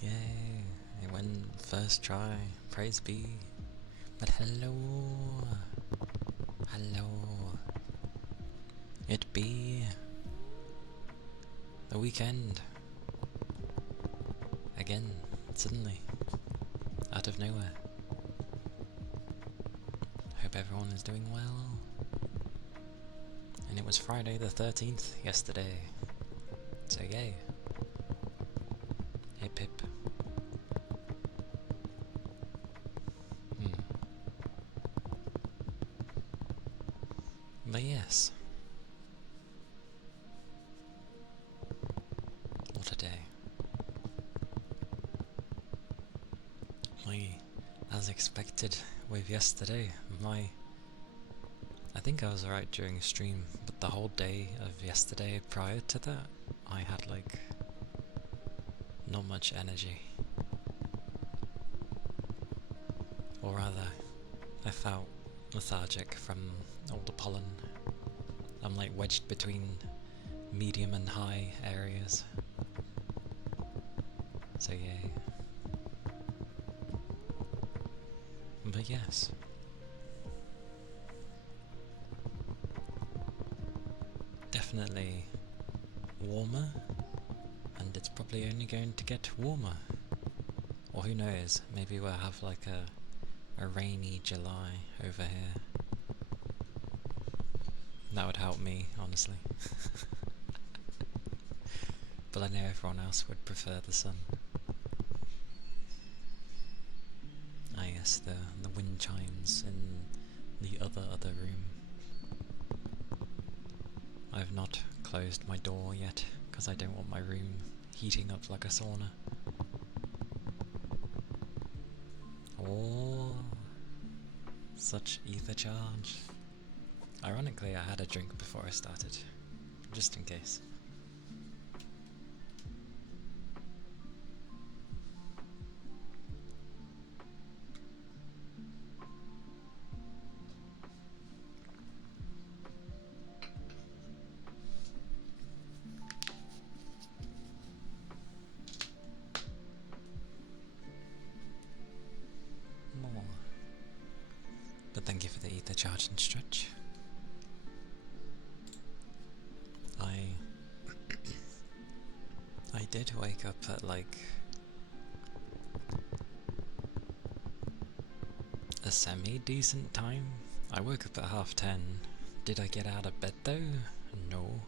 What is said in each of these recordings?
Yay, it went first try, praise be. But hello, hello, it be the weekend. Again, suddenly, out of nowhere. Hope everyone is doing well. And it was Friday the 13th yesterday, so yay. Hip hip. But yes. What a day. As expected with yesterday, I think I was alright during stream, but the whole day of yesterday prior to that, I had like not much energy. Or rather, I felt lethargic from all the pollen. I'm like wedged between medium and high areas. So yay. But yes. Definitely warmer, and it's probably only going to get warmer. Or who knows, maybe we'll have like a rainy July over here. That would help me, honestly. But I know everyone else would prefer the sun. Ah yes, the wind chimes in the other room. I've not closed my door yet, because I don't want my room heating up like a sauna. Oh, Such ether charge. Ironically, I had a drink before I started, just in case. More. But thank you for the ether charge and stretch. I did wake up at like a semi-decent time. I woke up at 10:30. Did I get out of bed though? No.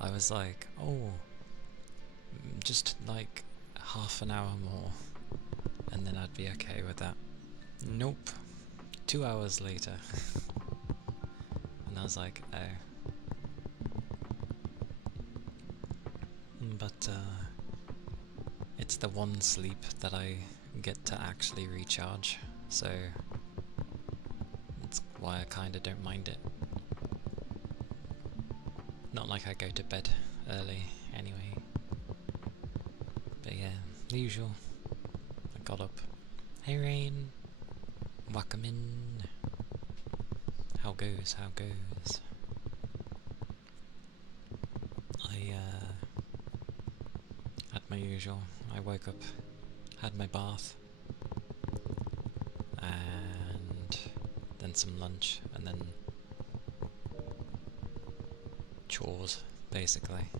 I was like, oh, just like half an hour more, and then I'd be okay with that. Nope. 2 hours later. And I was like, oh. But it's the one sleep that I get to actually recharge, so that's why I kinda don't mind it. Not like I go to bed early anyway. But yeah, the usual. I got up. Hey Rain! Welcome in. How goes, how goes? I had my usual. I woke up, had my bath, and then some lunch, and then chores, basically.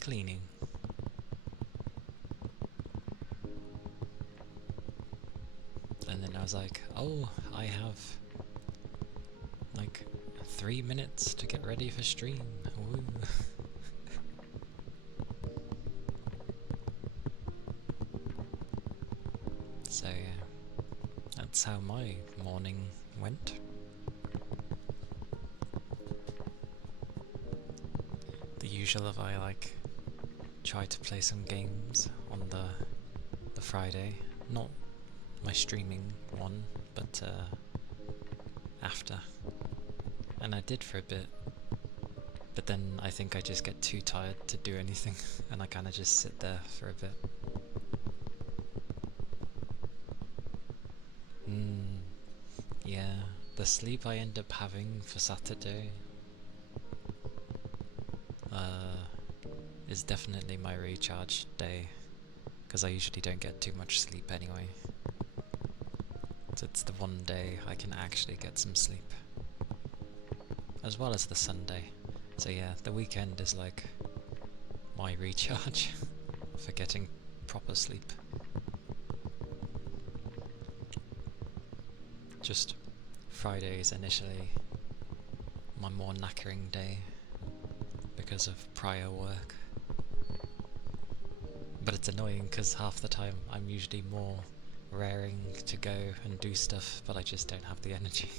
Cleaning. And then I was like, oh, I have like 3 minutes to get ready for stream. Woo. So yeah, that's how my morning went. The usual of I like try to play some games on the Friday, not my streaming one, but after. And I did for a bit, but then I think I just get too tired to do anything, and I kinda just sit there for a bit. Yeah, the sleep I end up having for Saturday is definitely my recharge day, because I usually don't get too much sleep anyway. So it's the one day I can actually get some sleep, as well as the Sunday. So yeah, the weekend is like my recharge for getting proper sleep. Just Fridays initially my more knackering day because of prior work. But it's annoying because half the time I'm usually more raring to go and do stuff, but I just don't have the energy.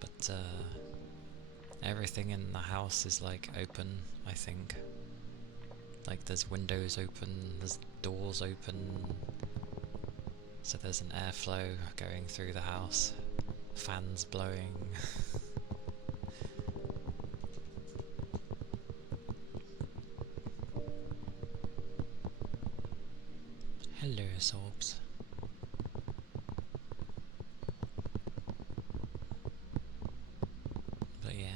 But everything in the house is like open, I think. Like there's windows open, there's doors open, so there's an airflow going through the house, fans blowing. Hello, Sorbs. But yeah,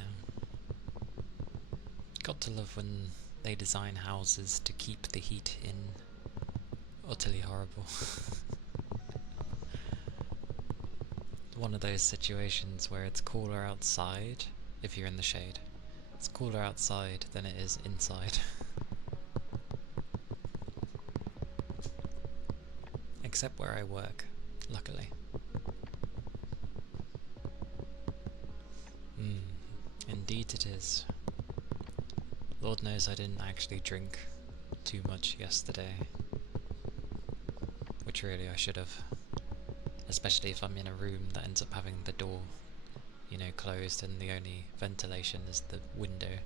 got to love when they design houses to keep the heat in. Utterly horrible. One of those situations where it's cooler outside if you're in the shade. It's cooler outside than it is inside. Except where I work, luckily. Indeed it is. Lord knows I didn't actually drink too much yesterday, which really I should have. Especially if I'm in a room that ends up having the door, you know, closed and the only ventilation is the window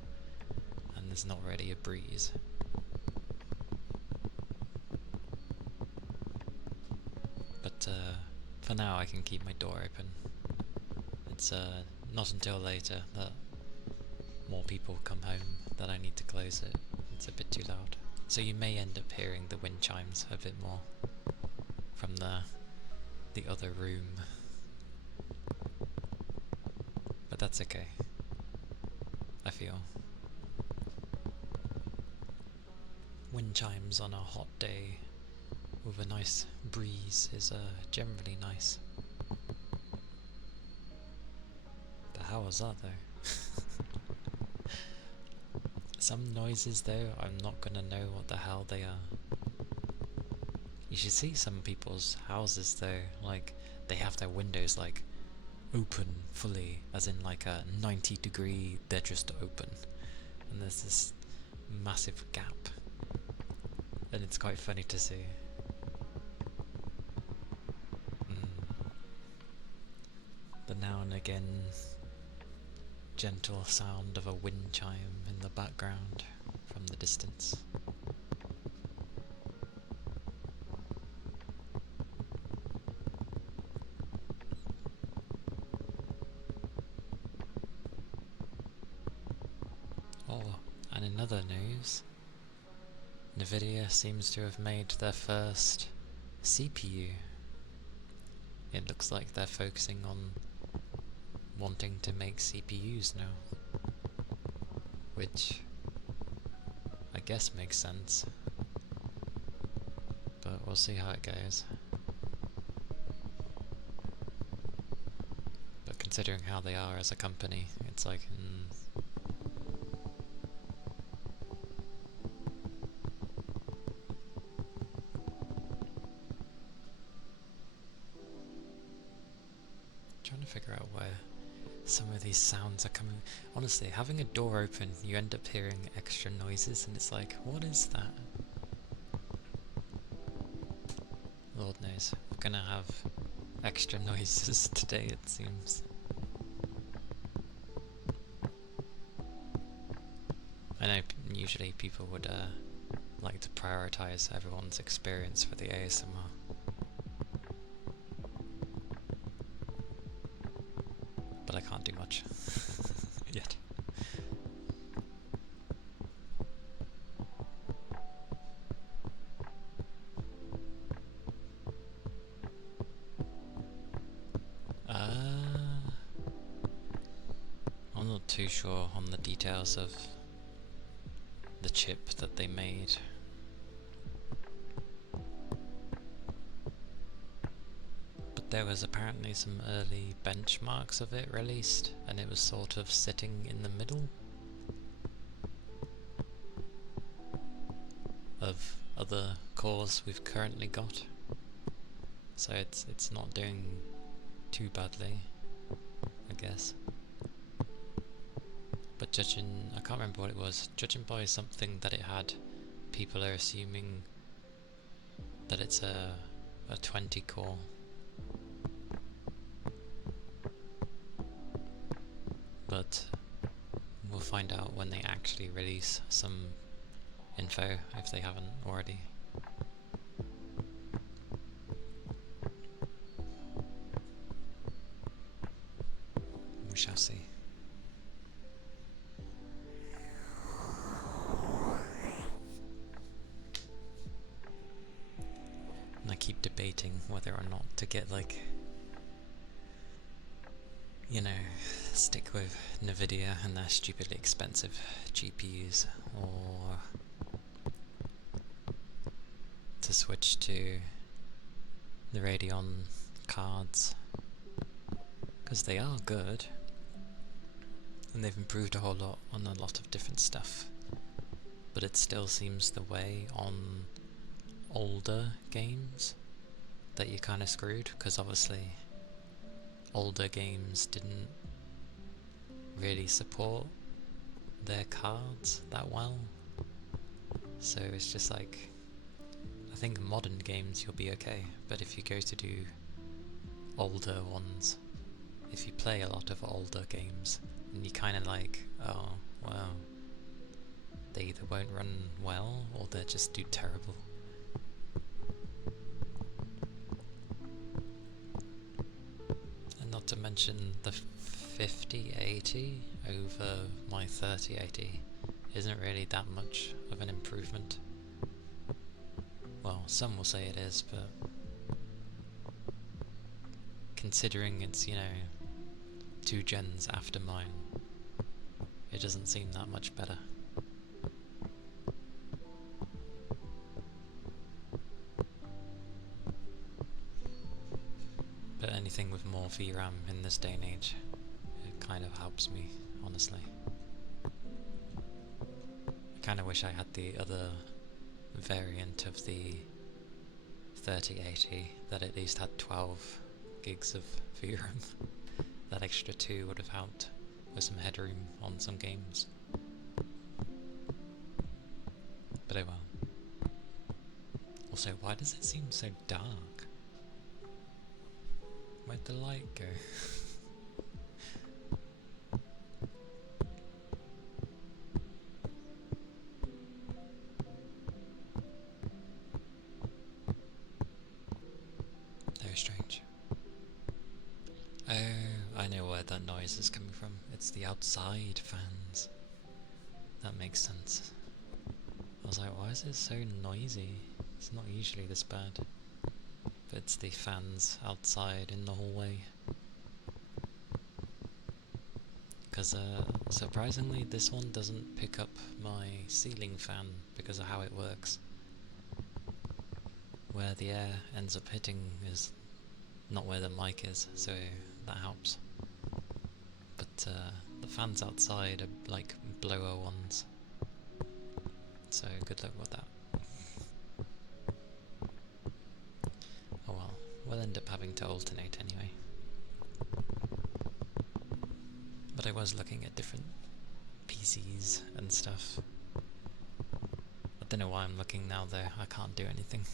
and there's not really a breeze. For now I can keep my door open. It's not until later that more people come home that I need to close it. It's a bit too loud. So you may end up hearing the wind chimes a bit more from the other room. But that's okay, I feel. Wind chimes on a hot day with a nice breeze is generally nice. The hell was that though? Some noises though, I'm not gonna know what the hell they are. You should see some people's houses though, like they have their windows like open fully, as in like a 90-degree, they're just open. And there's this massive gap. And it's quite funny to see. The now and again gentle sound of a wind chime in the background from the distance. Oh, and in other news, Nvidia seems to have made their first CPU. It looks like they're focusing on wanting to make CPUs now, which I guess makes sense, but we'll see how it goes. But considering how they are as a company, it's like, trying to figure out where some of these sounds are coming. Honestly, having a door open, you end up hearing extra noises, and it's like, what is that? Lord knows, we're gonna have extra noises today, it seems. I know usually people would like to prioritize everyone's experience for the ASMR. But I can't do much yet. I'm not too sure on the details of the chip that they made. But there was apparently some early benchmarks of it released, and it was sort of sitting in the middle of other cores we've currently got. So it's not doing too badly, I guess. But judging, I can't remember what it was, judging by something that it had, people are assuming that it's a 20 core. But we'll find out when they actually release some info, if they haven't already. We shall see. And I keep debating whether or not to get, like, you know, stick with Nvidia and their stupidly expensive GPUs, or to switch to the Radeon cards, because they are good and they've improved a whole lot on a lot of different stuff, but it still seems the way on older games that you're kind of screwed, because obviously older games didn't really support their cards that well, so it's just like, I think modern games you'll be okay, but if you go to do older ones, if you play a lot of older games, and you kind of like, oh wow, they either won't run well or they just do terrible. forgot to mention the 5080 over my 3080 isn't really that much of an improvement. Well, some will say it is, but considering it's, 2 gens after mine, it doesn't seem that much better. But anything with more VRAM in this day and age, it kind of helps me, honestly. I kind of wish I had the other variant of the 3080 that at least had 12 gigs of VRAM. That extra 2 would have helped with some headroom on some games. But oh well. Also, why does it seem so dark? Where'd the light go? Very strange. Oh, I know where that noise is coming from. It's the outside fans. That makes sense. I was like, why is it so noisy? It's not usually this bad. But it's the fans outside in the hallway. Because surprisingly this one doesn't pick up my ceiling fan because of how it works. Where the air ends up hitting is not where the mic is, so that helps. But the fans outside are like blower ones. So good luck with that. Oh well, we'll end up having to alternate anyway. But I was looking at different PCs and stuff. I don't know why I'm looking now though, I can't do anything.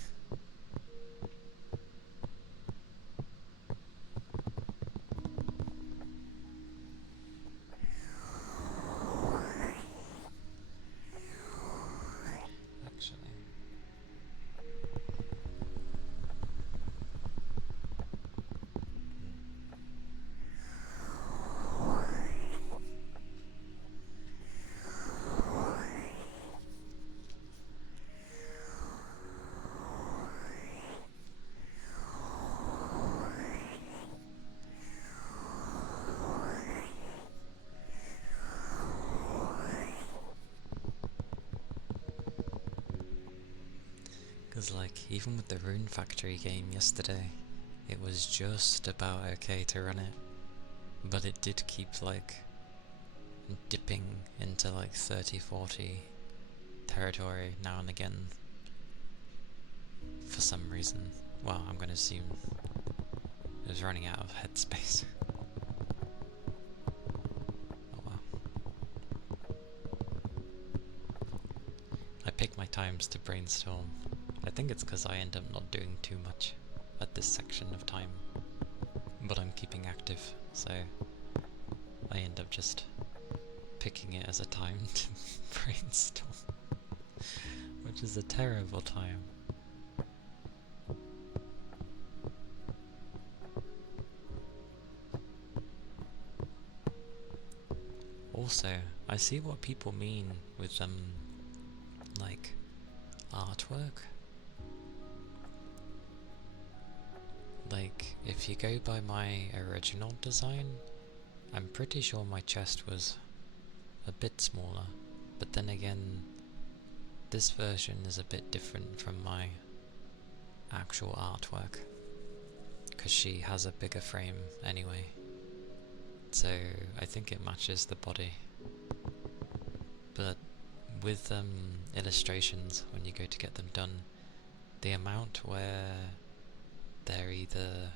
Because like, even with the Rune Factory game yesterday, it was just about okay to run it, but it did keep like dipping into like 30-40 territory now and again for some reason. Well, I'm gonna assume it was running out of headspace. Oh well. I pick my times to brainstorm. I think it's because I end up not doing too much at this section of time, but I'm keeping active, so I end up just picking it as a time to brainstorm, which is a terrible time. Also, I see what people mean with like artwork. Like, if you go by my original design, I'm pretty sure my chest was a bit smaller, but then again, this version is a bit different from my actual artwork, because she has a bigger frame anyway, so I think it matches the body. But with illustrations, when you go to get them done, the amount where they're either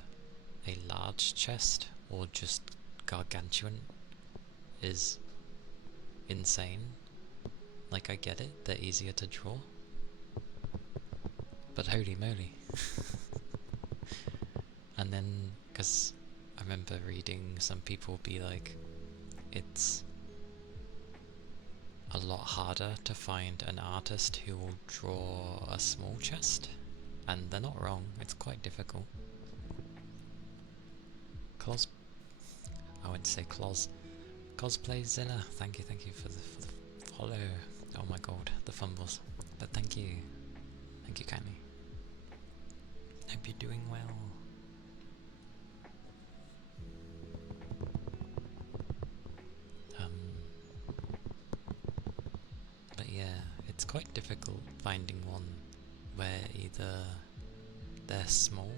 a large chest or just gargantuan is insane. Like, I get it, they're easier to draw, but holy moly. And then, because I remember reading some people be like, it's a lot harder to find an artist who will draw a small chest, and they're not wrong, it's quite difficult. I would say Cosplayzilla. Thank you for the follow. Oh my god, the fumbles. But thank you, Kana. Hope you're doing well. But yeah, it's quite difficult finding one where either they're small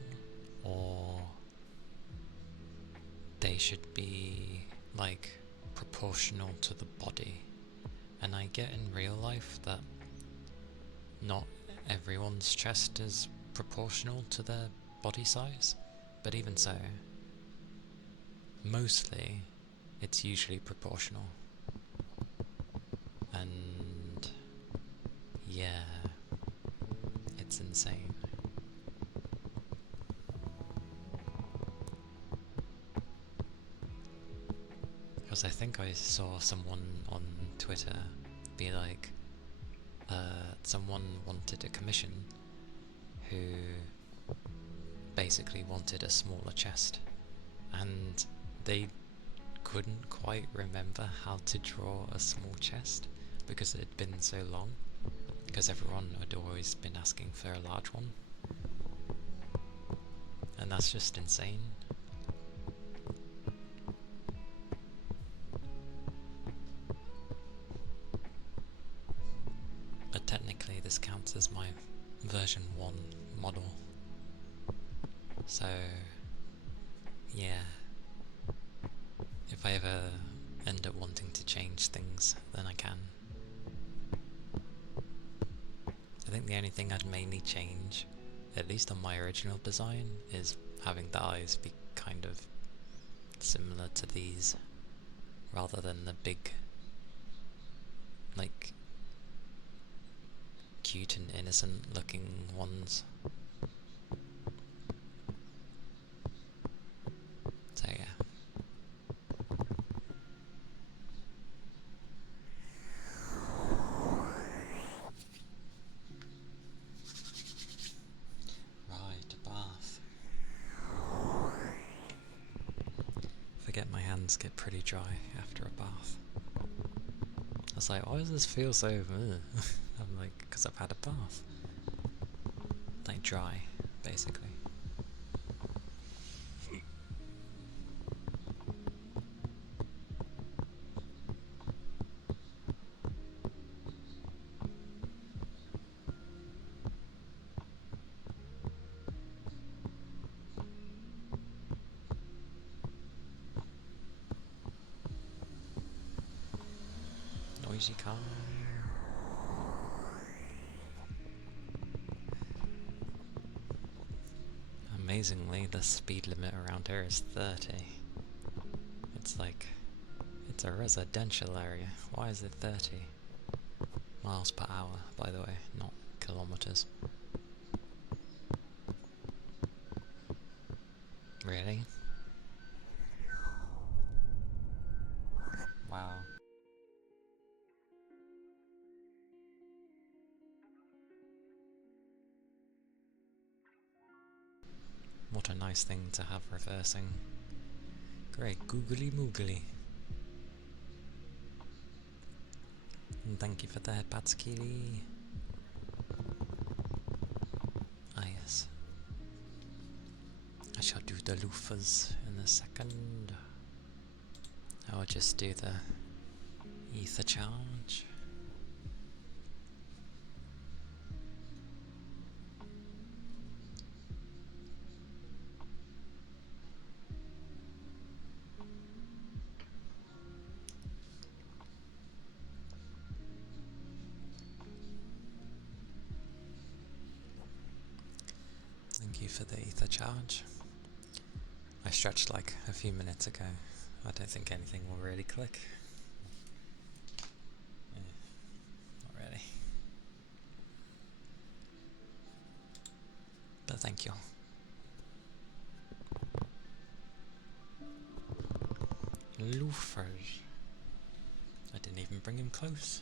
or they should be like proportional to the body. And I get in real life that not everyone's chest is proportional to their body size, but even so, mostly it's usually proportional. And yeah, it's insane. Because I think I saw someone on Twitter be like, someone wanted a commission who basically wanted a smaller chest, and they couldn't quite remember how to draw a small chest because it had been so long, because everyone had always been asking for a large one, and that's just insane. But technically this counts as my version 1 model, so yeah, if I ever end up wanting to change things, then I can. I think the only thing I'd mainly change, at least on my original design, is having the eyes be kind of similar to these, rather than the big, like, cute and innocent looking ones. So yeah. Right, a bath. Forget my hands get pretty dry after a bath. I was like, why does this feel so I'm like, because I've had a bath. Like dry, basically. Noisy car. Amazingly, the speed limit around here is 30. It's like, it's a residential area. Why is it 30? Miles per hour, by the way, not kilometers. Really? Wow. What a nice thing to have reversing. Great, googly moogly. And thank you for the headpats, Keely. Ah yes. I shall do the loofahs in a second. I'll just do the ether charge. Thank you for the ether charge. I stretched like a few minutes ago. I don't think anything will really click. Not really. But thank you. Loafers. I didn't even bring him close.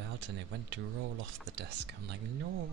it out and it went to roll off the desk. I'm like, no.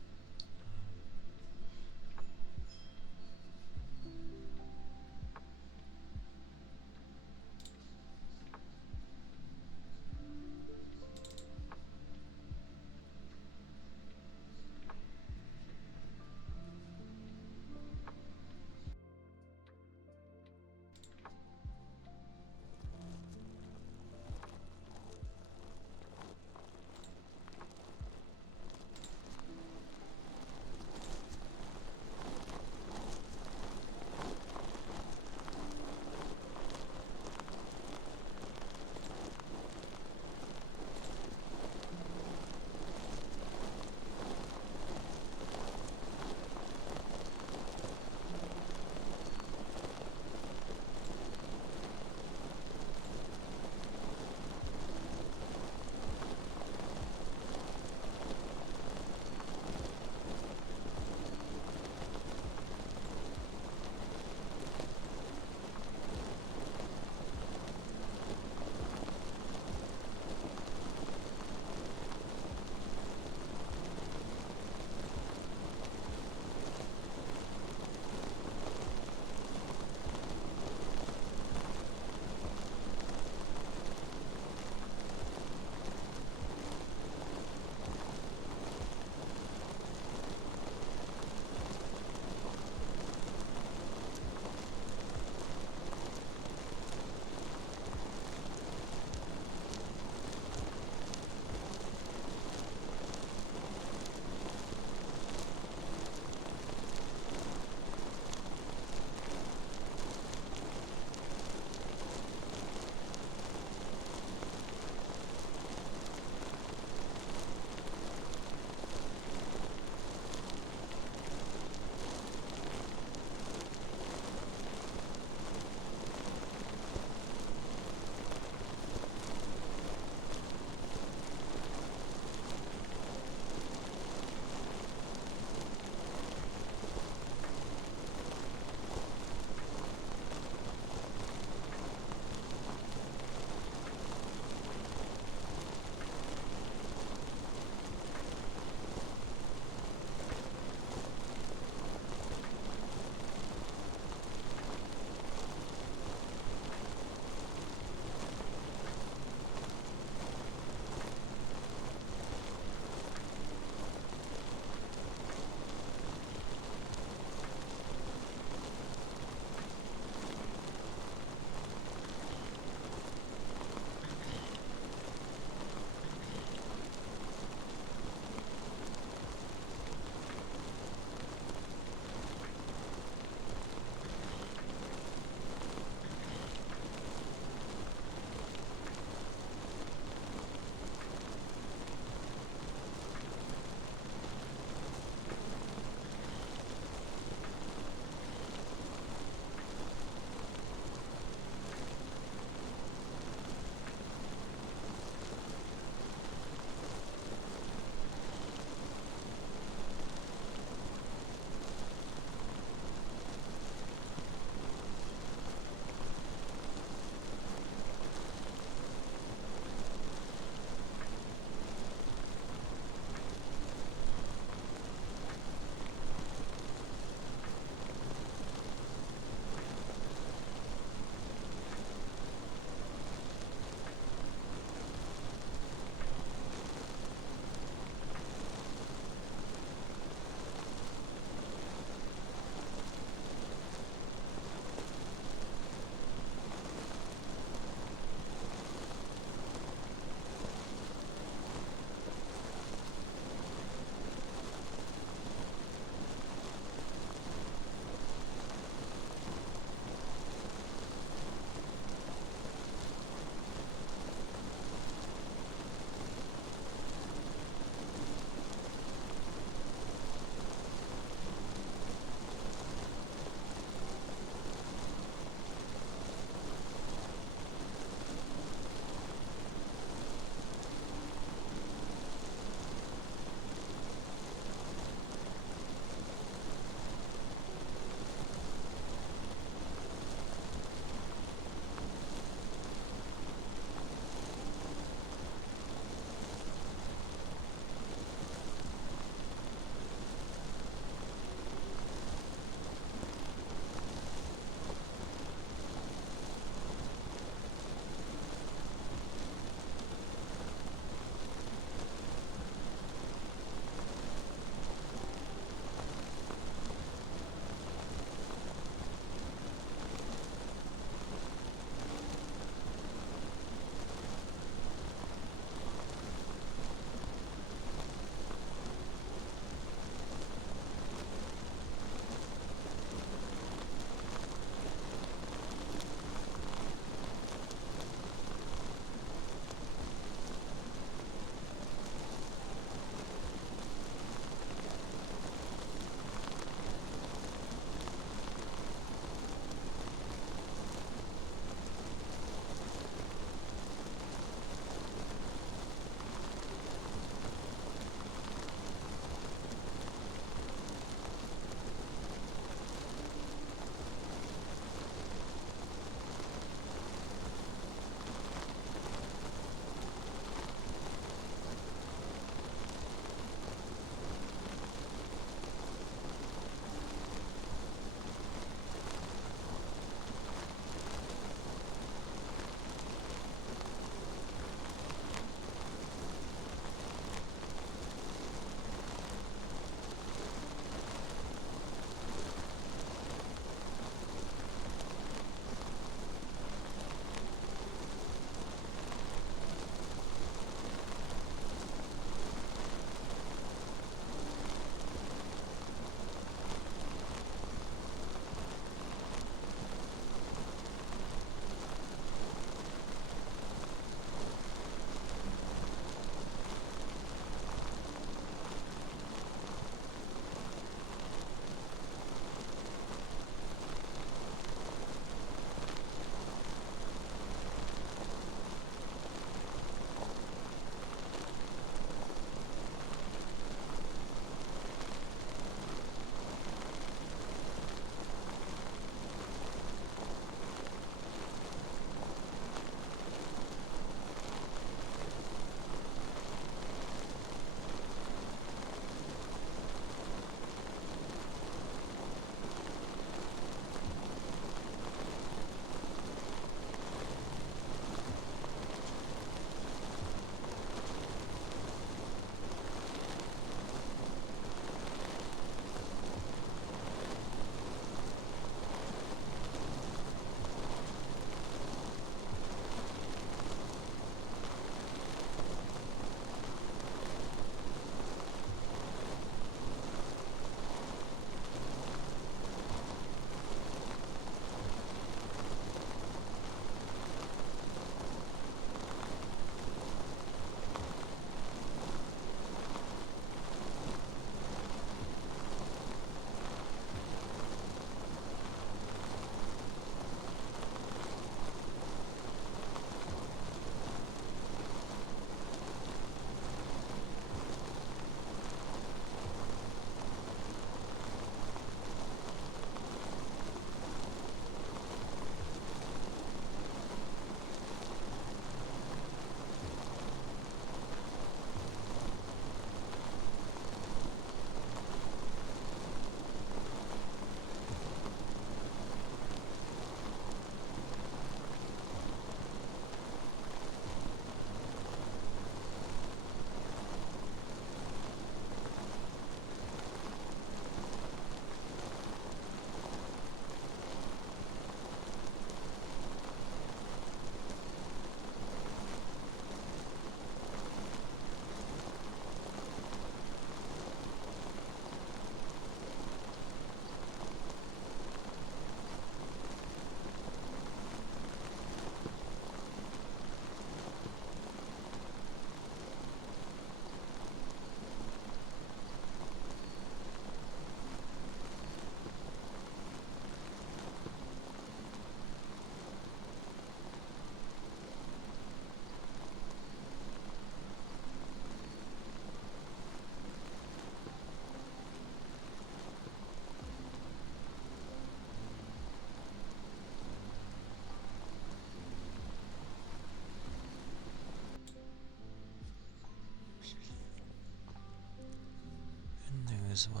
those were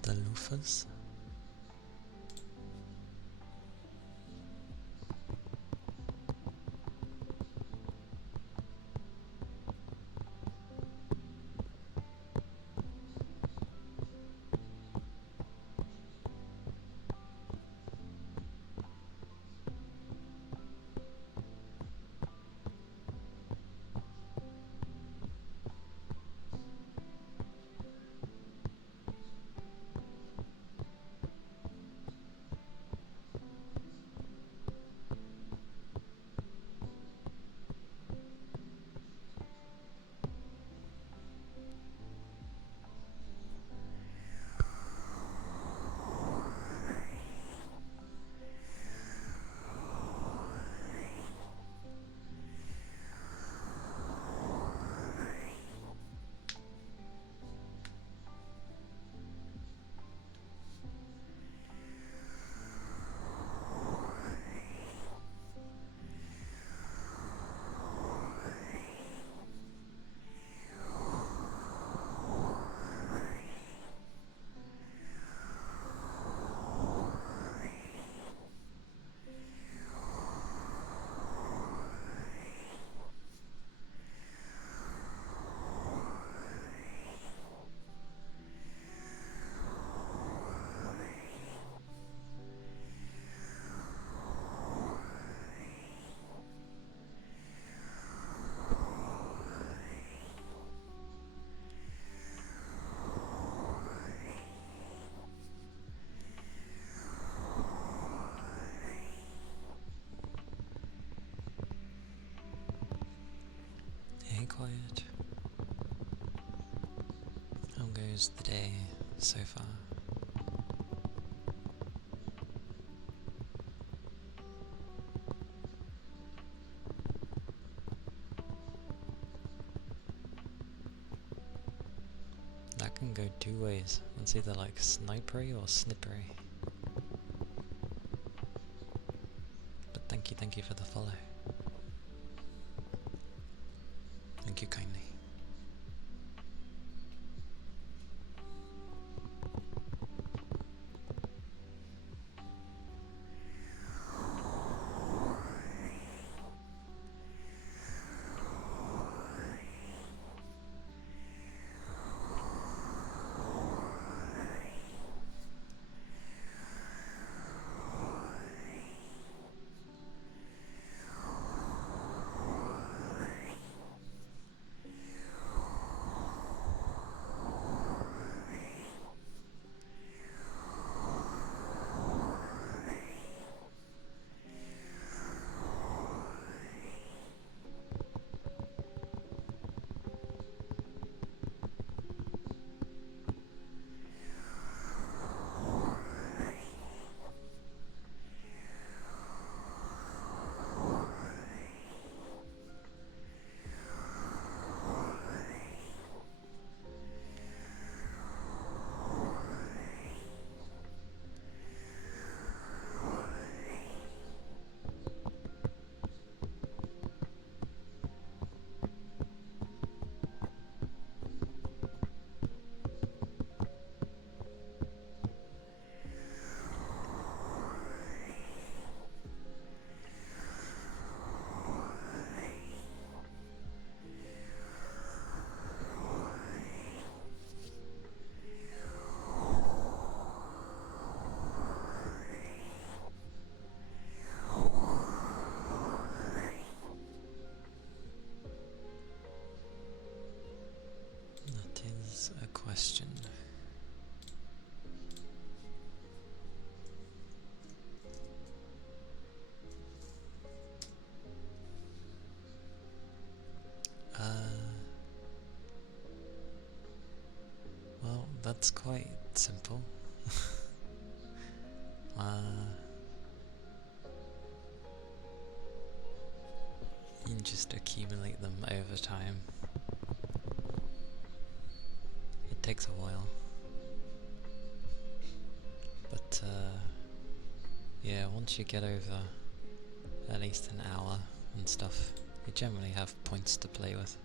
the loofahs. Hey, quiet. How goes the day so far? That can go two ways. It's either like snipery or snippery. But thank you for the follow. Thank you kindly. A question. Well, that's quite simple. You can just accumulate them over time. It takes a while. But yeah, once you get over at least an hour and stuff, you generally have points to play with.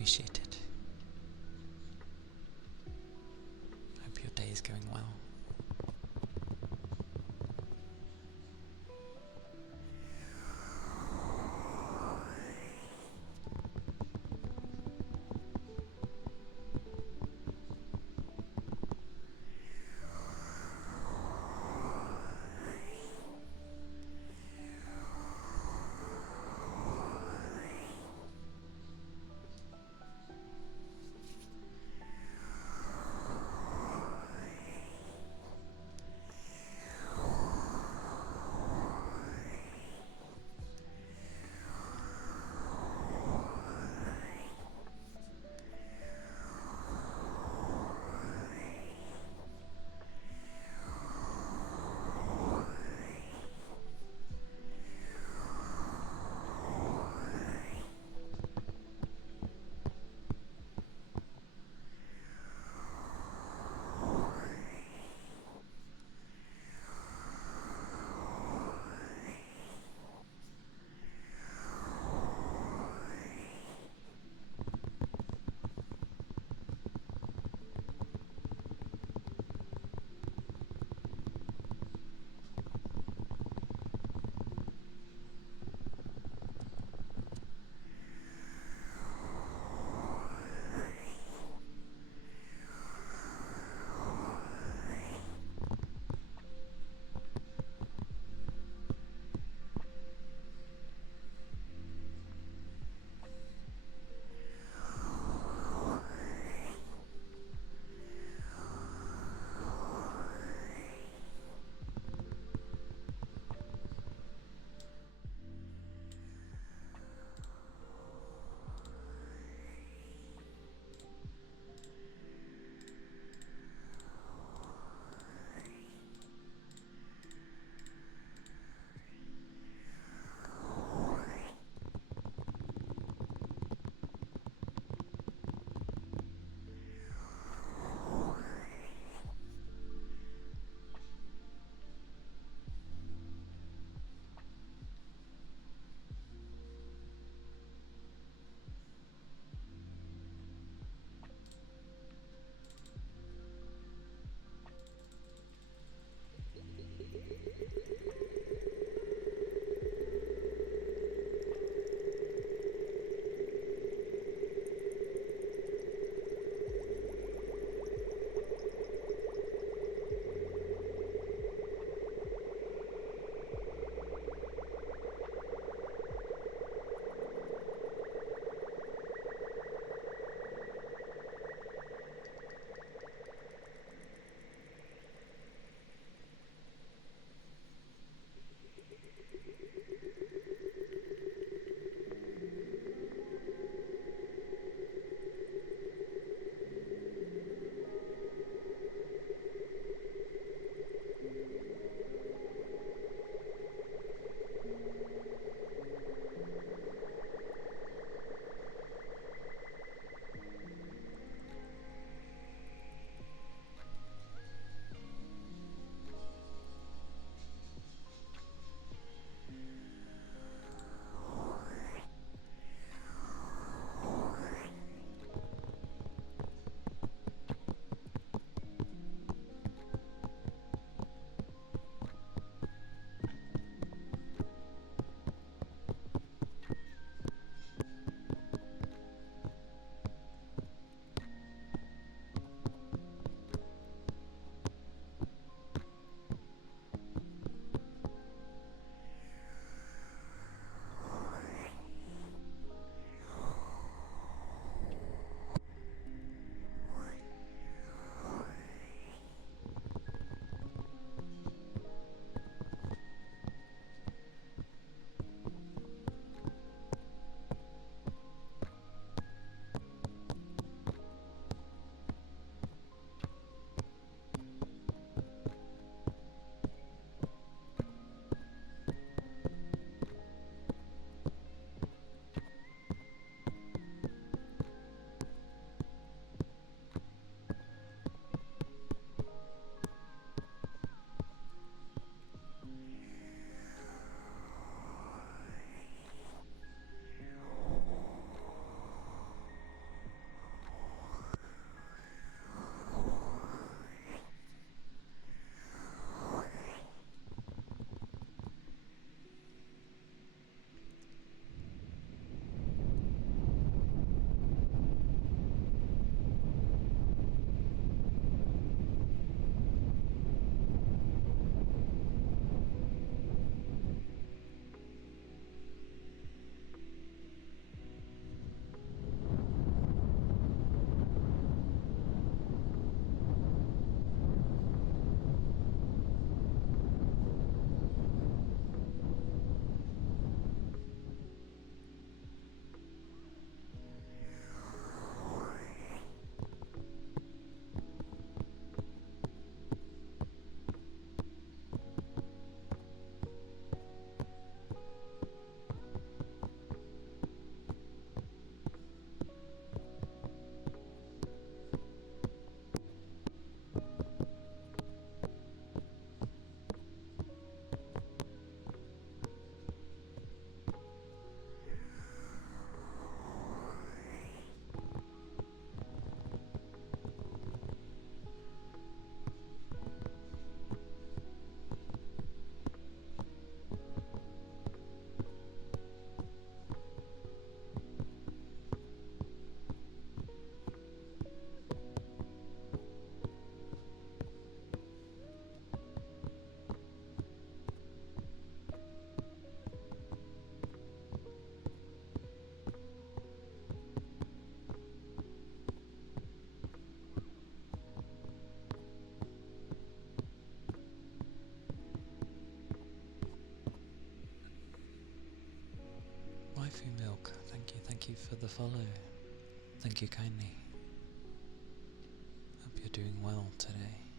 appreciate it. Hope your day is going well. follow. Thank you kindly. Hope you're doing well today.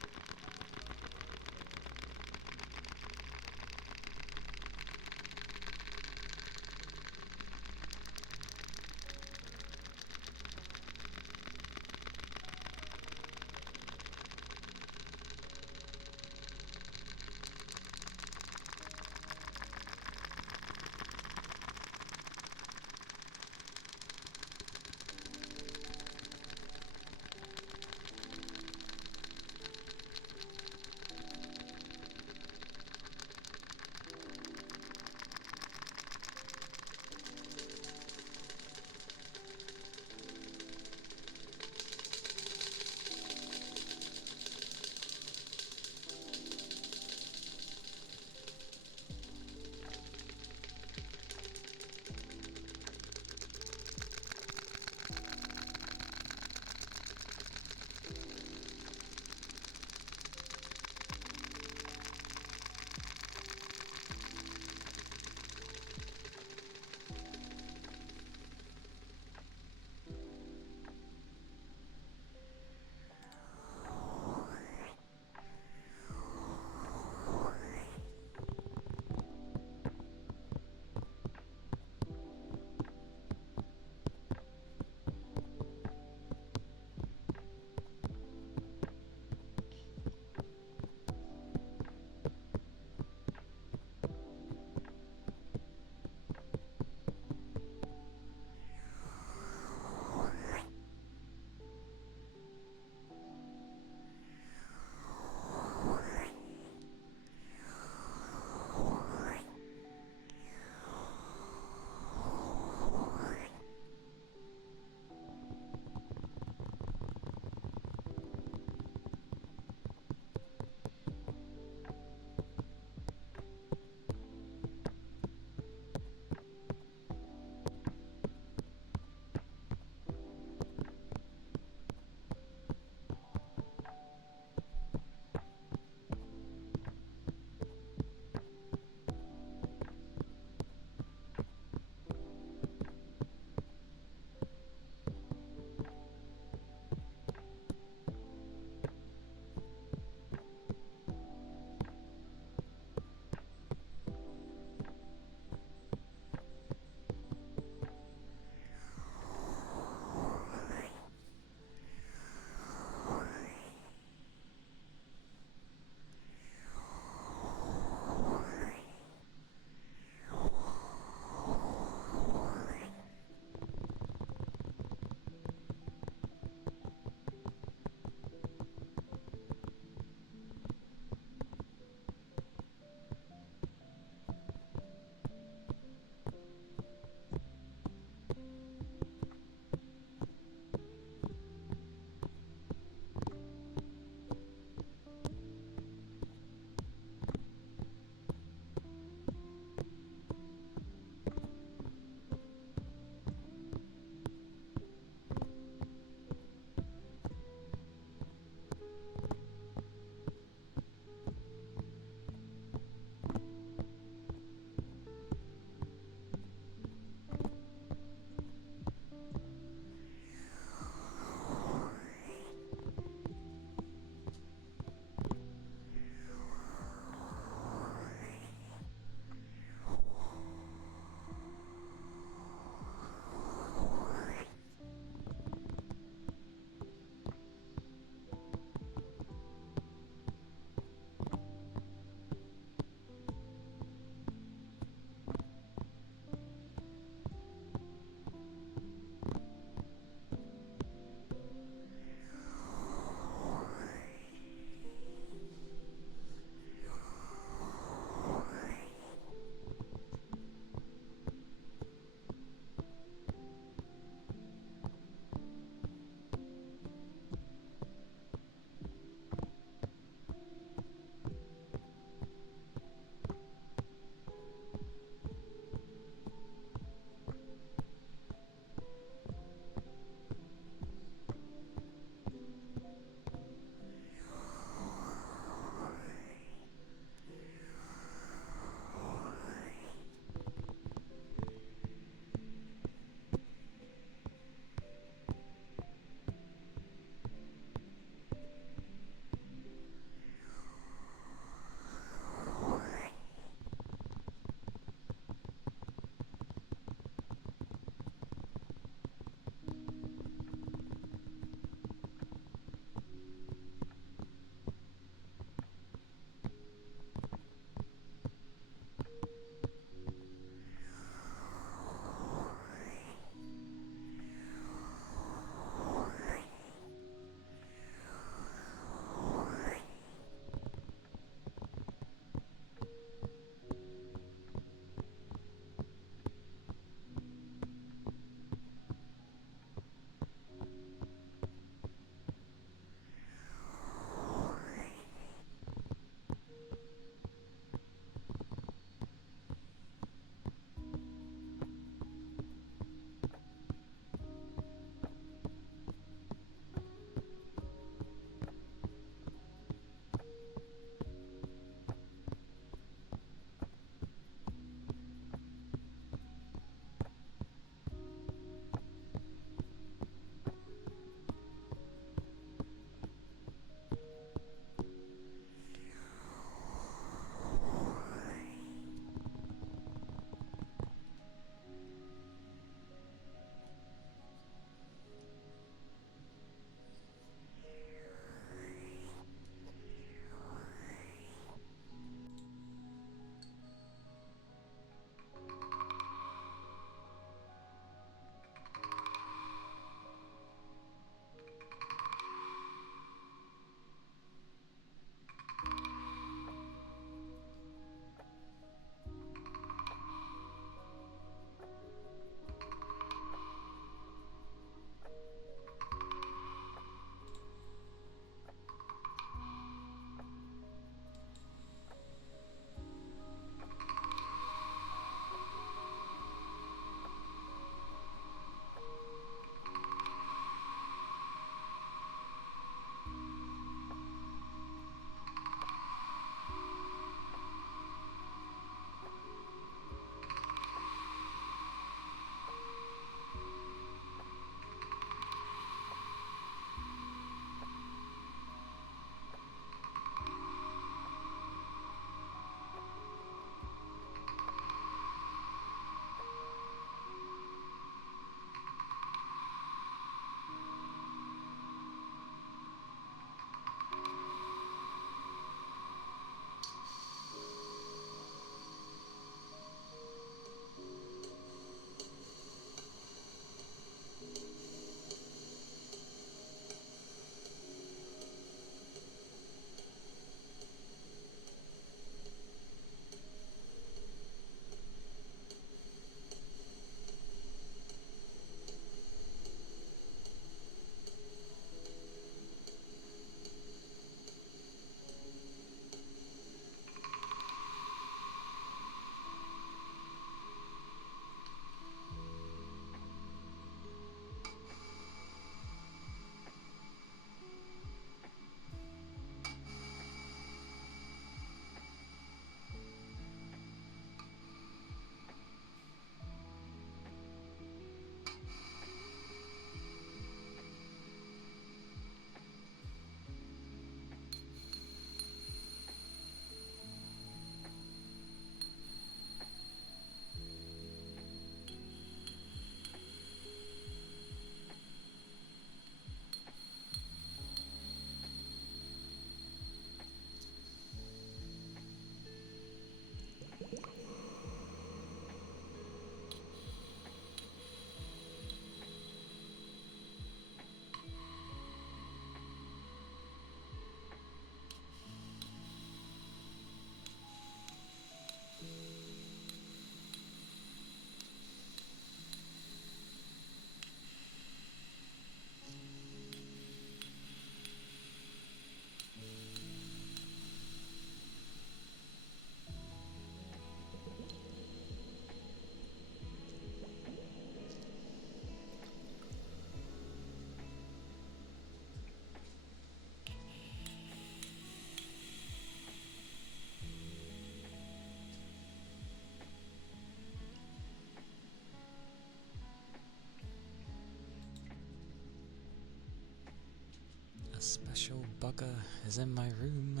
special bugger is in my room.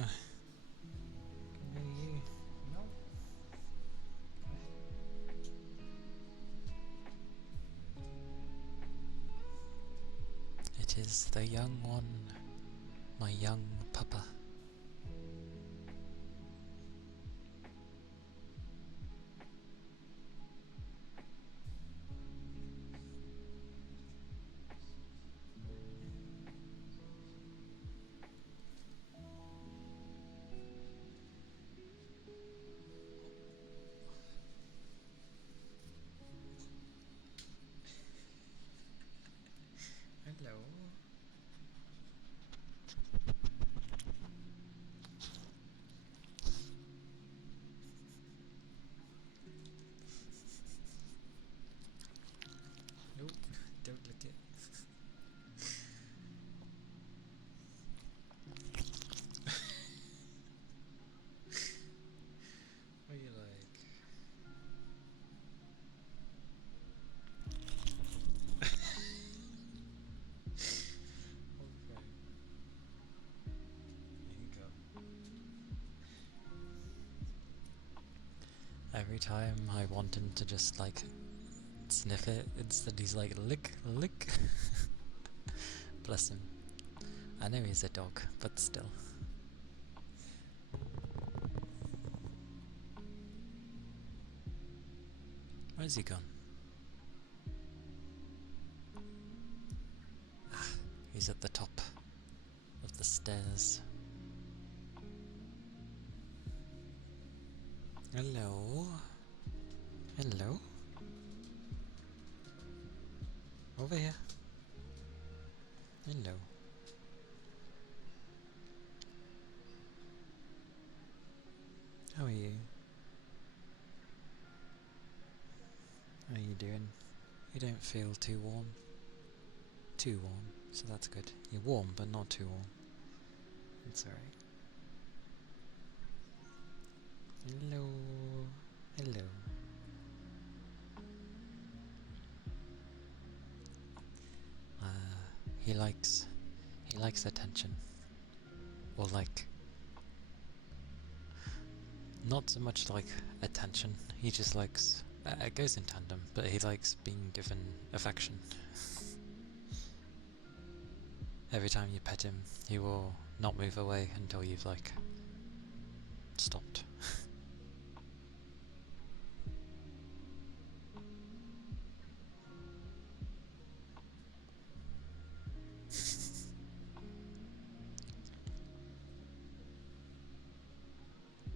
Can you hear? No. It is the young one, my young papa. Hello. Nope, don't lick it. What are you like? Okay. You can go. Every time I want him to just like sniff it, instead he's like lick, lick. Bless him. I know he's a dog, but still. Where's he gone? Ah, he's at the top of the stairs. Hello? Hello? Over here. Hello. How are you? How are you doing? You don't feel too warm? Too warm, so that's good. You're warm, but not too warm. It's alright. Hello. Hello. He likes attention. Or like, not so much like attention, he just likes, it goes in tandem, but he likes being given affection. Every time you pet him, he will not move away until you've like, stopped.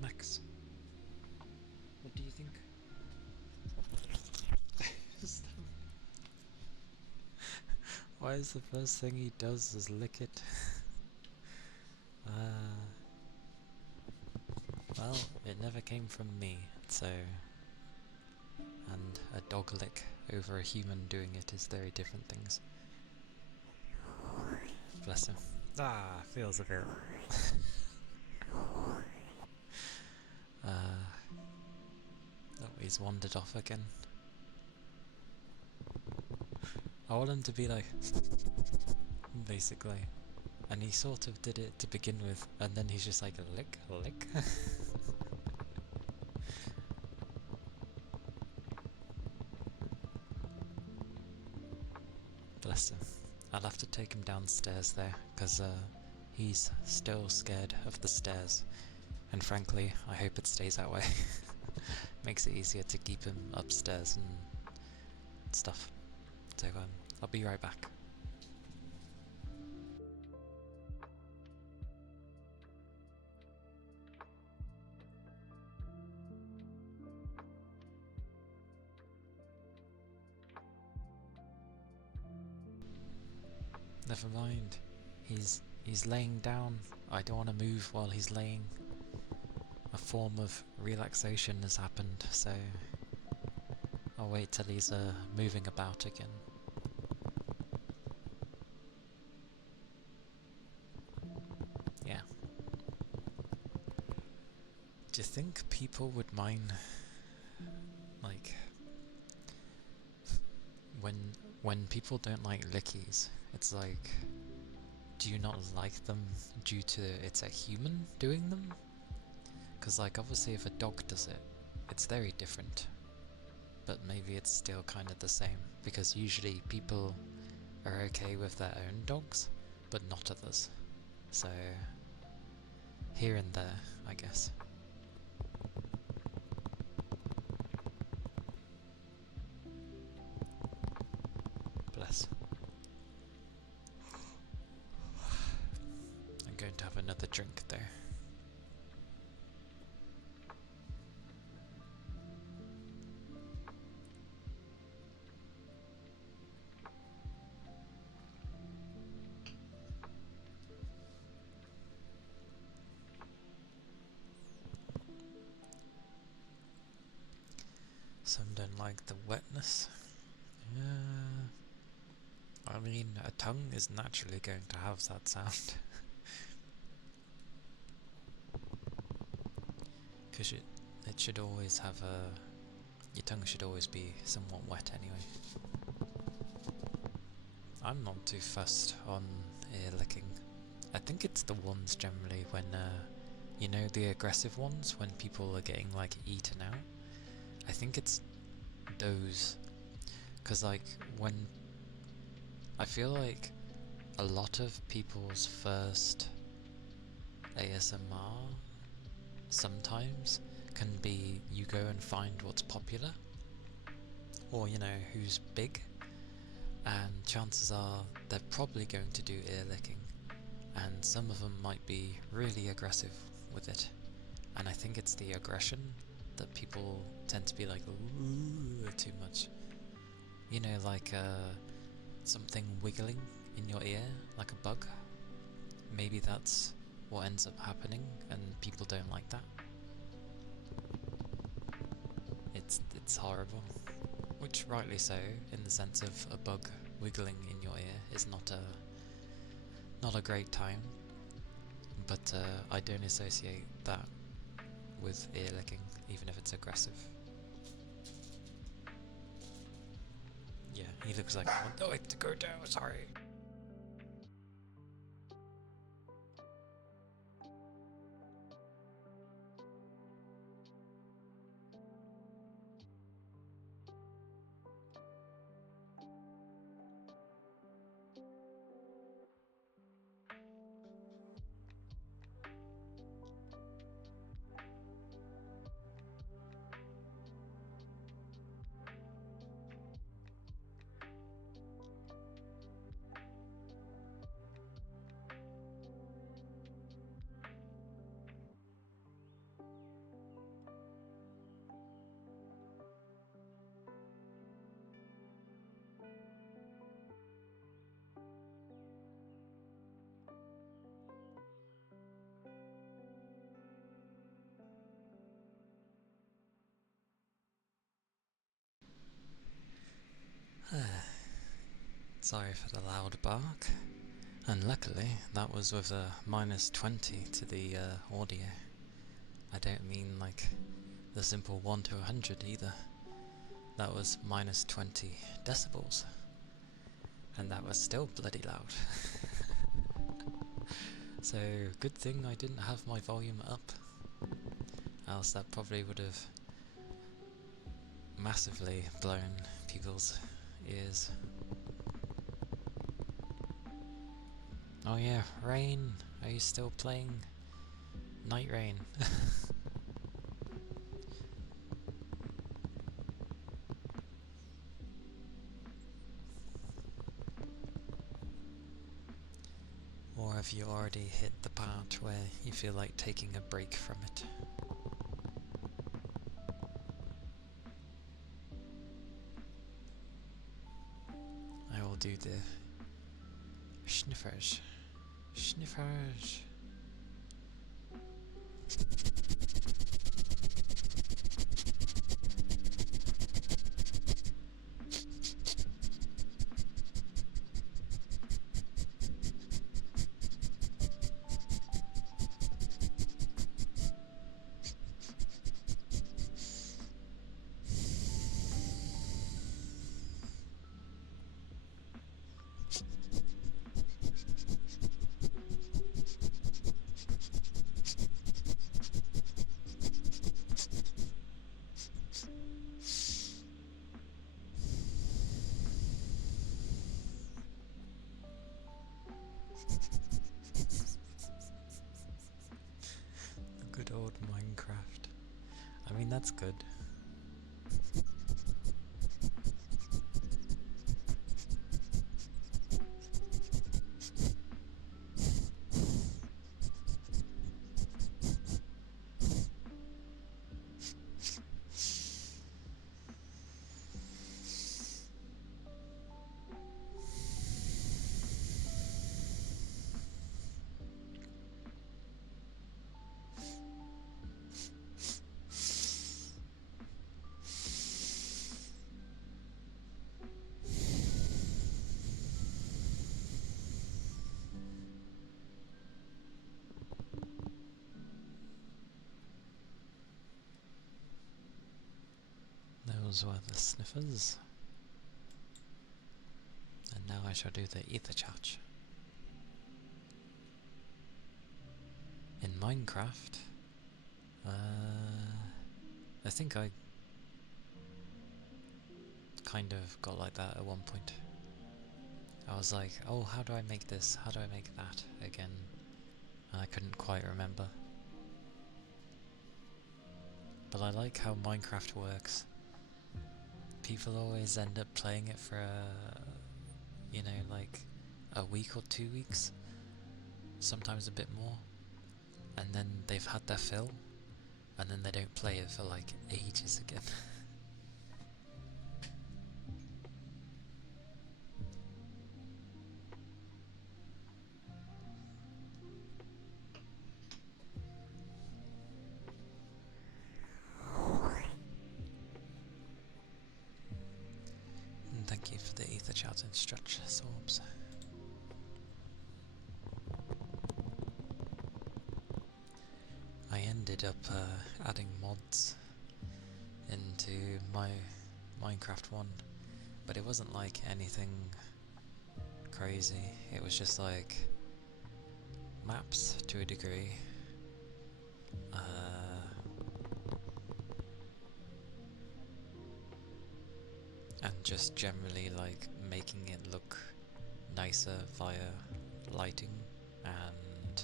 Max, what do you think? Why is the first thing he does is lick it? Well, it never came from me, so... And a dog lick over a human doing it is very different things. Bless him. Ah, feels a bit... Oh, he's wandered off again. I want him to be like... basically. And he sort of did it to begin with, and then he's just like, lick, lick. Bless him. I'll have to take him downstairs there, because he's still scared of the stairs. And frankly, I hope it stays that way. Makes it easier to keep him upstairs and stuff. So I'll be right back. Never mind. He's laying down. I don't want to move while he's laying. A form of relaxation has happened, so I'll wait till he's moving about again. Yeah. Do you think people would mind, like, when people don't like lickies? It's like, do do you not like them due to it's a human doing them? Because, like, obviously if a dog does it, it's very different. But maybe it's still kind of the same, because usually people are okay with their own dogs, but not others. So, here and there, I guess. Bless. I'm going to have another drink there. Some don't like the wetness. I mean, a tongue is naturally going to have that sound. Because it should always have a... Your tongue should always be somewhat wet anyway. I'm not too fussed on ear licking. I think it's the ones generally when, you know, the aggressive ones, when people are getting, like, eaten out. I think it's those. Because, like, when... I feel like a lot of people's first ASMR sometimes can be you go and find what's popular, or, you know, who's big, and chances are they're probably going to do ear licking, and some of them might be really aggressive with it, and I think it's the aggression that people tend to be like, ooh, too much. You know, like something wiggling in your ear, like a bug. Maybe that's what ends up happening, and people don't like that. It's horrible. Which, rightly so, in the sense of a bug wiggling in your ear is not a great time. But I don't associate that with ear licking, even if it's aggressive. Yeah, he looks like I would like to go down. Sorry. Sorry for the loud bark. And luckily, that was with a -20 to the audio. I don't mean like the simple 1 to 100 either. That was -20 decibels. And that was still bloody loud. So, good thing I didn't have my volume up. Else that probably would have massively blown people's ears. Oh yeah, Rain, are you still playing Night Rain? Or have you already hit the part where you feel like taking a break from it? I will do the sniffers. Sniffers. Good old Minecraft. I mean, that's good. Those were the sniffers. And now I shall do the ether charge. In Minecraft, I think I kind of got like that at one point. I was like, oh, how do I make this? How do I make that again? And I couldn't quite remember. But I like how Minecraft works. People always end up playing it for, you know, like a week or 2 weeks, sometimes a bit more, and then they've had their fill, and then they don't play it for like ages again. And thank you for the ether charge and stretch orbs. I ended up adding mods into my Minecraft one, but it wasn't like anything crazy. It was just like maps to a degree, and just generally like making it look nicer via lighting and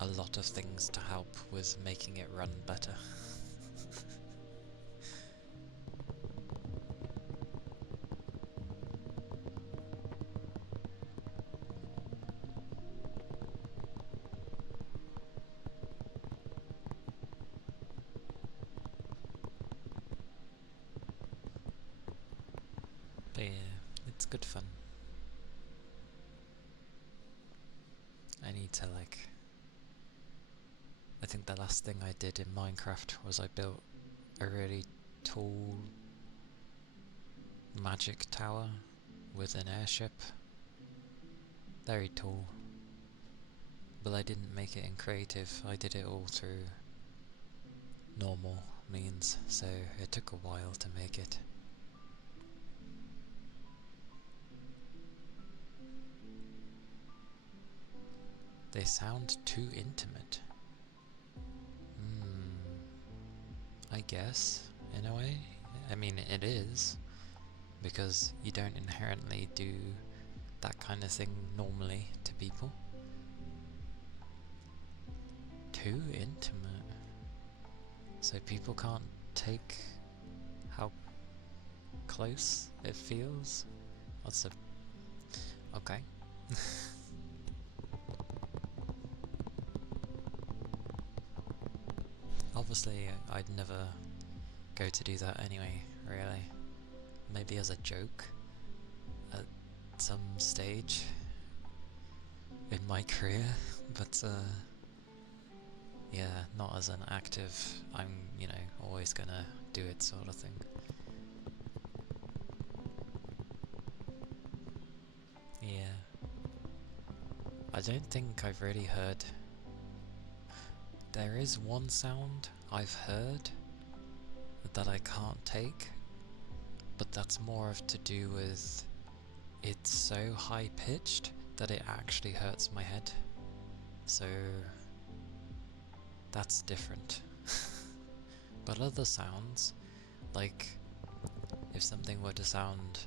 a lot of things to help with making it run better. But yeah, it's good fun. I need to I think the last thing I did in Minecraft was I built a really tall magic tower with an airship. Very tall. But I didn't make it in creative, I did it all through normal means, so it took a while to make it. They sound too intimate. I guess, in a way. I mean, it is, because you don't inherently do that kind of thing normally to people. Too intimate. So people can't take how close it feels? What's a... okay. Obviously, I'd never go to do that anyway, really. Maybe as a joke at some stage in my career, but yeah, not as an active, I'm, you know, always gonna do it sort of thing. Yeah. I don't think I've really heard... There is one sound I've heard that I can't take, but that's more of to do with it's so high pitched that it actually hurts my head. So that's different. But other sounds, like if something were to sound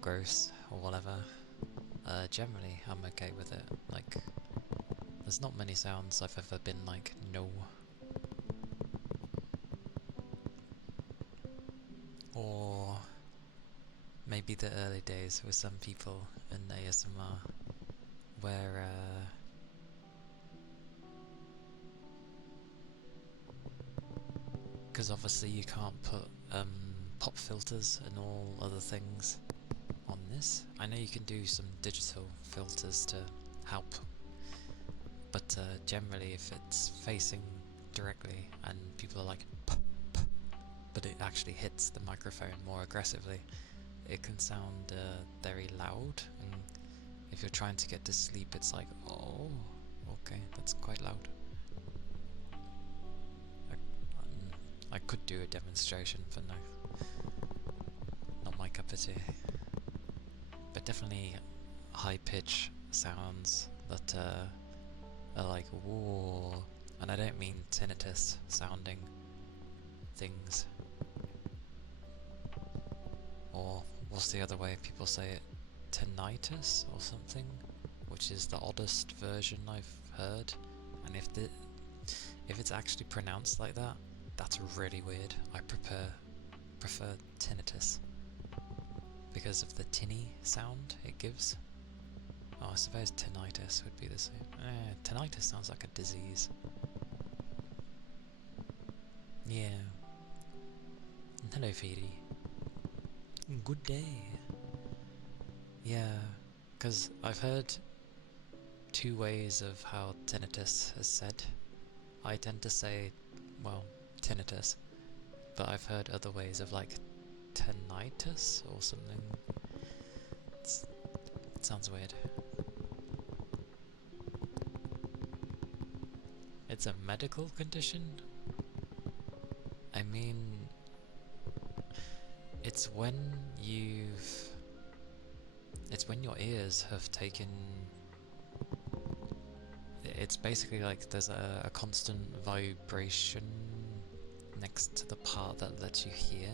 gross or whatever, generally I'm okay with it. Like the There's not many sounds I've ever been like, no. Or maybe the early days with some people in ASMR where because obviously you can't put pop filters and all other things on this. I know you can do some digital filters to help, but generally if it's facing directly and people are like p, p, but it actually hits the microphone more aggressively, it can sound very loud, and if you're trying to get to sleep it's like, oh, okay, that's quite loud. I could do a demonstration, but no, not my cup of tea. But definitely high pitch sounds that are like, whoa, and I don't mean tinnitus sounding things. Or what's the other way people say it? Tinnitus or something, which is the oddest version I've heard. And if it's actually pronounced like that, that's really weird. I prefer tinnitus because of the tinny sound it gives. Oh, I suppose tinnitus would be the same. Tinnitus sounds like a disease. Yeah. Hello, Feedy. Good day. Yeah, because I've heard two ways of how tinnitus is said. I tend to say, well, tinnitus, but I've heard other ways of like tinnitus or something. It sounds weird. It's a medical condition? I mean, it's when your ears have taken. It's basically like there's a constant vibration next to the part that lets you hear.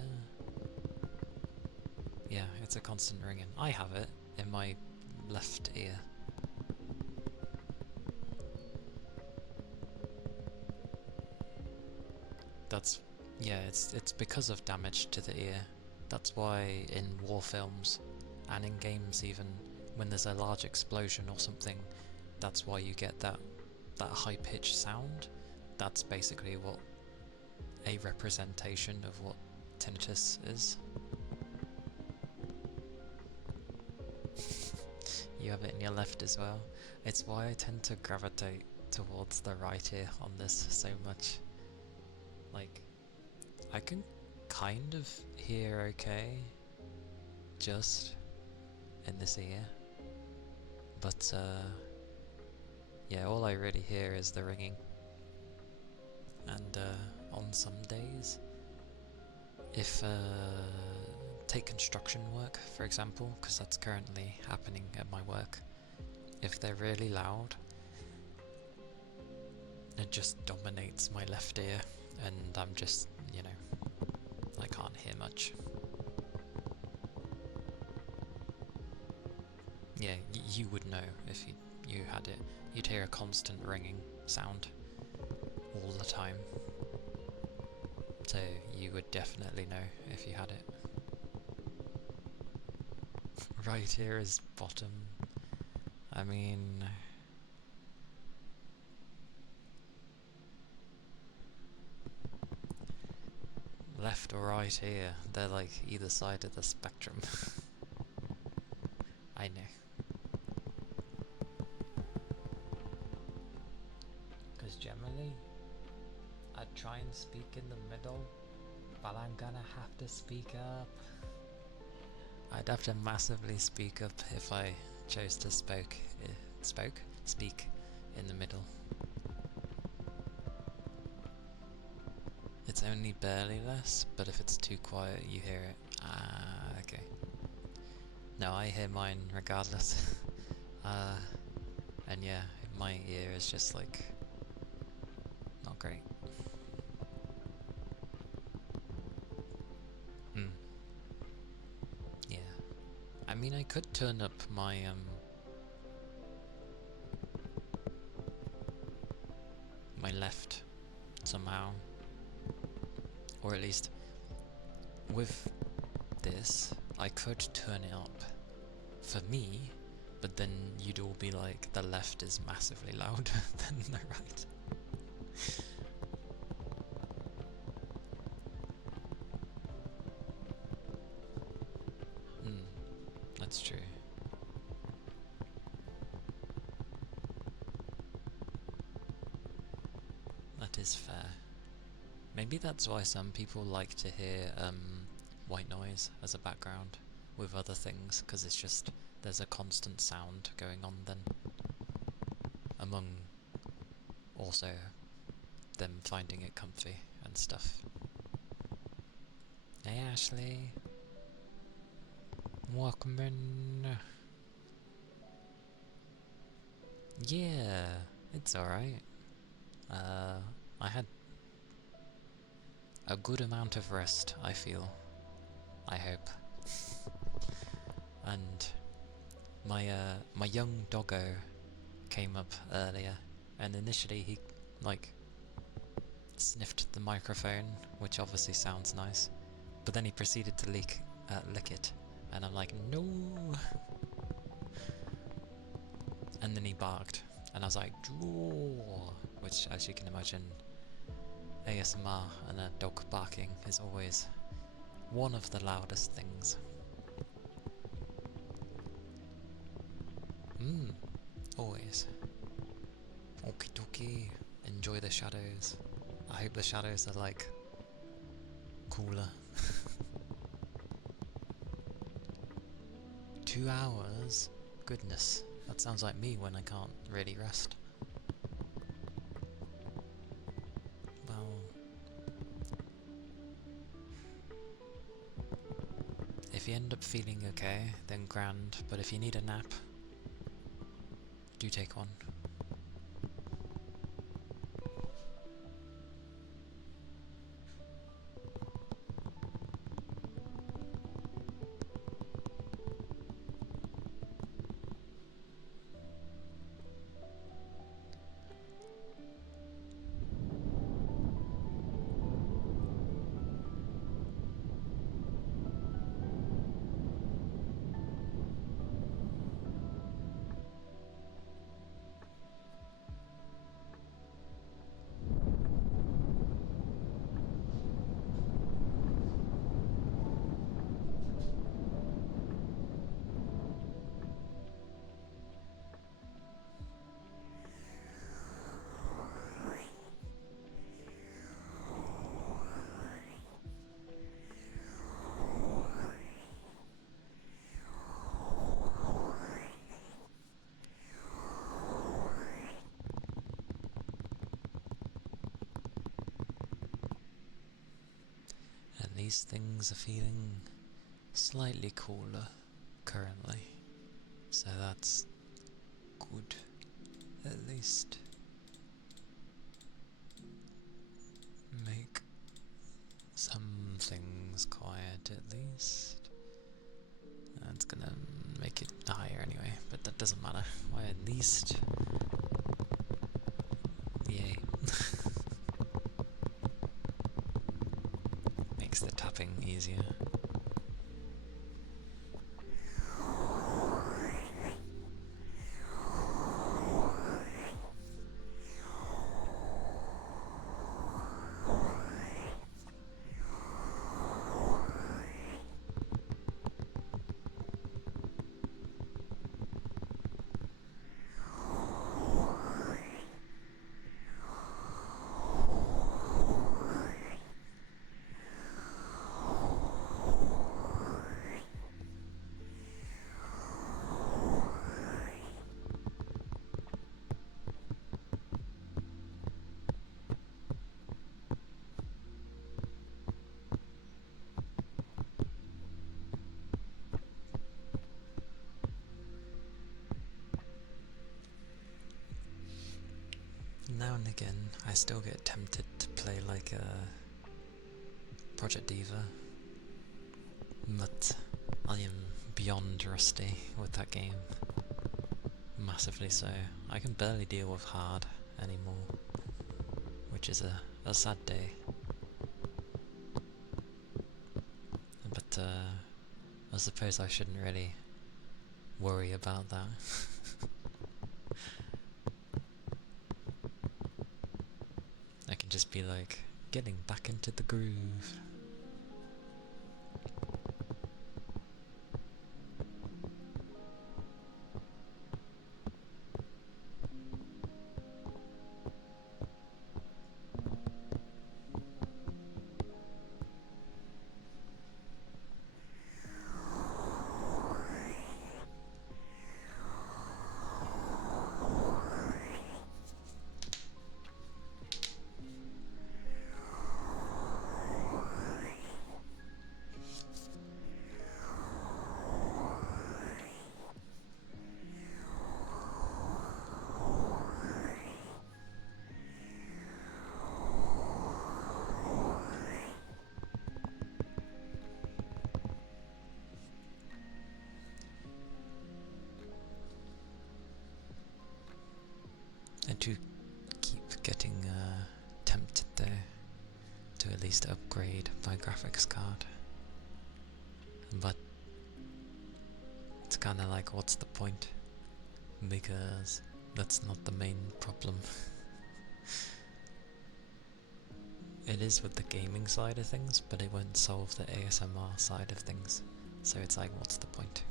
Yeah, it's a constant ringing. I have it in my left ear. It's because of damage to the ear. That's why in war films and in games even, when there's a large explosion or something, that's why you get that high-pitched sound. That's basically what a representation of what tinnitus is. You have it in your left as well. It's why I tend to gravitate towards the right ear on this so much. Like, I can kind of hear okay, just in this ear, but yeah, all I really hear is the ringing. And on some days, if take construction work for example, because that's currently happening at my work, if they're really loud, it just dominates my left ear, and I'm just, I can't hear much. Yeah, you would know if you had it. You'd hear a constant ringing sound all the time. So you would definitely know if you had it. Right ear is bottom. I mean, left or right ear, they're like either side of the spectrum. I know. Because generally, I'd try and speak in the middle, but I'm gonna have to speak up. I'd have to massively speak up if I chose to speak in the middle. It's only barely less, but if it's too quiet, you hear it. Ah, okay. No, I hear mine regardless. And yeah, my ear is just like not great. Yeah. I mean, I could turn up my my left somehow. Or at least with this, I could turn it up for me, but then you'd all be like, the left is massively louder than the right. That's true. That is fair. Maybe that's why some people like to hear white noise as a background with other things, because it's just, there's a constant sound going on then. Among also them finding it comfy and stuff. Hey Ashley! Welcome in! Yeah, it's alright. I had a good amount of rest, I feel. I hope. And my young doggo came up earlier, and initially he, like, sniffed the microphone, which obviously sounds nice, but then he proceeded to lick it, and I'm like, no! And then he barked, and I was like, draw! Which, as you can imagine, ASMR and a dog barking is always one of the loudest things. Always. Okie dokie. Enjoy the shadows. I hope the shadows are, like, cooler. 2 hours? Goodness, that sounds like me when I can't really rest. Well, if you end up feeling okay, then grand, but if you need a nap, do take one. And these things are feeling slightly cooler currently, so that's good, at least. Make some things quiet at least. That's gonna make it higher anyway, but that doesn't matter. Why, at least... Yay. Makes the tapping easier. Now and again, I still get tempted to play like a Project Diva, but I am beyond rusty with that game. Massively so. I can barely deal with hard anymore. which is a sad day. But I suppose I shouldn't really worry about that. I can just be like, getting back into the groove. I do keep getting tempted though to at least upgrade my graphics card, but it's kinda like, what's the point? Because that's not the main problem. It is with the gaming side of things, but it won't solve the ASMR side of things, so it's like, what's the point?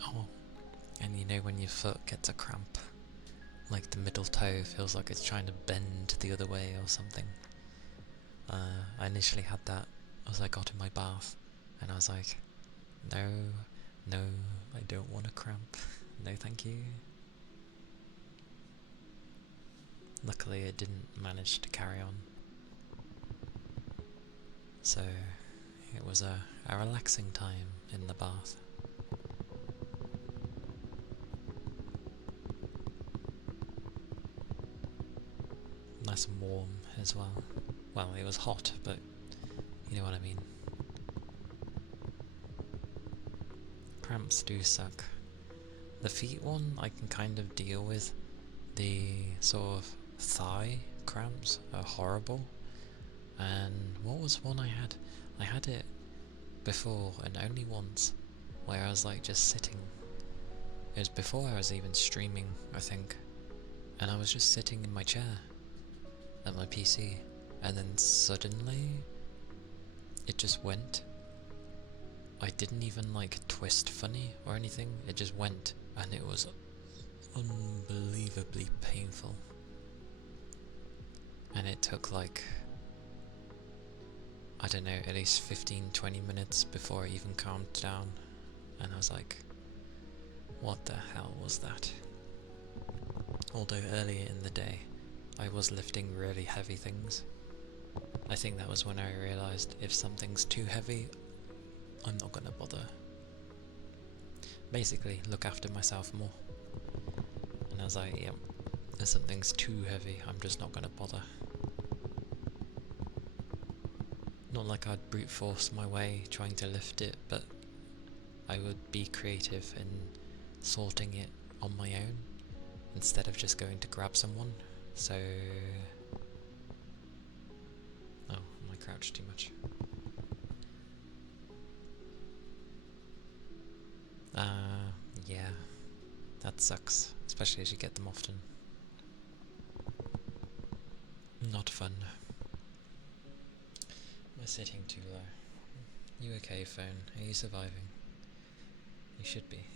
Oh, and you know when your foot gets a cramp, like the middle toe feels like it's trying to bend the other way or something. I initially had that as I got in my bath, and I was like, no, I don't want a cramp. No thank you. Luckily it didn't manage to carry on. So it was a relaxing time in the bath. Nice and warm as well. Well, it was hot, but you know what I mean. Cramps do suck. The feet one I can kind of deal with. The sort of thigh cramps are horrible. And what was one I had? I had it before, and only once, where I was like just sitting. It was before I was even streaming, I think. And I was just sitting in my chair at my PC, and then suddenly it just went. I didn't even like twist funny or anything, it just went, and it was unbelievably painful. And it took like, I don't know, at least 15-20 minutes before it even calmed down, and I was like, what the hell was that? Although earlier in the day I was lifting really heavy things. I think that was when I realised if something's too heavy, I'm not gonna bother. Basically, look after myself more. And I was like, yep, if something's too heavy, I'm just not gonna bother. Not like I'd brute force my way trying to lift it, but I would be creative in sorting it on my own, instead of just going to grab someone. So... oh, I crouched too much. Yeah, that sucks, especially as you get them often. Not fun. We're sitting too low. You okay, phone? Are you surviving? You should be.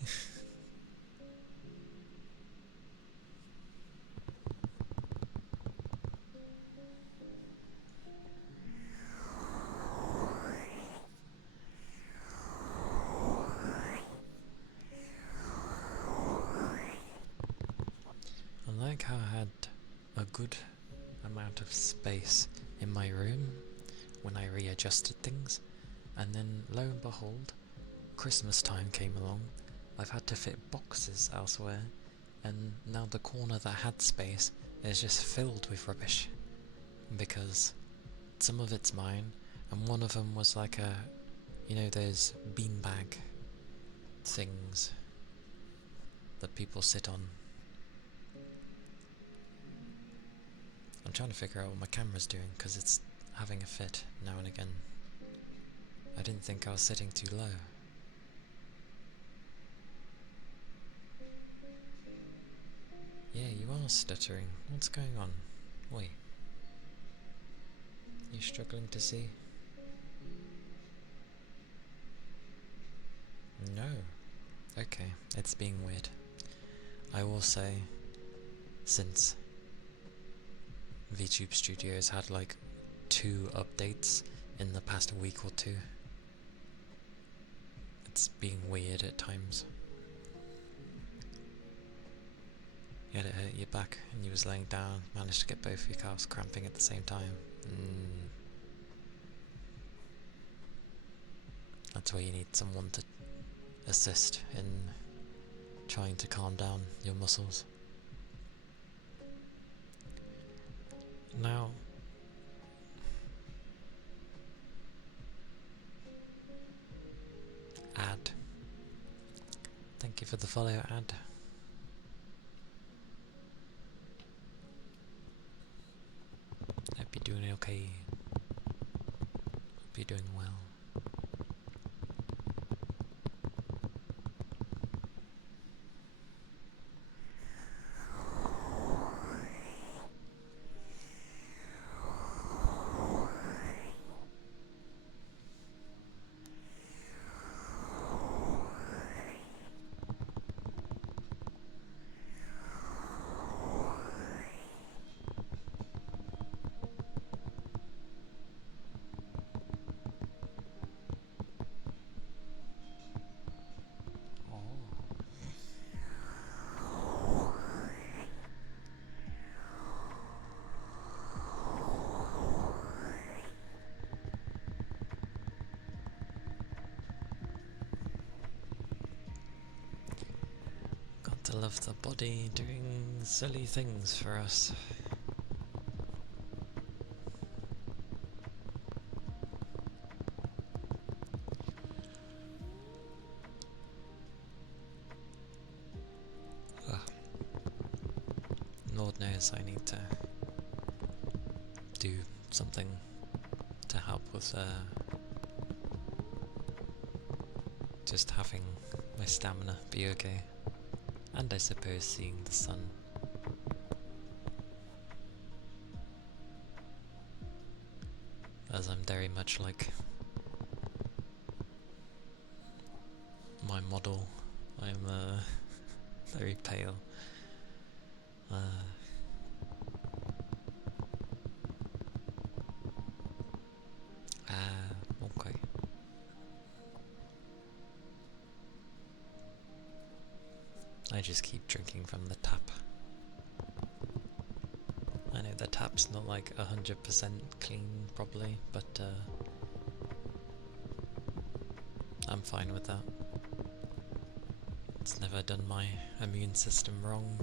I like how I had a good amount of space in my room when I readjusted things, and then lo and behold, Christmas time came along, I've had to fit boxes elsewhere, and now the corner that had space is just filled with rubbish. Because some of it's mine, and one of them was like a, you know, those beanbag things that people sit on. I'm trying to figure out what my camera's doing because it's having a fit now and again. I didn't think I was sitting too low. Yeah, you are stuttering. What's going on? Wait. You struggling to see? No. Okay, it's being weird. I will say, since VTube Studios had like 2 updates in the past week or 2, it's being weird at times. You had it hurt your back and you was laying down, managed to get both your calves cramping at the same time. That's where you need someone to assist in trying to calm down your muscles. Now, Ad. Thank you for the follow, Ad. Hope you're doing okay. Hope you're doing well. Got to love the body doing silly things for us. Ugh. Lord knows I need to do something to help with just having my stamina be okay. And I suppose seeing the sun. As I'm very much like my model. I'm very pale. Okay. I just keep drinking from the tap. I know the tap's not like 100% clean probably, but I'm fine with that. It's never done my immune system wrong.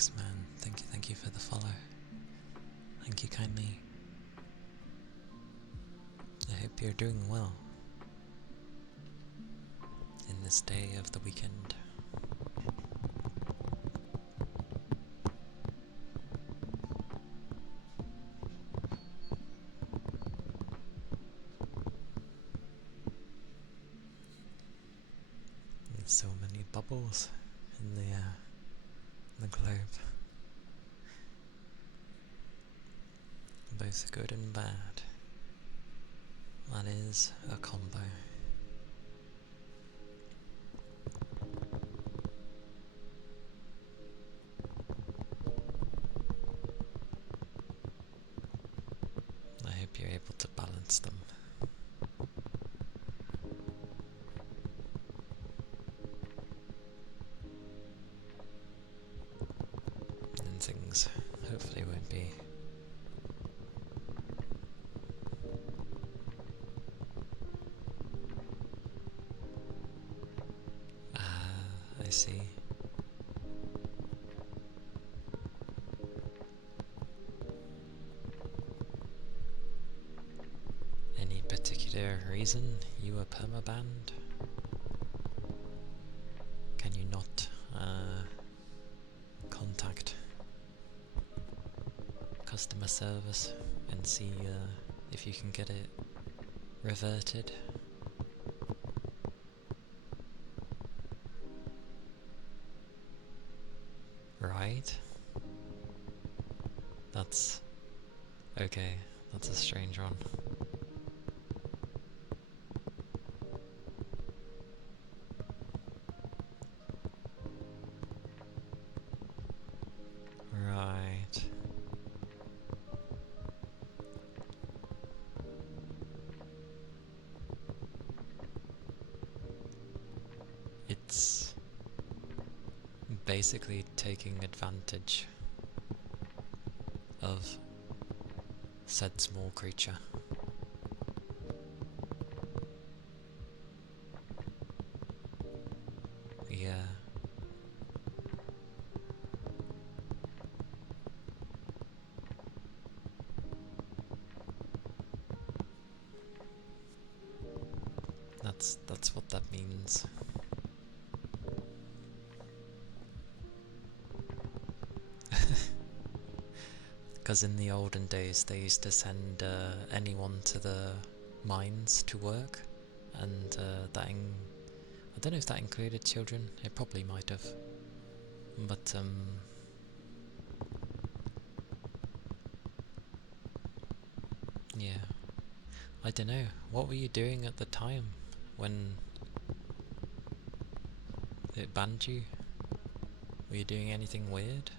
Thanks, man. Thank you for the follow. Thank you kindly. I hope you're doing well in this day of the weekend. There's so many bubbles in the globe. Both good and bad. That is a combo. I hope you're able to balance them. And things hopefully won't be I see. Any particular reason you were permabanned? Can you not contact customer service and see if you can get it reverted? Right? That's okay. That's a strange one. Right. It's basically taking advantage of said small creature. Yeah. That's what that means. Because in the olden days they used to send anyone to the mines to work, and I don't know if that included children. It probably might have, but yeah. I don't know. What were you doing at the time when it banned you? Were you doing anything weird?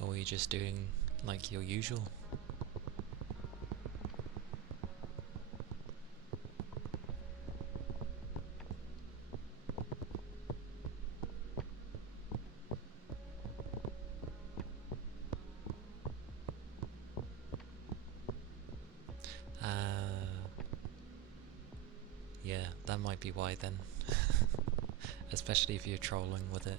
Or were you just doing like your usual? Yeah, that might be why then. Especially if you're trolling with it.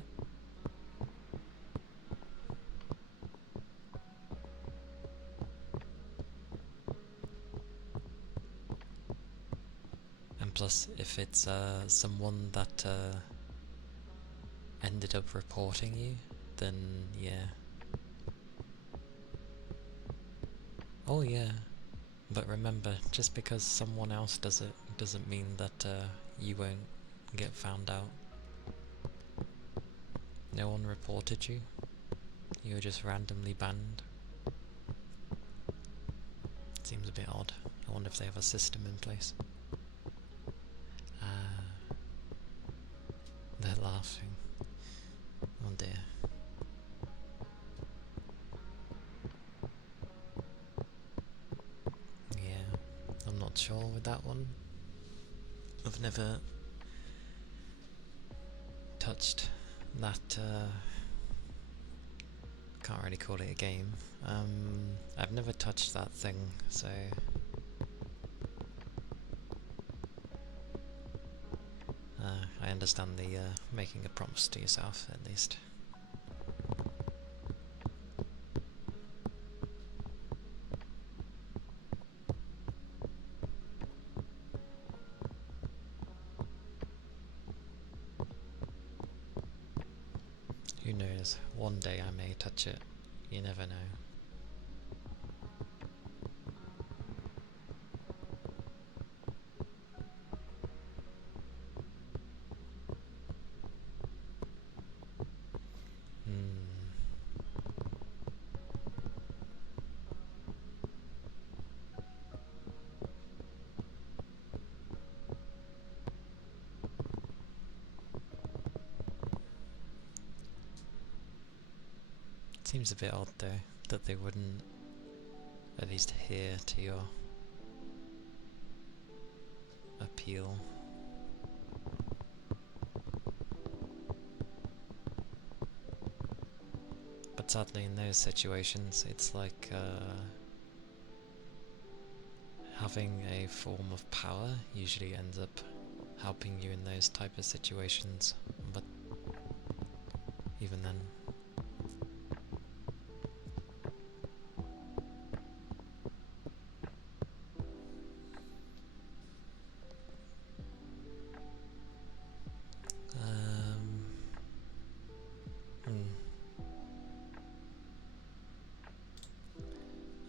And plus, if it's someone that ended up reporting you, then yeah. Oh yeah, but remember, just because someone else does it doesn't mean that you won't get found out. No one reported you. You were just randomly banned. Seems a bit odd. I wonder if they have a system in place. They're laughing. Oh dear. Yeah, I'm not sure with that one. I've never touched that, can't really call it a game. I've never touched that thing, so understand the making a promise to yourself, at least. Who knows, one day I may touch it, you never know. Seems a bit odd though, that they wouldn't at least hear to your appeal. But sadly in those situations it's like having a form of power usually ends up helping you in those type of situations, but even then.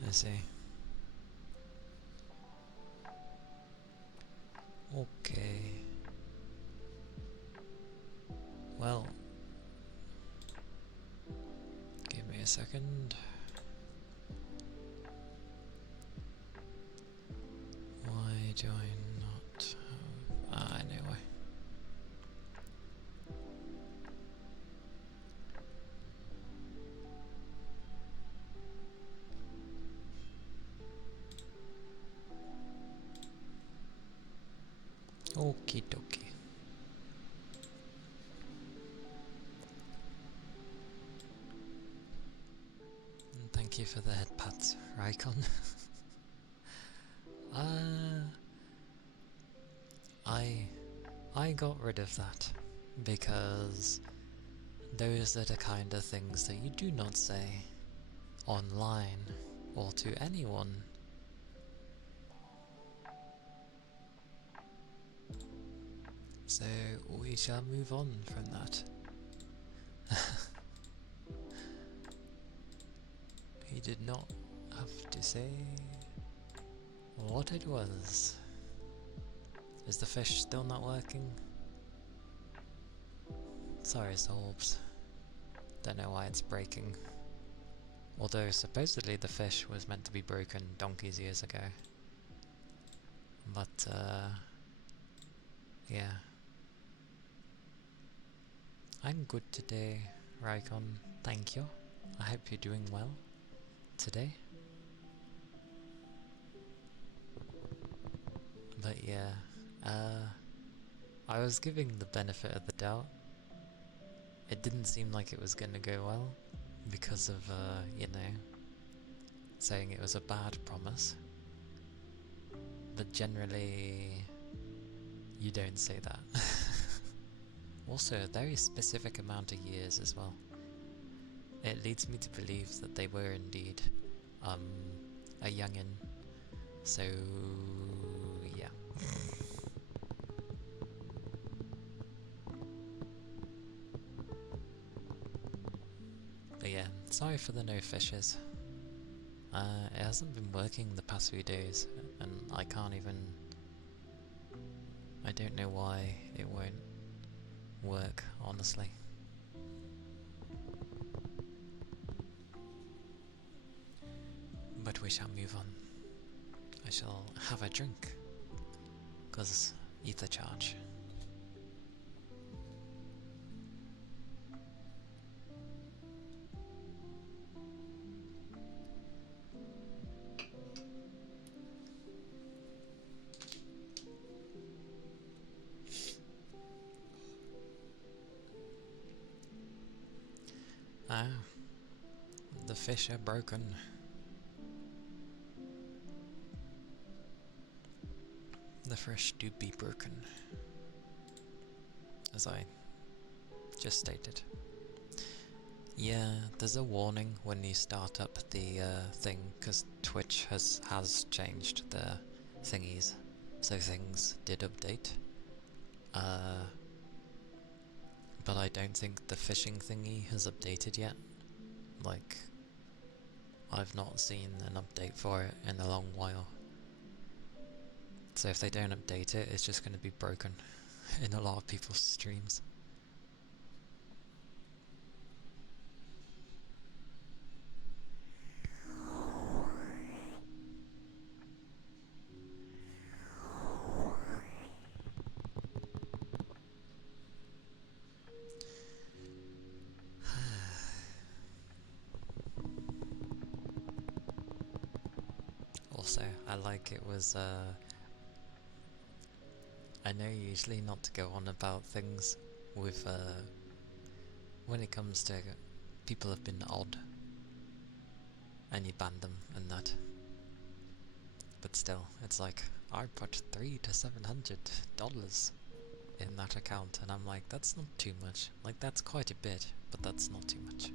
I see. Okay. Well, give me a second. Why do I not have... Ah, I know why. Okie dokie. Thank you for the head pats, Raikon. I got rid of that because those are the kind of things that you do not say online or to anyone. So we shall move on from that. He did not have to say what it was. Is the fish still not working? Sorry, Sorbs. Don't know why it's breaking. Although supposedly the fish was meant to be broken donkeys years ago. But yeah. I'm good today, Raikon. Thank you. I hope you're doing well today. But yeah, I was giving the benefit of the doubt. It didn't seem like it was gonna go well because of, you know, saying it was a bad promise. But generally, you don't say that. Also, a very specific amount of years as well. It leads me to believe that they were indeed a youngin'. So, yeah. But yeah, sorry for the no fishes. It hasn't been working the past few days, and I can't even... I don't know why it won't work, honestly. But we shall move on. I shall have a drink, 'cause ether charge. Ah, the fish are broken. The fish do be broken. as I just stated. Yeah, there's a warning when you start up the thing, because Twitch has changed their thingies, so things did update. But I don't think the fishing thingy has updated yet. Like, I've not seen an update for it in a long while. So if they don't update it, it's just going to be broken in a lot of people's streams. Also, I like it was, I know usually not to go on about things with, when it comes to people have been odd, and you ban them and that. But still, it's like, I put $300 to $700 in that account, and I'm like, that's not too much. Like, that's quite a bit, but that's not too much.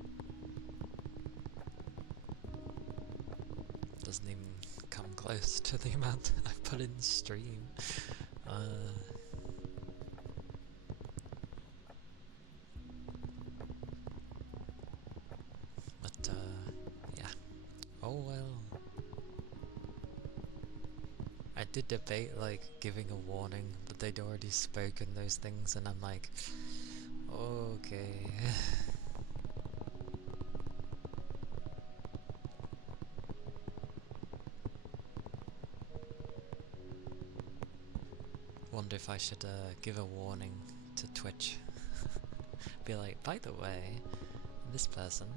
Doesn't even come close to the amount I put in stream. But yeah. Oh well. I did debate like giving a warning, but they'd already spoken those things, and I'm like, okay. Wonder if I should give a warning to Twitch. Be like, by the way, this person.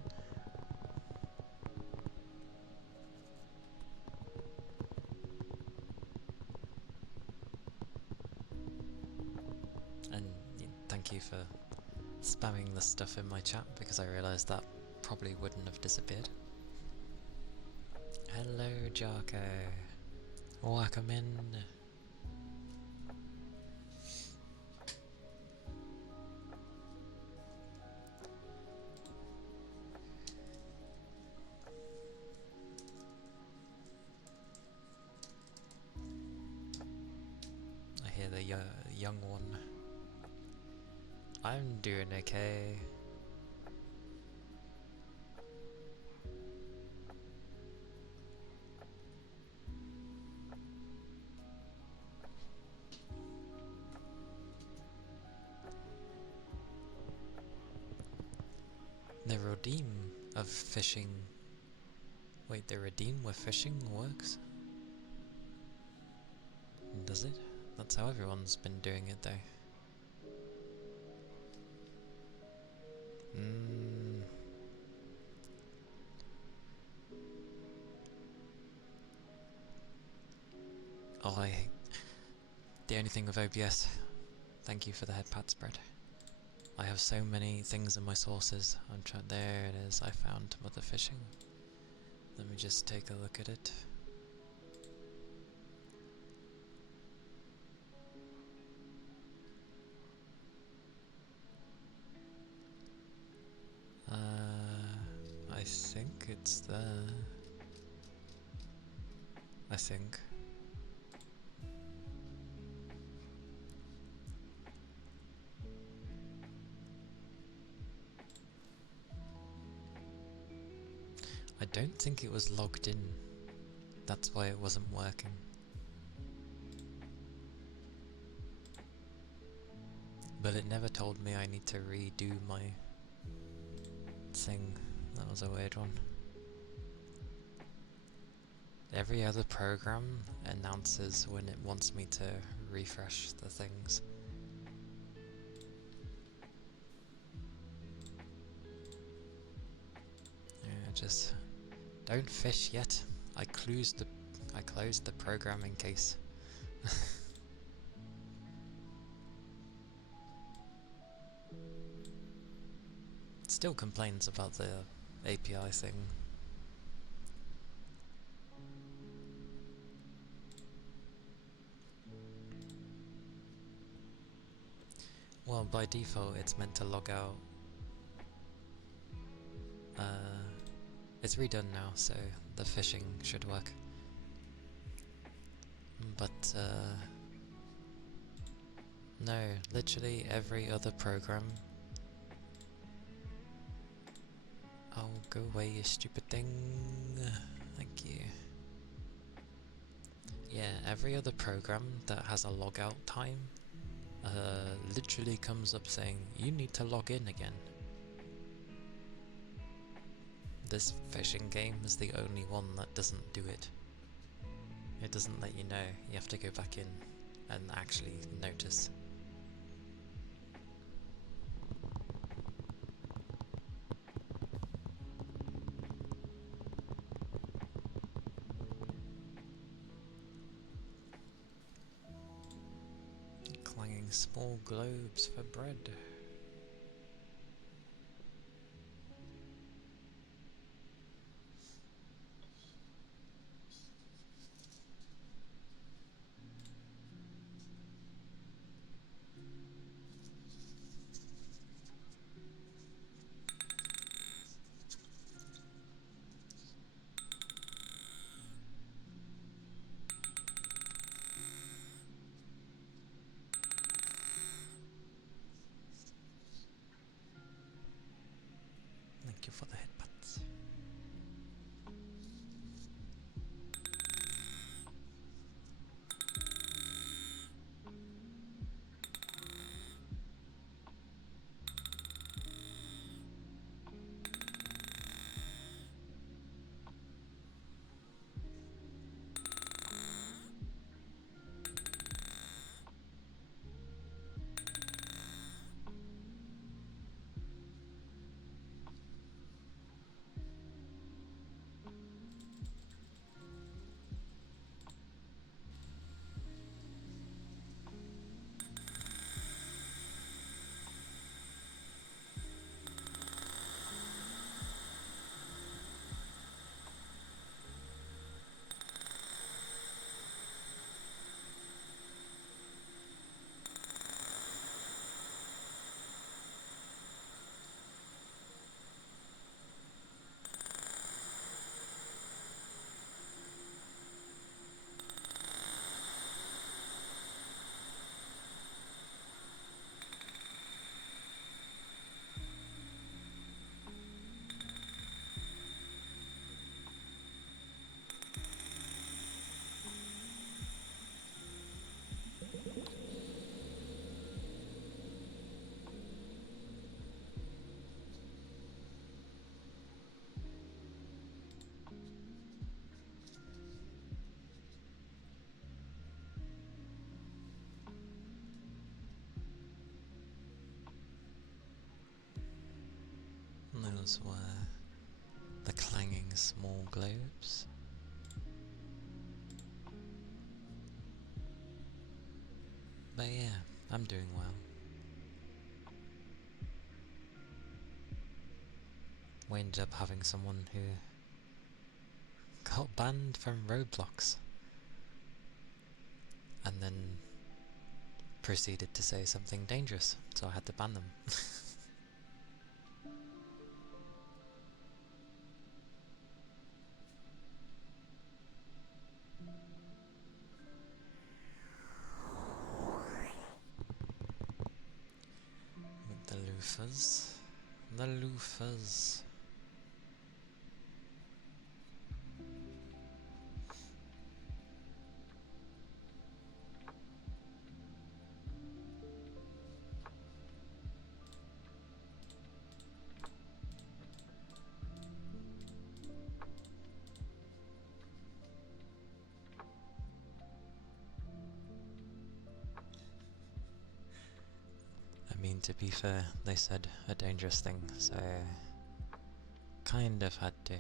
And thank you for spamming the stuff in my chat, because I realised that probably wouldn't have disappeared. Hello, Jarko. Welcome in. I hear the young one. I'm doing okay. The redeem of fishing. Wait, the redeem with fishing works? Does it? That's how everyone's been doing it though. Oh, the only thing with OBS, thank you for the head pat spread. I have so many things in my sources. I'm trying. There it is. I found mother fishing. Let me just take a look at it. I think it's there. I think. I don't think it was logged in. That's why it wasn't working. But it never told me I need to redo my thing. That was a weird one. Every other program announces when it wants me to refresh the things. Yeah, just don't fish yet. I closed the program in case. Still complains about the API thing. Well, by default, it's meant to log out. It's redone now, so the phishing should work. But, no, literally every other program. Oh, go away, you stupid thing. Thank you. Yeah, every other program that has a logout time literally comes up saying, you need to log in again. This phishing game is the only one that doesn't do it. It doesn't let you know. You have to go back in and actually notice. Clanging small globes for bread. Thank you for the headbutts. And those were the clanging small globes. But yeah, I'm doing well. We ended up having someone who got banned from Roblox and then proceeded to say something dangerous, so I had to ban them. With the loofahs. The loofahs. I mean, to be fair, they said a dangerous thing, so kind of had to.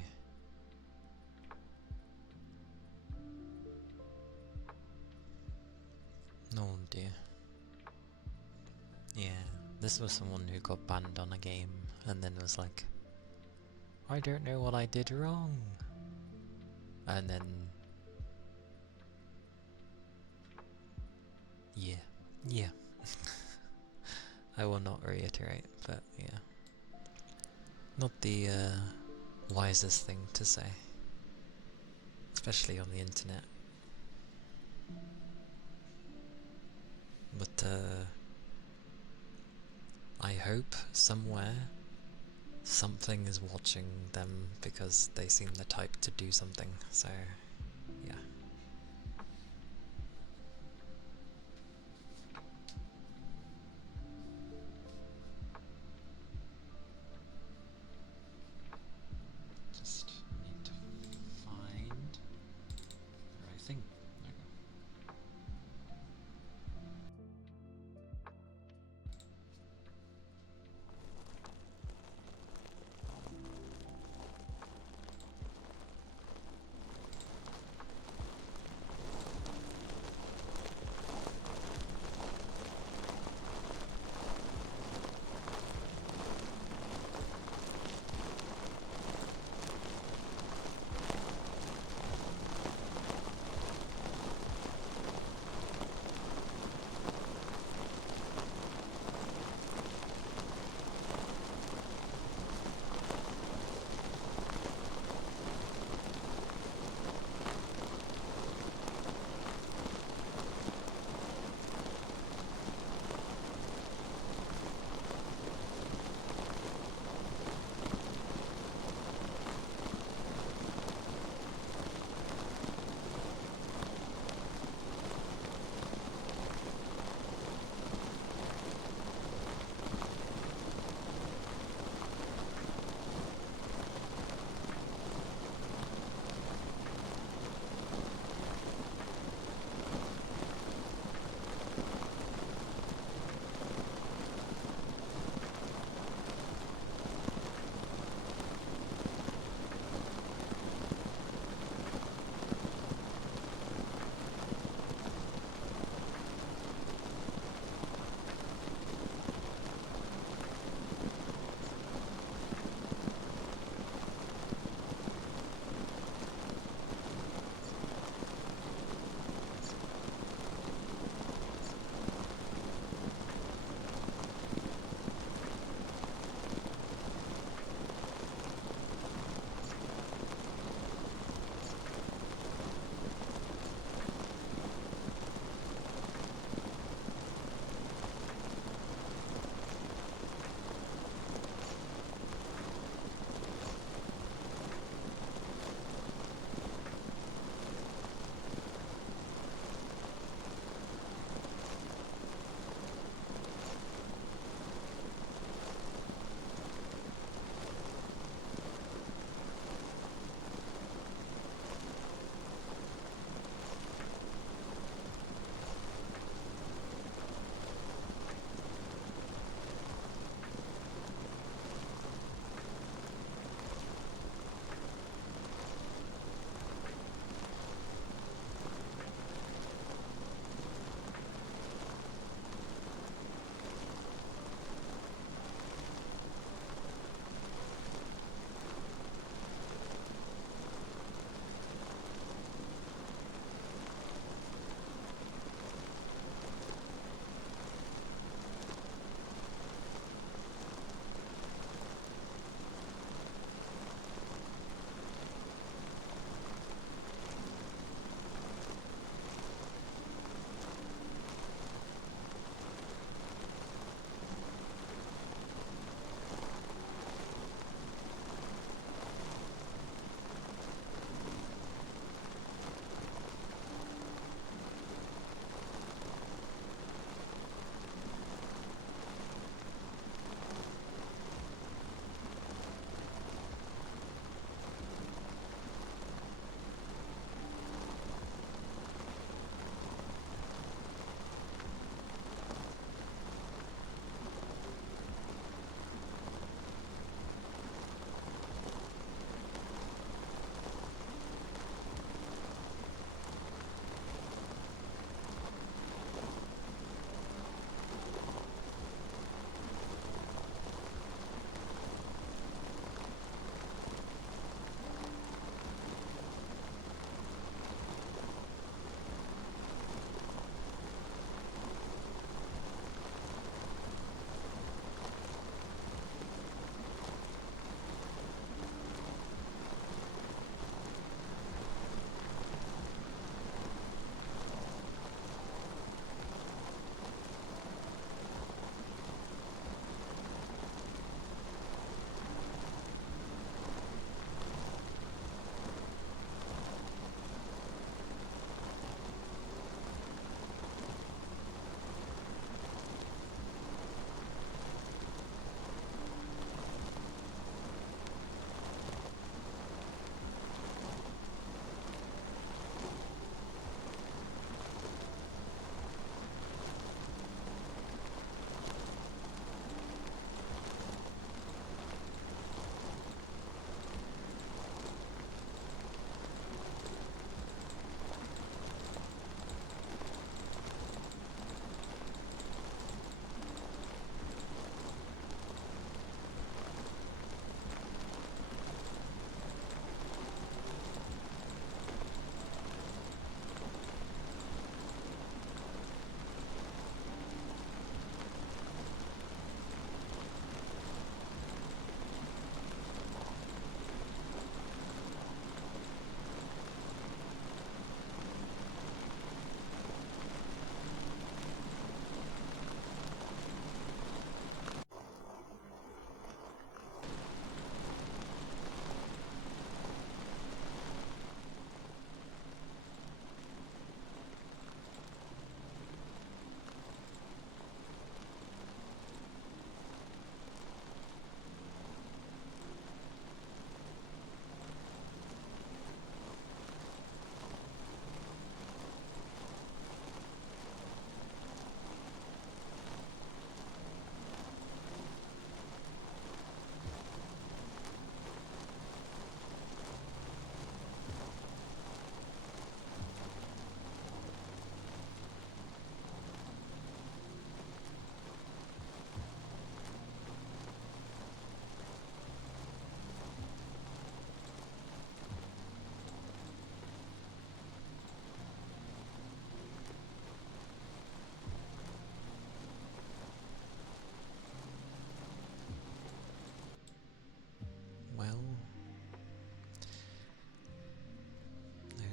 Oh dear. Yeah, this was someone who got banned on a game and then was like, I don't know what I did wrong. And then, yeah. I will not reiterate, but yeah. Not the wisest thing to say. Especially on the internet. But I hope somewhere something is watching them because they seem the type to do something, so yeah. Just need to find where I think.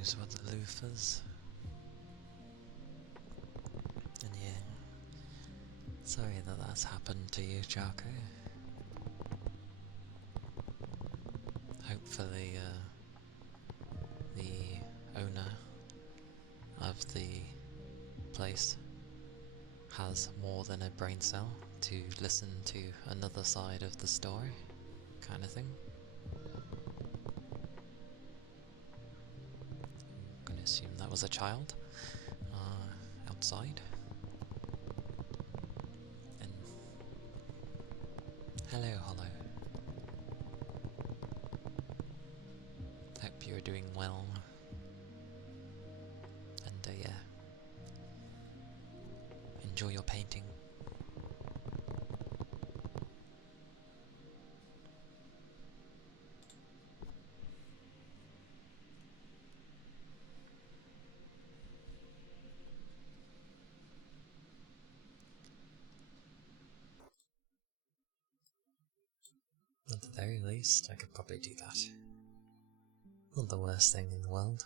Those were the loofahs. And yeah, sorry that that's happened to you, Jarko. Hopefully, the owner of the place has more than a brain cell to listen to another side of the story, kind of thing. I'm gonna assume that was a child outside. And hello, Hollow. Hope you're doing well. And yeah, enjoy your painting. At the very least, I could probably do that. Not the worst thing in the world.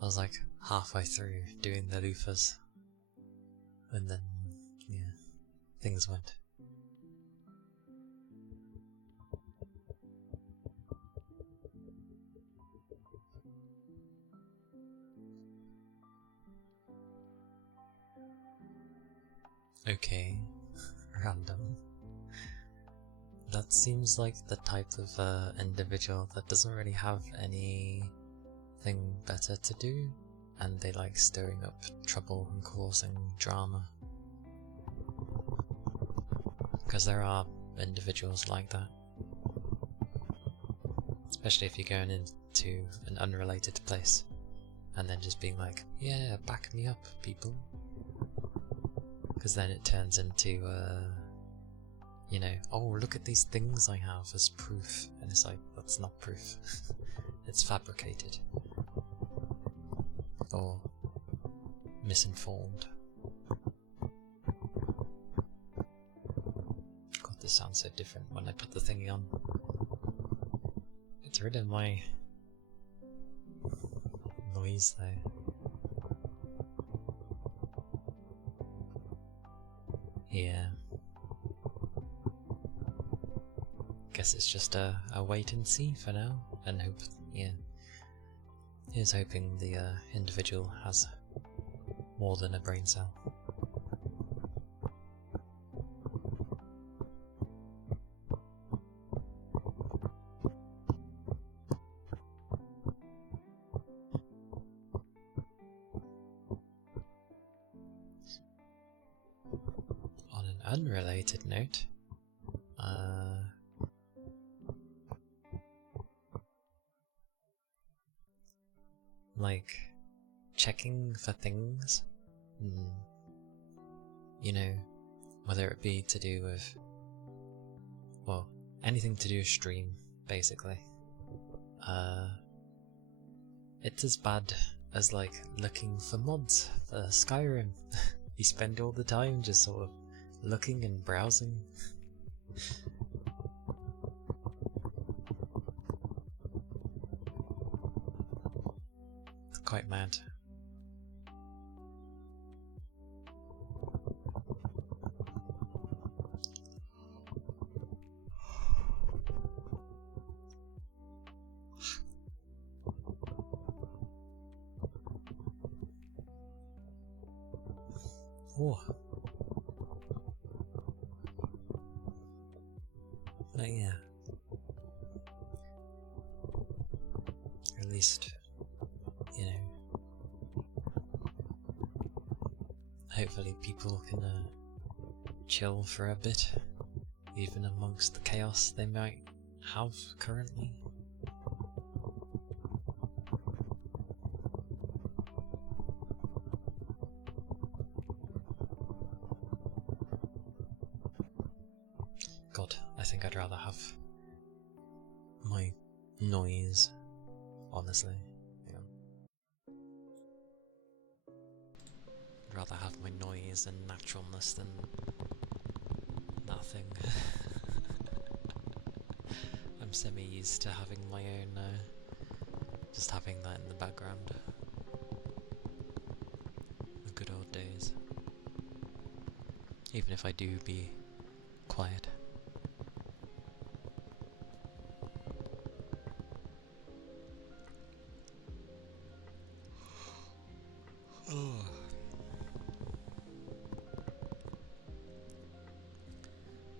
I was like halfway through doing the loofahs, and then, yeah, things went. Okay, random. That seems like the type of individual that doesn't really have anything better to do, and they like stirring up trouble and causing drama. Because there are individuals like that. Especially if you're going into an unrelated place, and then just being like, yeah, back me up, people. Because then it turns into, you know, oh, look at these things I have as proof. And it's like, that's not proof. It's fabricated. Or misinformed. God, this sounds so different when I put the thingy on. Get rid of my noise there. Yeah. Guess it's just a wait and see for now, and hope, yeah. Here's hoping the individual has more than a brain cell. On an unrelated note, like, checking for things, you know, whether it be to do with, well, anything to do with stream, basically. It's as bad as, like, looking for mods for Skyrim. You spend all the time just sort of looking and browsing. It's quite mad. Oh. But yeah. At least, you know, hopefully people can chill for a bit, even amongst the chaos they might have currently. God, I think I'd rather have my noise, honestly. Yeah. I'd rather have my noise and naturalness than that thing. I'm semi-used to having my own Just having that in the background. The good old days. Even if I do be quiet. Oh.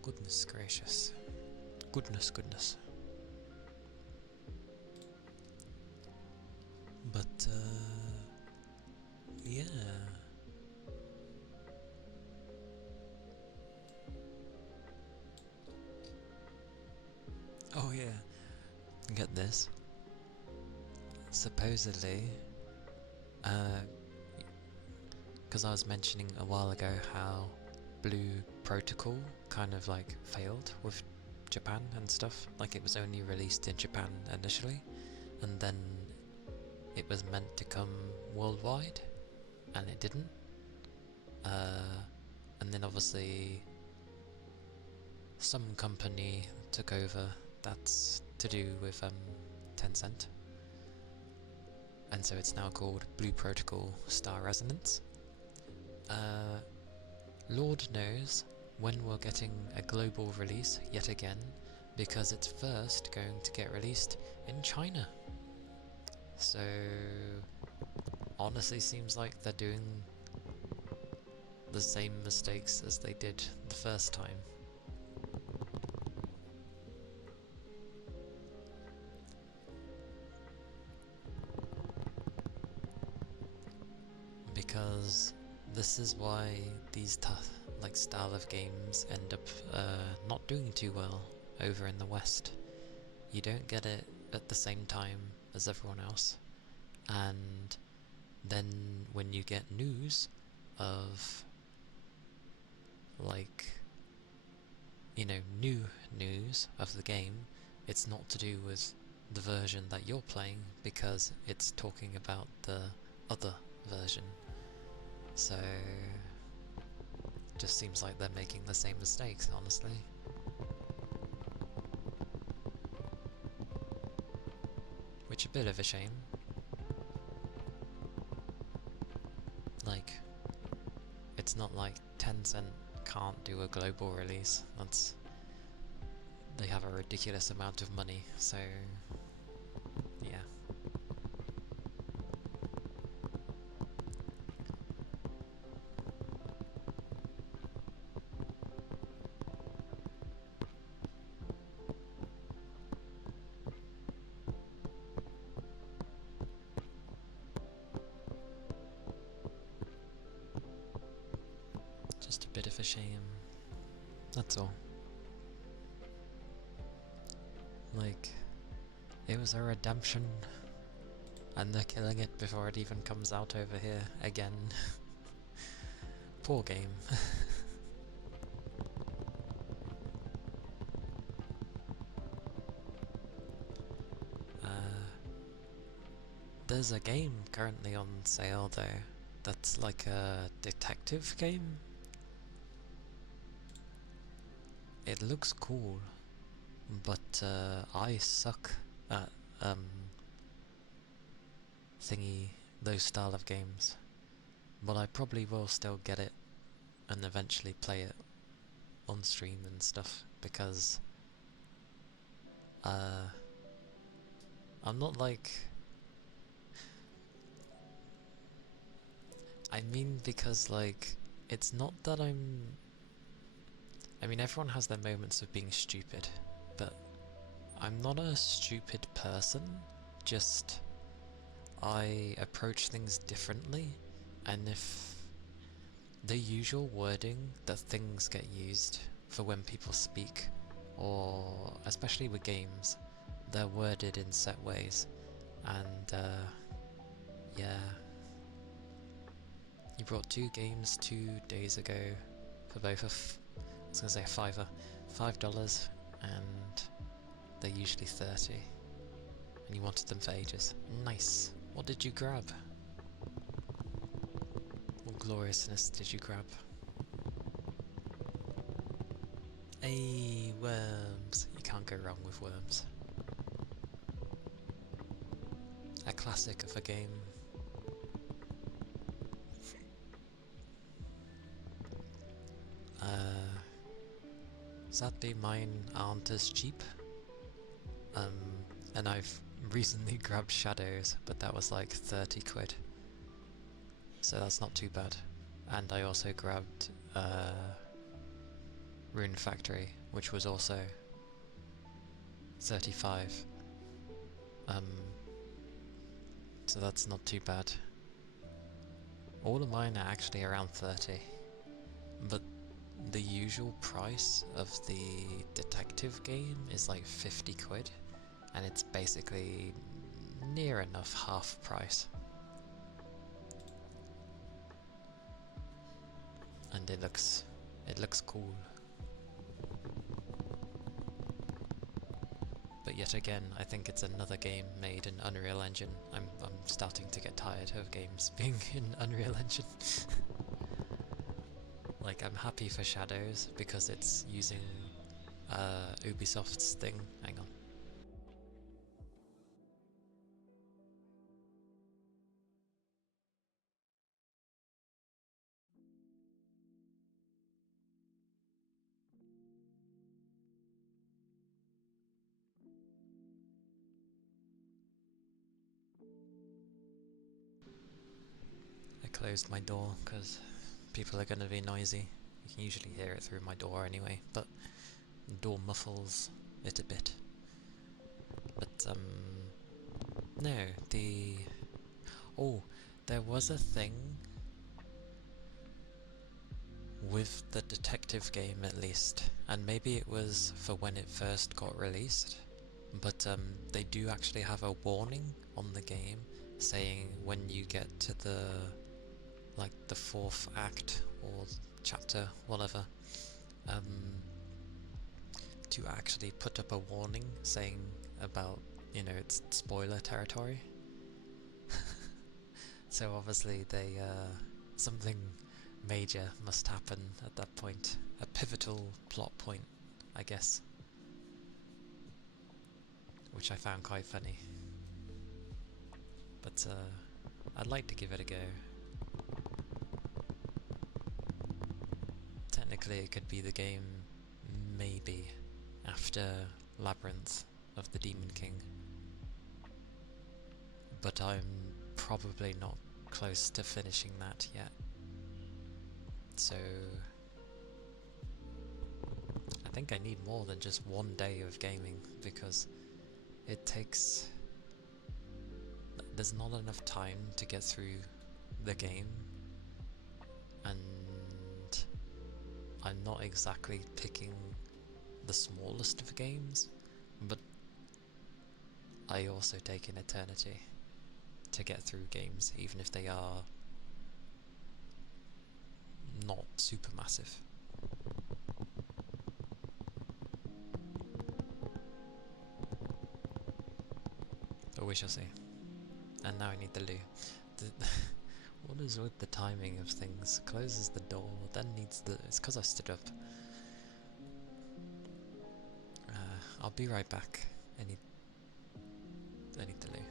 Goodness gracious. Goodness. But, yeah. Oh yeah. Get this. Supposedly, because I was mentioning a while ago how Blue Protocol kind of like failed with Japan and stuff. Like it was only released in Japan initially, and then it was meant to come worldwide, and it didn't. And then obviously some company took over. That's to do with Tencent, and so it's now called Blue Protocol Star Resonance. Lord knows when we're getting a global release yet again, because it's first going to get released in China. So honestly seems like they're doing the same mistakes as they did the first time. Because this is why these style of games end up not doing too well over in the West. You don't get it at the same time as everyone else, and then when you get news of new news of the game, it's not to do with the version that you're playing, because it's talking about the other version. So just seems like they're making the same mistakes, honestly. Which a bit of a shame. Like, it's not like Tencent can't do a global release. They have a ridiculous amount of money, so yeah. Just a bit of a shame. That's all. Like, it was a redemption, and they're killing it before it even comes out over here again. Poor game. There's a game currently on sale though, that's like a detective game. It looks cool, but I suck at those style of games. But I probably will still get it and eventually play it on stream and stuff, because I'm not like... I mean, because like, it's not that I mean, everyone has their moments of being stupid, but I'm not a stupid person, just I approach things differently, and if the usual wording that things get used for when people speak, or especially with games, they're worded in set ways, and yeah. You brought 2 games 2 days ago for both of, I was going to say a fiver, $5, and they're usually 30, and you wanted them for ages. Nice. What did you grab? What gloriousness did you grab? Hey, worms. You can't go wrong with worms. a classic of a game. Sadly mine aren't as cheap. And I've recently grabbed Shadows, but that was like 30 quid. So that's not too bad. And I also grabbed Rune Factory, which was also 35. So that's not too bad. All of mine are actually around 30. But the usual price of the detective game is like 50 quid. And it's basically near enough half price. And it looks cool. But yet again, I think it's another game made in Unreal Engine. I'm starting to get tired of games being in Unreal Engine. Like, I'm happy for Shadows because it's using Ubisoft's thing. Hang on. I closed my door because people are going to be noisy. You can usually hear it through my door anyway, but the door muffles it a bit. But, no, oh, there was a thing with the detective game at least, and maybe it was for when it first got released, but they do actually have a warning on the game saying when you get to the fourth act or chapter, whatever, to actually put up a warning saying about, it's spoiler territory. So obviously something major must happen at that point. A pivotal plot point, I guess. Which I found quite funny. But I'd like to give it a go. Technically it could be the game maybe after Labyrinth of the Demon King. But I'm probably not close to finishing that yet. So I think I need more than just one day of gaming, because there's not enough time to get through the game, and I'm not exactly picking the smallest of games, but I also take an eternity to get through games, even if they are not super massive. But we shall see. And now I need the loo. What is with the timing of things? Closes the door, then needs the... It's because I stood up. I'll be right back. I need the loo.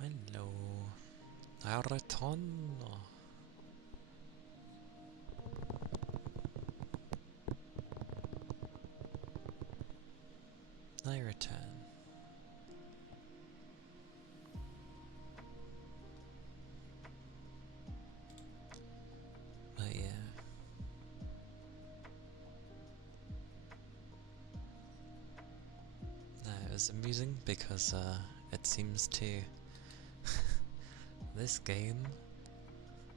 Hello. I return. I return. But yeah. It was amusing because it seems to... this game,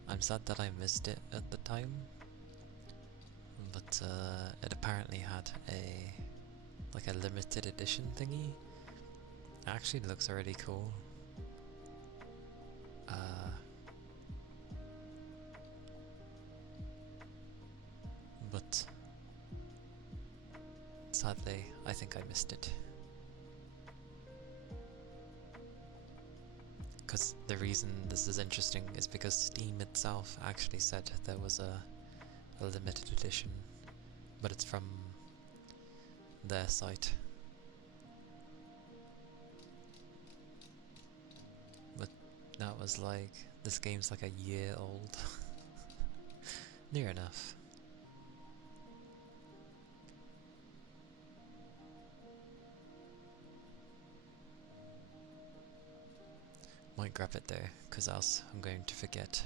I'm sad that I missed it at the time, but it apparently had like a limited edition thingy. It actually looks already cool. But sadly, I think I missed it. Because the reason this is interesting is because Steam itself actually said there was a limited edition, but it's from their site. But that was like, this game's like a year old. Near enough. Might grab it though, because else I'm going to forget.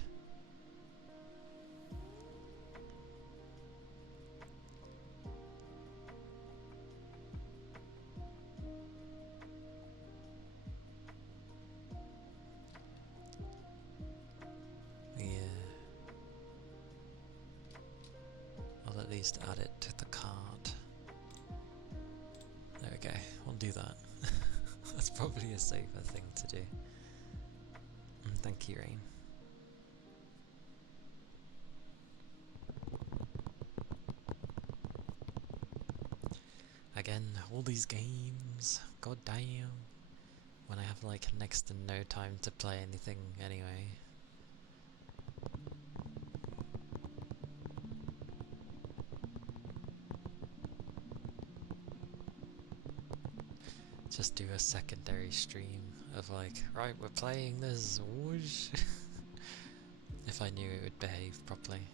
Yeah. I'll at least add it to the card. There we go, we'll do that. That's probably a safer thing to do. Thank you, Rain. Again, all these games, god damn. When I have like next to no time to play anything anyway. Just do a secondary stream of like, right, we're playing this, whoosh. If I knew it would behave properly.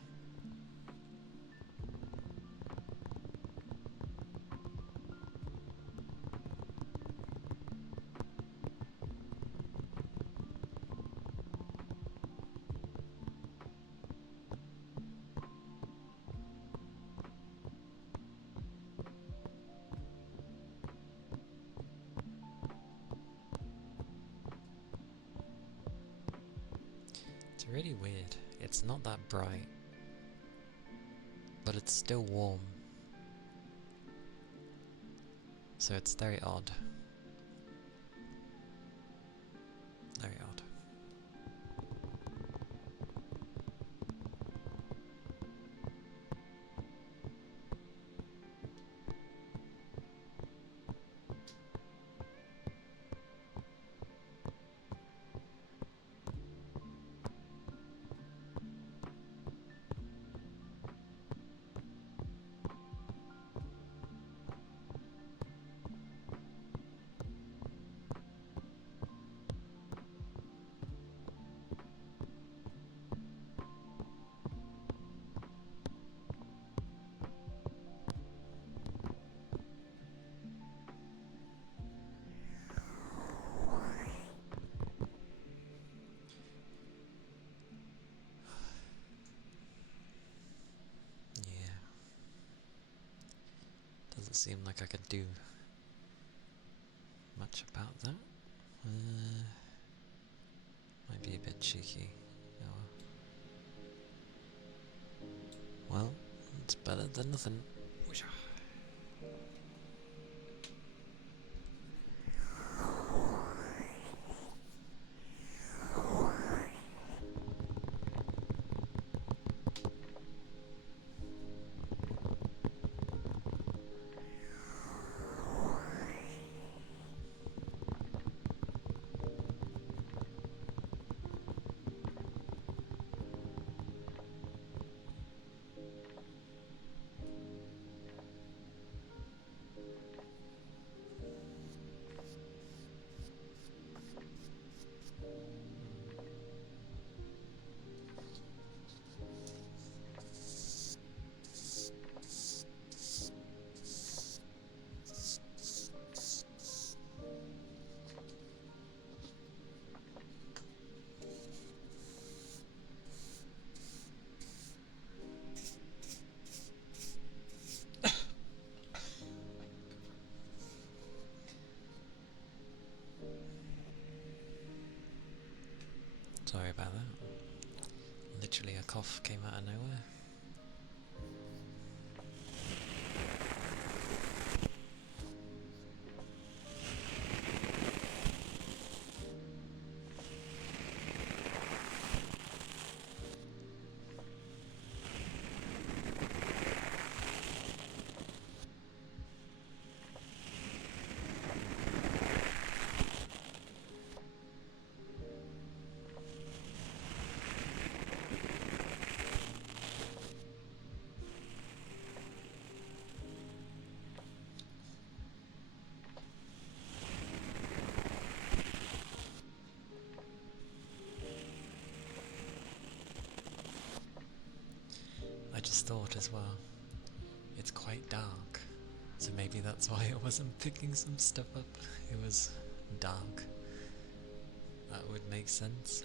really weird. It's not that bright, but it's still warm. So it's very odd. Very odd. Yeah. Doesn't seem like I could do much about that. Might be a bit cheeky. Oh well, it's better than nothing. Sorry about that. Literally a cough came out of nowhere. I just thought as well, it's quite dark, so maybe that's why I wasn't picking some stuff up. It was dark. That would make sense.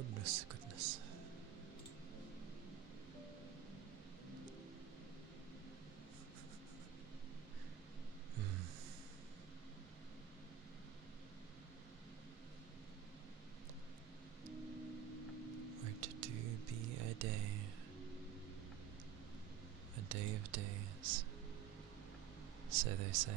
Goodness, goodness. Where to be a day of days, so they say.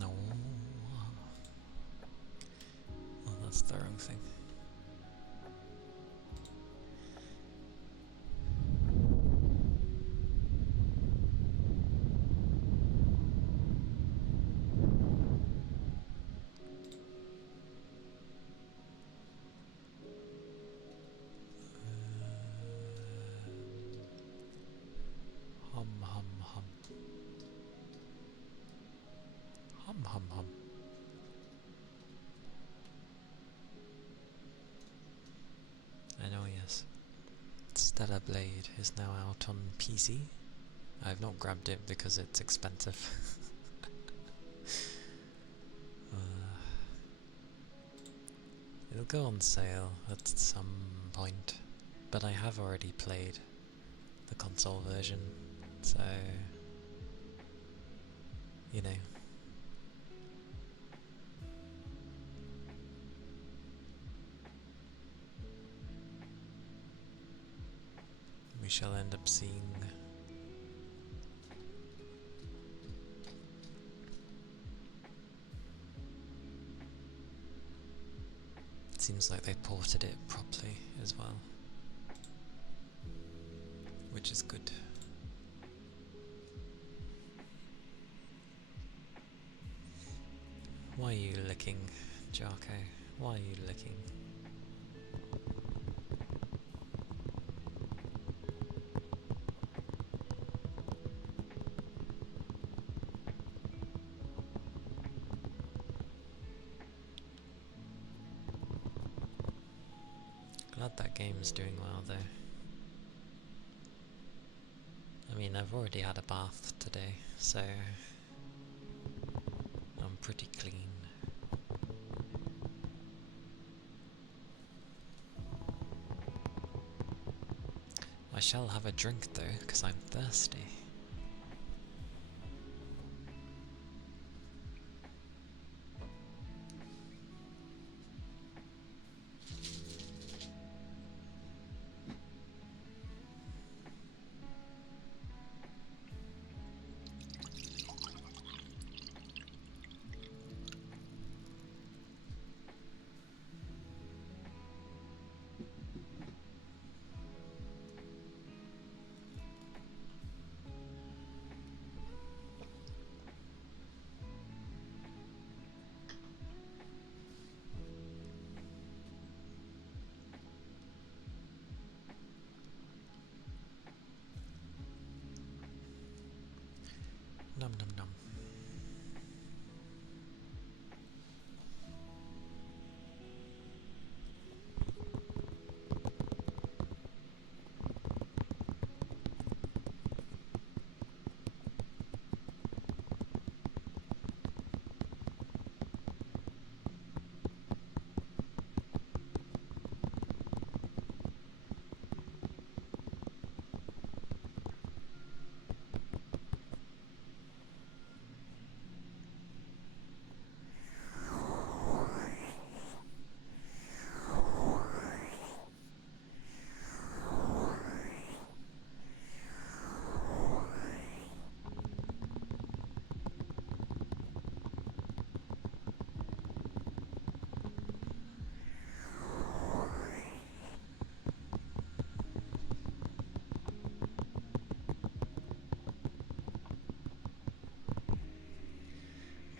No. Oh, that's the wrong thing. Hum hum hum. Hum hum hum. I know, yes. Stellar Blade is now out on PC. I've not grabbed it because it's expensive. It'll go on sale at some point, but I have already played the console version, so you know. We shall end up seeing it seems like they ported it properly as well, which is good. Why are you licking, Jarko? Why are you licking? Glad that game's doing well though. I mean, I've already had a bath today, so I'm pretty clean. I shall have a drink though, because I'm thirsty.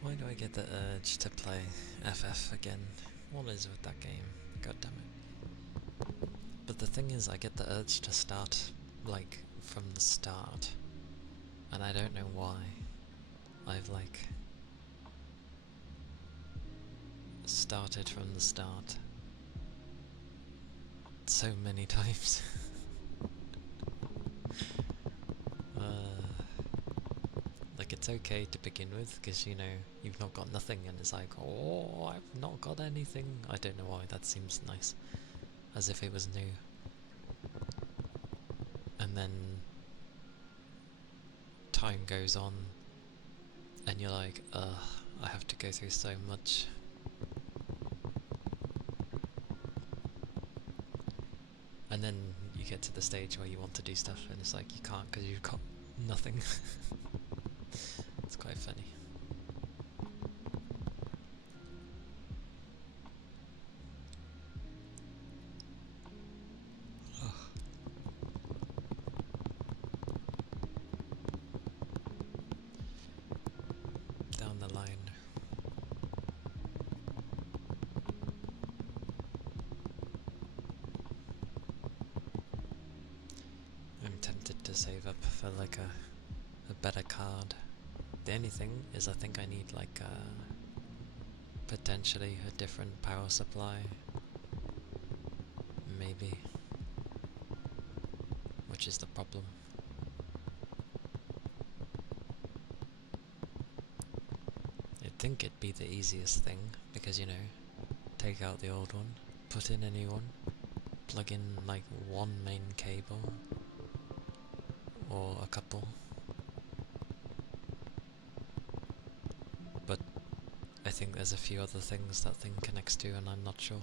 Why do I get the urge to play FF again? What is with that game? God damn it. But the thing is, I get the urge to start, like, from the start. And I don't know why. I've, like, started from the start so many times. Like, it's okay to begin with, because, you know, you've not got nothing, and it's like, oh, I've not got anything. I don't know why, that seems nice. As if it was new. And then time goes on, and you're like, ugh, I have to go through so much. And then you get to the stage where you want to do stuff, and it's like, you can't because you've got nothing. It's quite funny. Down the line. I'm tempted to save up for like a better card. The only thing is I think I need like potentially a different power supply. Maybe. Which is the problem. You'd think it'd be the easiest thing, because, you know, take out the old one, put in a new one, plug in like one main cable, or a couple. But I think there's a few other things that thing connects to, and I'm not sure.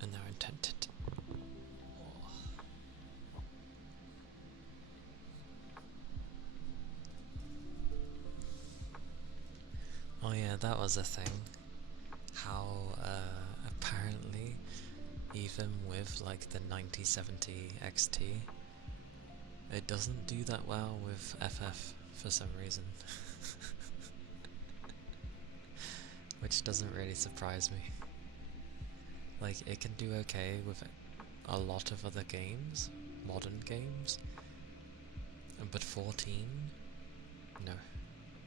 And now I'm tempted. Oh yeah, that was a thing. How apparently, even with like the 9070 XT, it doesn't do that well with FF for some reason. Which doesn't really surprise me. Like, it can do okay with a lot of other games, modern games, but 14? No.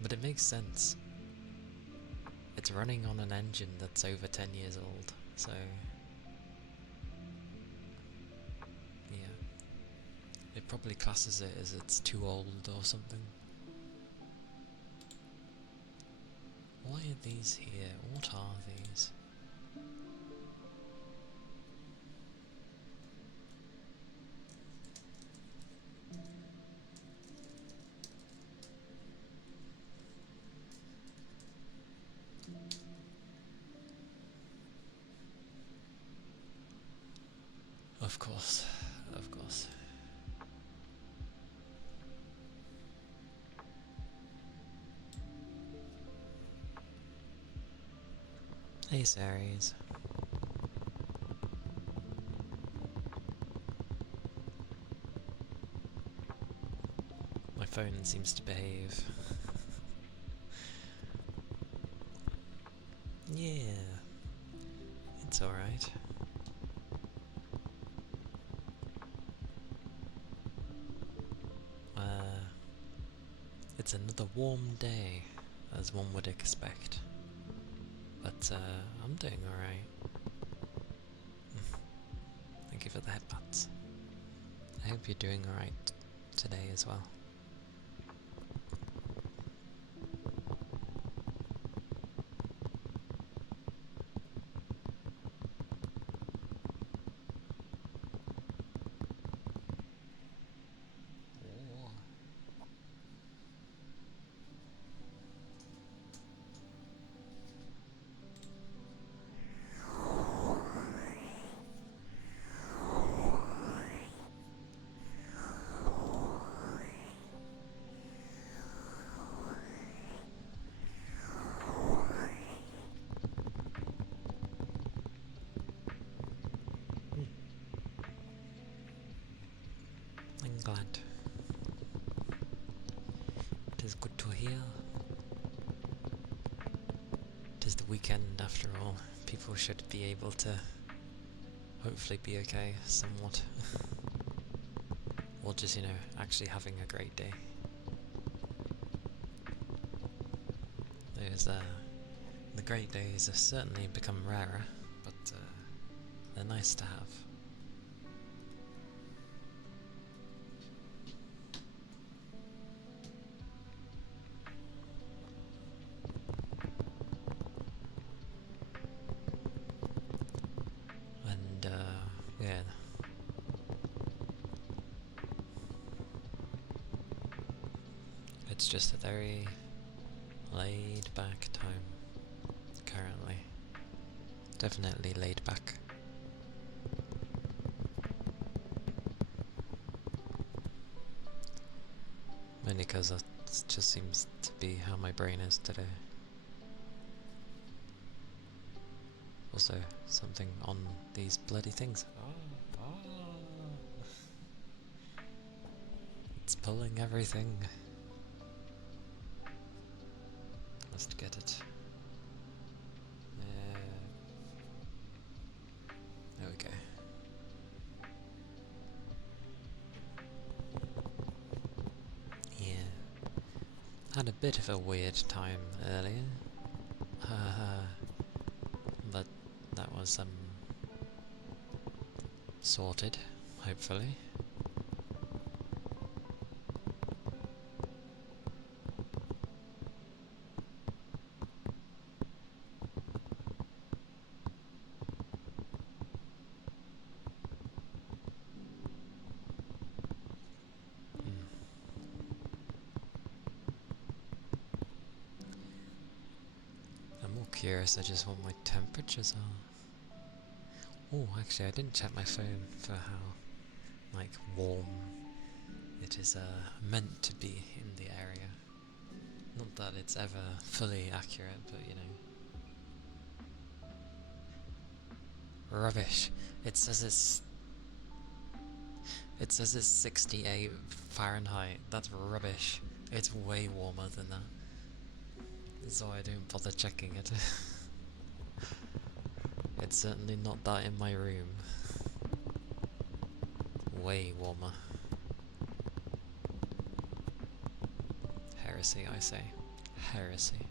But it makes sense. It's running on an engine that's over 10 years old, so yeah. It probably classes it as it's too old or something. Why are these here? What are these? Of course, of course. Hey, Saries. My phone seems to behave. Yeah, it's alright. It's another warm day, as one would expect. But I'm doing alright. Thank you for the headbuds. I hope you're doing alright today as well. I'm glad. It is good to hear. It is the weekend after all. People should be able to hopefully be okay somewhat. Or just, actually having a great day. The great days have certainly become rarer, but they're nice to have. And, yeah. It's just a very laid back time currently. Definitely laid back. Mainly because that just seems to be how my brain is today. Also, something on these bloody things. It's pulling everything. Must get it. There we go. Yeah. Had a bit of a weird time earlier. But that was sorted, hopefully. I'm more curious, I just what my temperatures are. Oh, actually I didn't check my phone for how, warm it is meant to be in the area. Not that it's ever fully accurate, but Rubbish. It says it's 68 Fahrenheit. That's rubbish. It's way warmer than that. So I don't bother checking it. It's certainly not that in my room. Way warmer. Heresy, I say. Heresy.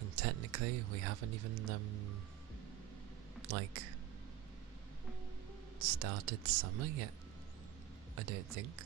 And technically, we haven't even, started summer yet. I don't think.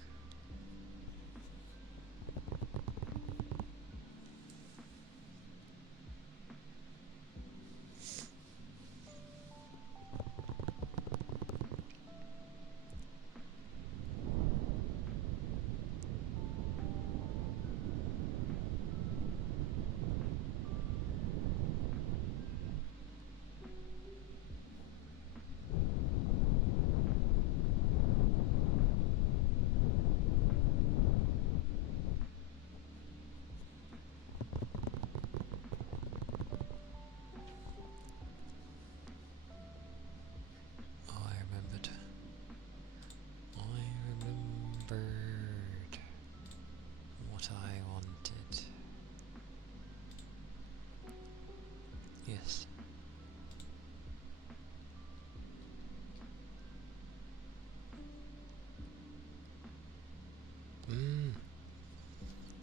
Oh, I remembered. What I wanted. Yes.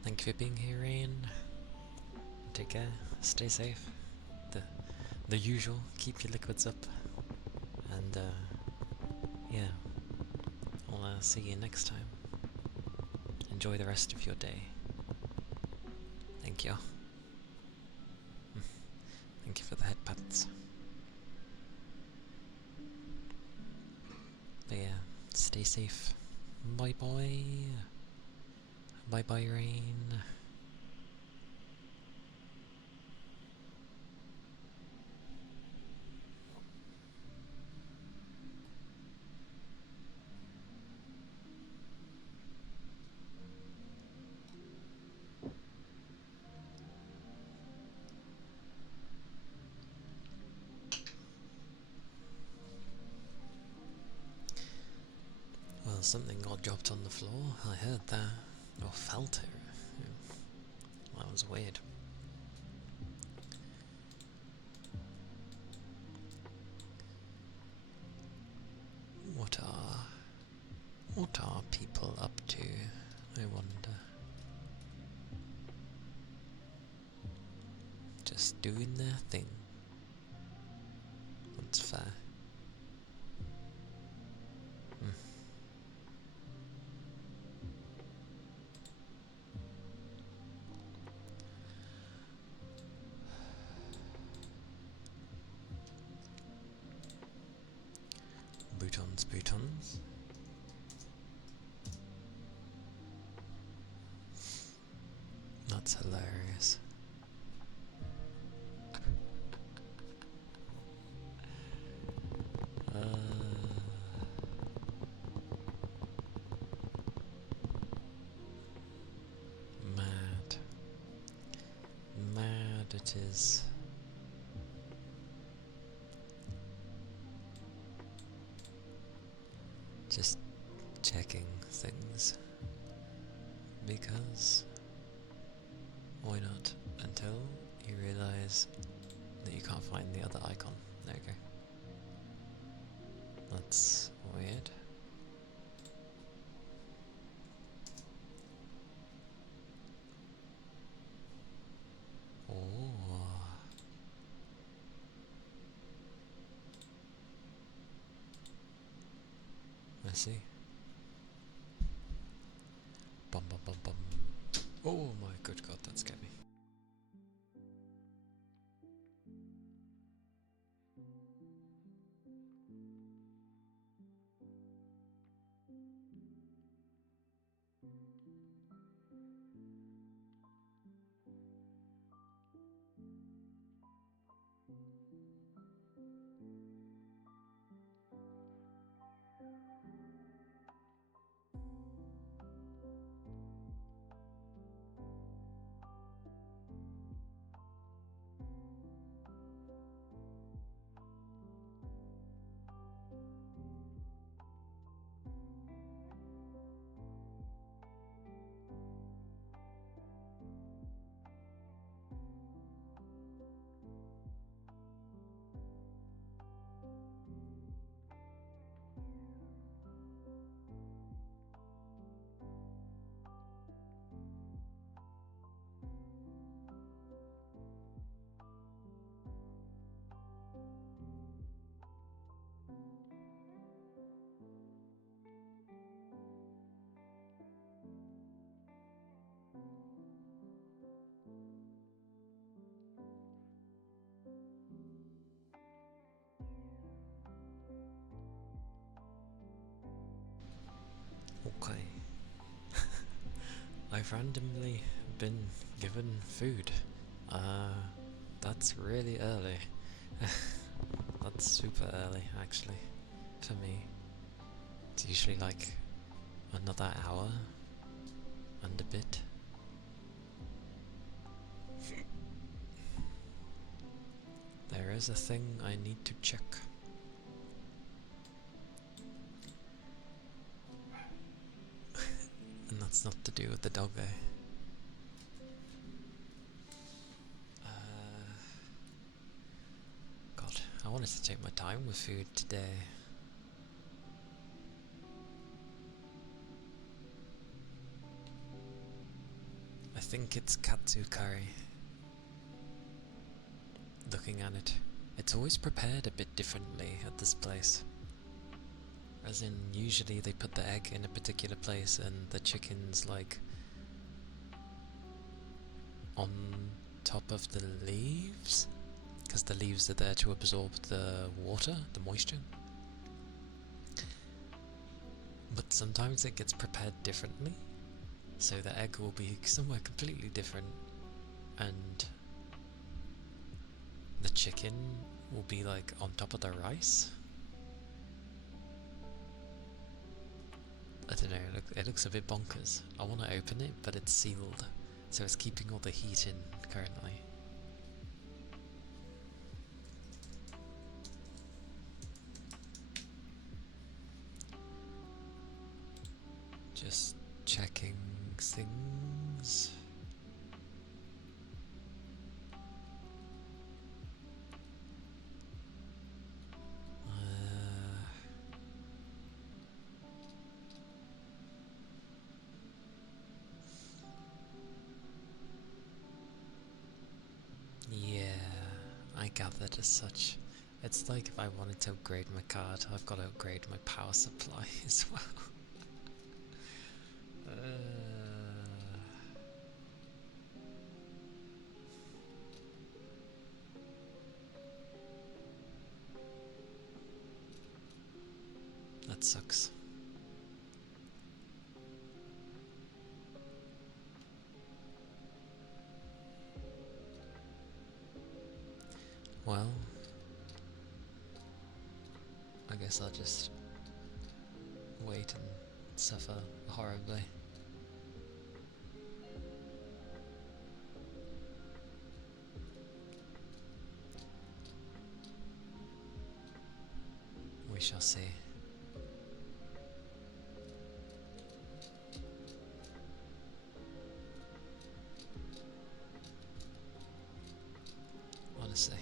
Thank you for being here, Ian. Take care. Stay safe. The usual. Keep your liquids up. And yeah, I'll see you next time. Enjoy the rest of your day. Thank you. Thank you for the head pats. But yeah, stay safe. Bye bye. Bye bye, Rain. something got dropped on the floor. I heard that. Or felt it. That was weird. What are people up to, I wonder? Just doing their thing. That's fair. Boutons. That's hilarious. Mad it is. Just checking things. Because why not? Until you realise that you can't find the other icon. There you go. That's weird. Oh. I see. Bum bum bum bum. Oh my good god, that scared me. Okay. I've randomly been given food. That's really early. That's super early, actually, for me. It's usually like another hour and a bit. There is a thing I need to check. And that's not to do with the dog, God, I wanted to take my time with food today. I think it's katsu curry. Looking at it, it's always prepared a bit differently at this place. As in, usually they put the egg in a particular place and the chicken's like on top of the leaves, because the leaves are there to absorb the water, the moisture. But sometimes it gets prepared differently, so the egg will be somewhere completely different, and the chicken will be like on top of the rice. I don't know, it looks a bit bonkers. I want to open it, but it's sealed, so it's keeping all the heat in currently. Just checking things. Yeah, I gathered as such. It's like if I wanted to upgrade my card, I've got to upgrade my power supply as well. That sucks. Well, I guess I'll just wait and suffer horribly. We shall see. Honestly,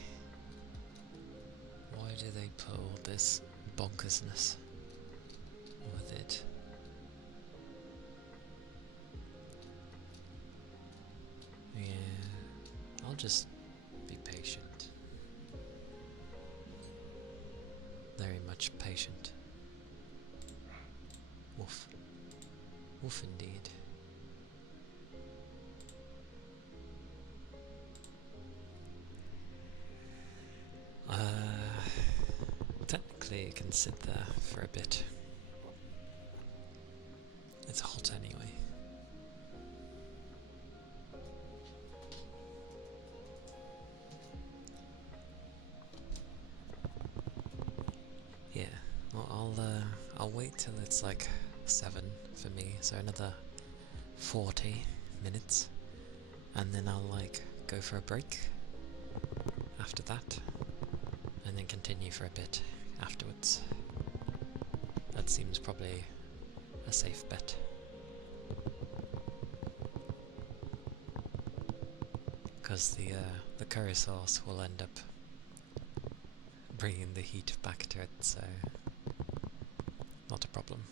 why do they put all this bonkersness with it? Yeah, I'll just be patient. Very much patient. Woof. Woof indeed. Technically it can sit there for a bit. It's hot anyway. Yeah, well, I'll wait till it's like 7 for me, so another 40 minutes, and then I'll like go for a break after that, and then continue for a bit afterwards. That seems probably a safe bet. Because the curry sauce will end up bringing the heat back to it, so not a problem.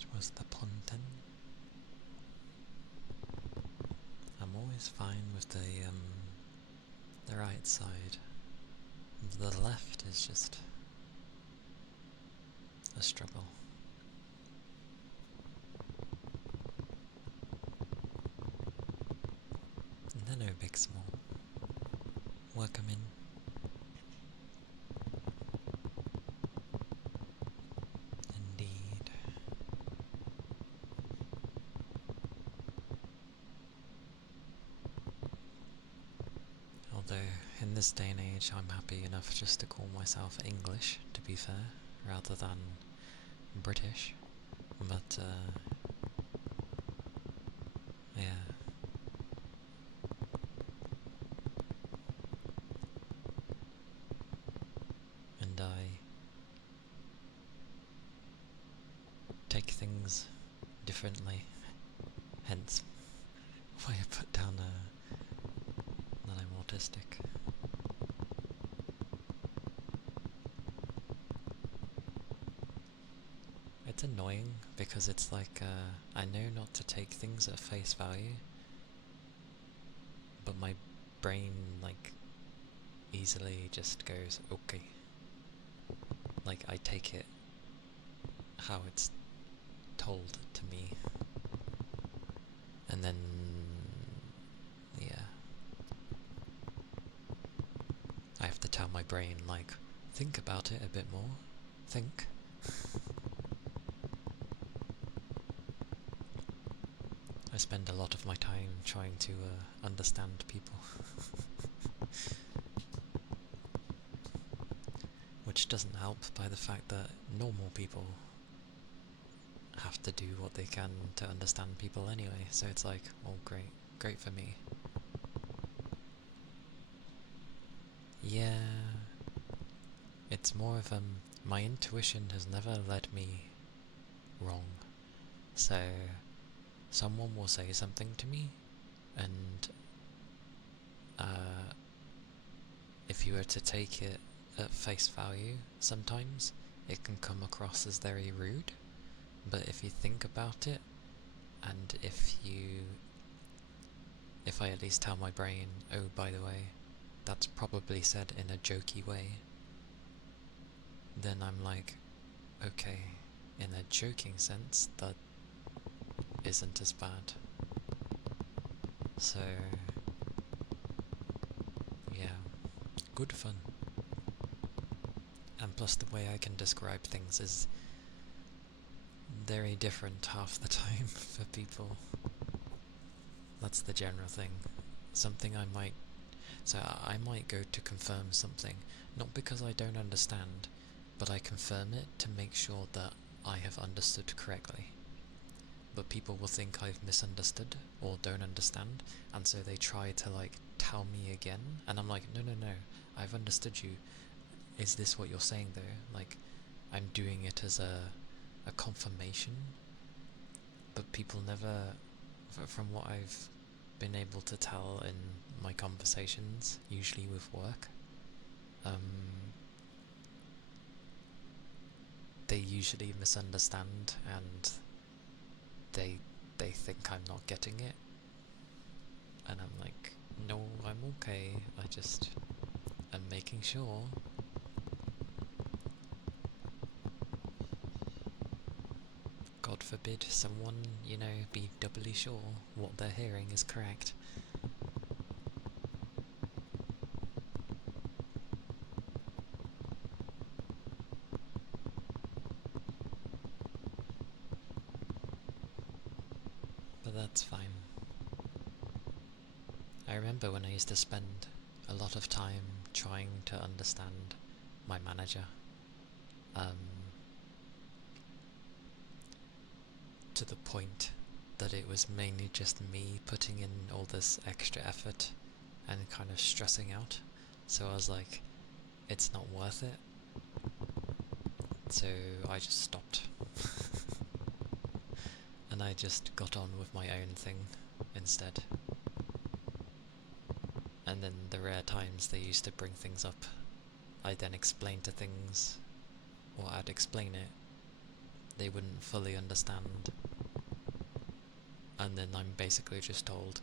That was the ponton. I'm always fine with the right side. The left is just a struggle. Hello, Big Small. Welcome in. Indeed. Although, in this day and age, I'm happy enough just to call myself English, to be fair, rather than British. But, yeah. And I take things differently, hence why I put down that I'm autistic. It's annoying because it's like, I know not to take things at face value, but my brain, like, easily just goes, okay. Like, I take it how it's told to me, and then, yeah, I have to tell my brain, like, think about it a bit more, think. I spend a lot of my time trying to understand people. Which doesn't help by the fact that normal people have to do what they can to understand people anyway, so it's like, oh great for me. Yeah, it's more of my intuition has never led me wrong. So someone will say something to me, and if you were to take it at face value, sometimes it can come across as very rude. But if you think about it, and if I at least tell my brain, oh, by the way, that's probably said in a jokey way, then I'm like, okay, in a joking sense, that isn't as bad. So, yeah, good fun. And plus the way I can describe things is very different half the time for people. That's the general thing. Something I might go to confirm something, not because I don't understand, but I confirm it to make sure that I have understood correctly. But people will think I've misunderstood or don't understand, and so they try to like tell me again, and I'm like, no, I've understood you. Is this what you're saying though? Like, I'm doing it as a confirmation, but people never, from what I've been able to tell in my conversations, usually with work, they usually misunderstand, and they think I'm not getting it, and I'm like, no, I'm okay, I just am making sure. God forbid someone, be doubly sure what they're hearing is correct. But that's fine. I remember when I used to spend a lot of time trying to understand my manager, to the point that it was mainly just me putting in all this extra effort and kind of stressing out. So I was like, it's not worth it. So I just stopped. And I just got on with my own thing instead. And then the rare times they used to bring things up, I then explain to things, or I'd explain it, they wouldn't fully understand, and then I'm basically just told,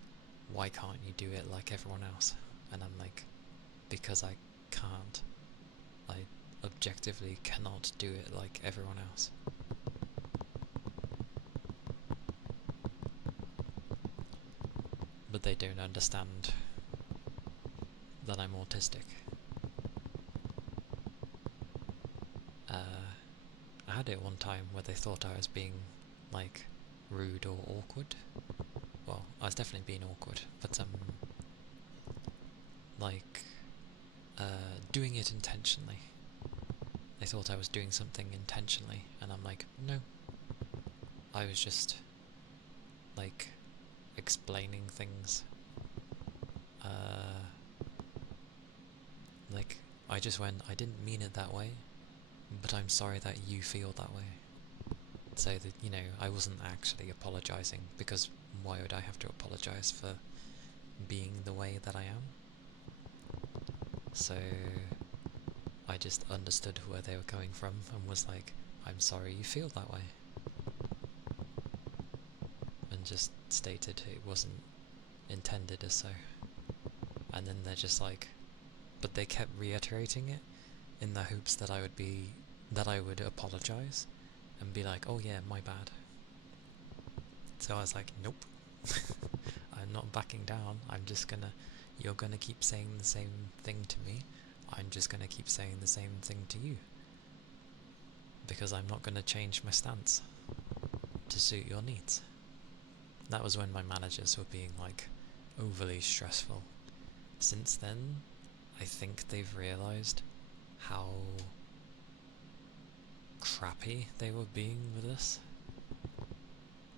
why can't you do it like everyone else? And I'm like, because I can't. I objectively cannot do it like everyone else. But they don't understand that I'm autistic. I had it one time where they thought I was being, like, rude or awkward. Well, I was definitely being awkward, but, like, doing it intentionally. They thought I was doing something intentionally, and I'm like, no. I was just, like, explaining things. Like, I just went, I didn't mean it that way, but I'm sorry that you feel that way. So that, you know, I wasn't actually apologising, because why would I have to apologise for being the way that I am? So I just understood where they were coming from and was like, I'm sorry you feel that way. And just stated it wasn't intended as so. And then they're just like, but they kept reiterating it in the hopes that I would apologise and be like, oh yeah, my bad. So I was like, nope. I'm not backing down. You're gonna keep saying the same thing to me. I'm just gonna keep saying the same thing to you. Because I'm not gonna change my stance to suit your needs. That was when my managers were being, like, overly stressful. Since then, I think they've realised how crappy they were being with us.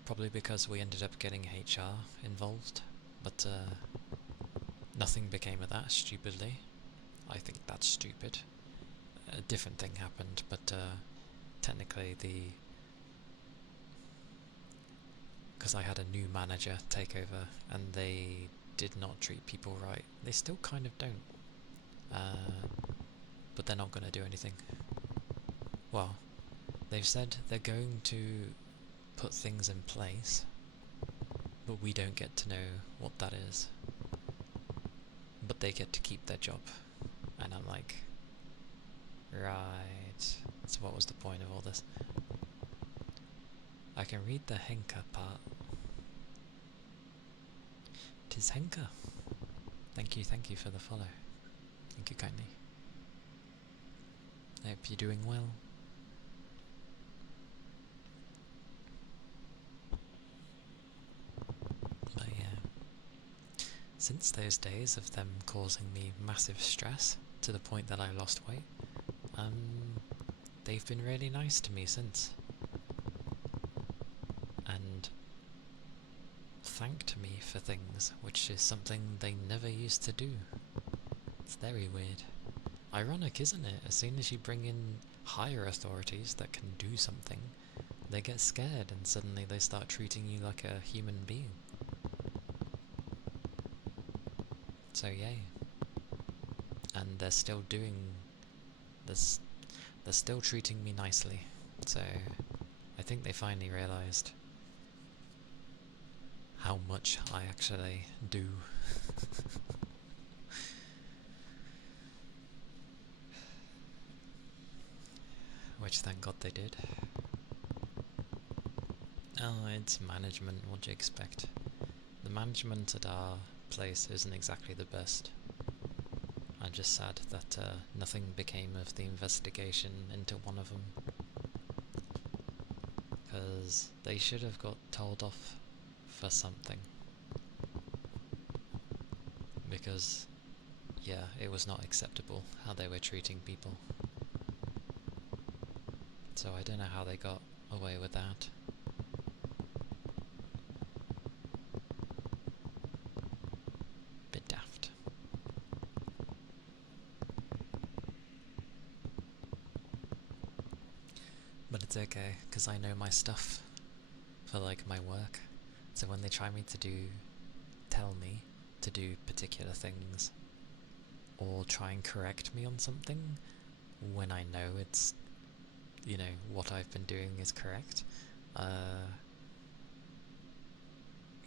Probably because we ended up getting HR involved, but nothing became of that, stupidly. I think that's stupid. A different thing happened, but technically because I had a new manager take over and they did not treat people right. They still kind of don't. But they're not going to do anything. Well, they've said they're going to put things in place, but we don't get to know what that is. But they get to keep their job. And I'm like, right. So what was the point of all this? I can read the Henka part. 'Tis Henka. Thank you for the follow. Thank you kindly. I hope you're doing well. But yeah, since those days of them causing me massive stress to the point that I lost weight, they've been really nice to me since. And thanked me for things, which is something they never used to do. It's very weird. Ironic, isn't it? As soon as you bring in higher authorities that can do something, they get scared and suddenly they start treating you like a human being. So yay. And they're still doing this. They're still treating me nicely. So I think they finally realised how much I actually do. Which thank God they did. Oh, it's management, what do you expect? The management at our place isn't exactly the best. I'm just sad that nothing became of the investigation into one of them. Because they should have got told off for something. Because, yeah, it was not acceptable how they were treating people. So I don't know how they got away with that. Bit daft. But it's okay, because I know my stuff for, like, my work. So when they try tell me to do particular things, or try and correct me on something, when I know it's you know, what I've been doing is correct. Uh,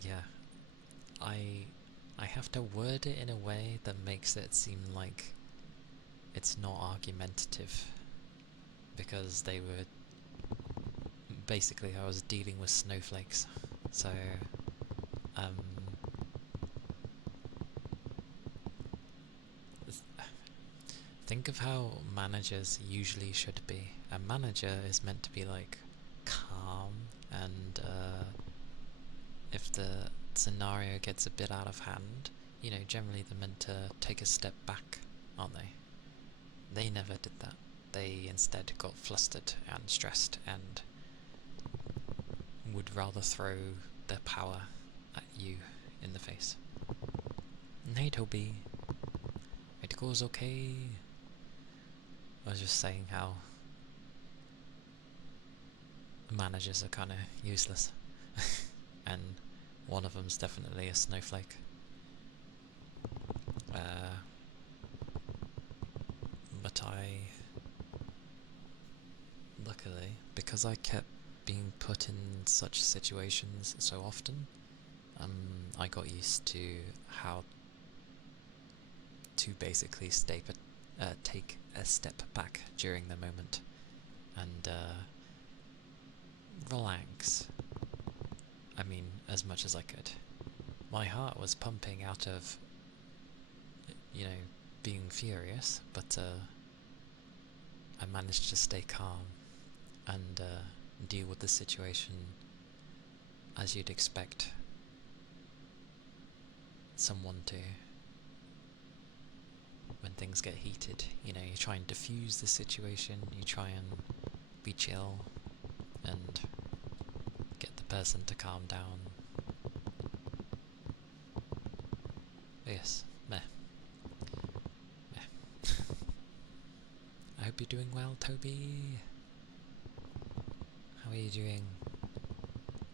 yeah, I I have to word it in a way that makes it seem like it's not argumentative, because they were basically, I was dealing with snowflakes. So um, think of how managers usually should be. A manager is meant to be like calm, and if the scenario gets a bit out of hand, you know, generally they're meant to take a step back, aren't they? They never did that. They instead got flustered and stressed and would rather throw their power at you in the face. Hey Toby, it goes okay. I was just saying how managers are kind of useless, and one of them's definitely a snowflake. But luckily, because I kept being put in such situations so often, I got used to how to basically take a step back during the moment and relax. I mean, as much as I could. My heart was pumping out of, you know, being furious, but I managed to stay calm and deal with the situation as you'd expect someone to. When things get heated, you know, you try and diffuse the situation, you try and be chill and get the person to calm down. Yes, meh. I hope you're doing well, Toby. How are you doing?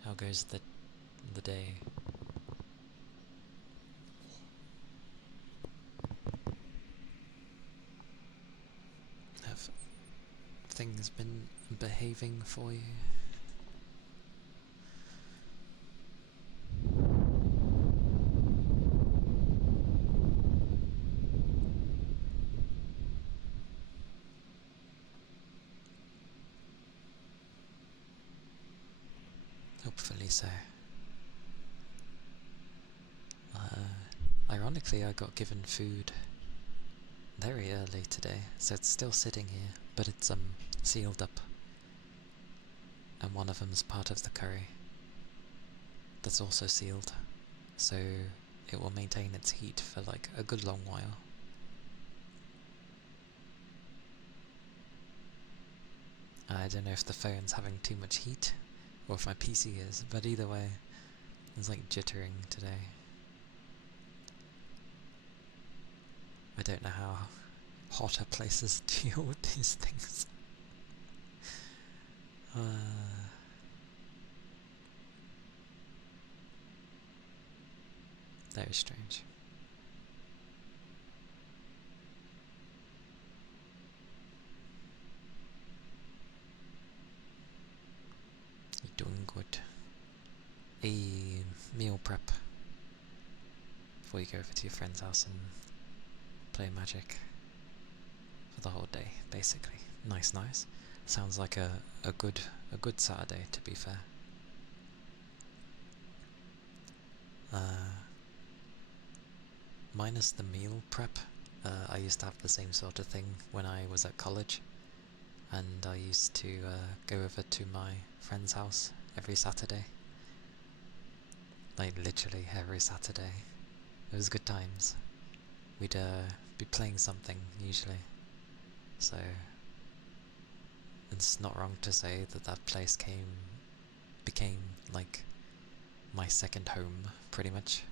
How goes the day? Have things been behaving for you? Hopefully so. Ironically, I got given food very early today, so it's still sitting here, but it's sealed up, and one of them's part of the curry that's also sealed, so it will maintain its heat for like a good long while. I don't know if the phone's having too much heat, or if my PC is, but either way, it's like jittering today. I don't know how hotter places deal with these things. Very strange. You're doing good. A meal prep before you go over to your friend's house and play Magic for the whole day, basically. Nice. Sounds like a good Saturday, to be fair. Minus the meal prep, I used to have the same sort of thing when I was at college, and I used to go over to my friend's house every Saturday. Like literally every Saturday. It was good times. We'd be playing something usually, so it's not wrong to say that that place became like my second home, pretty much.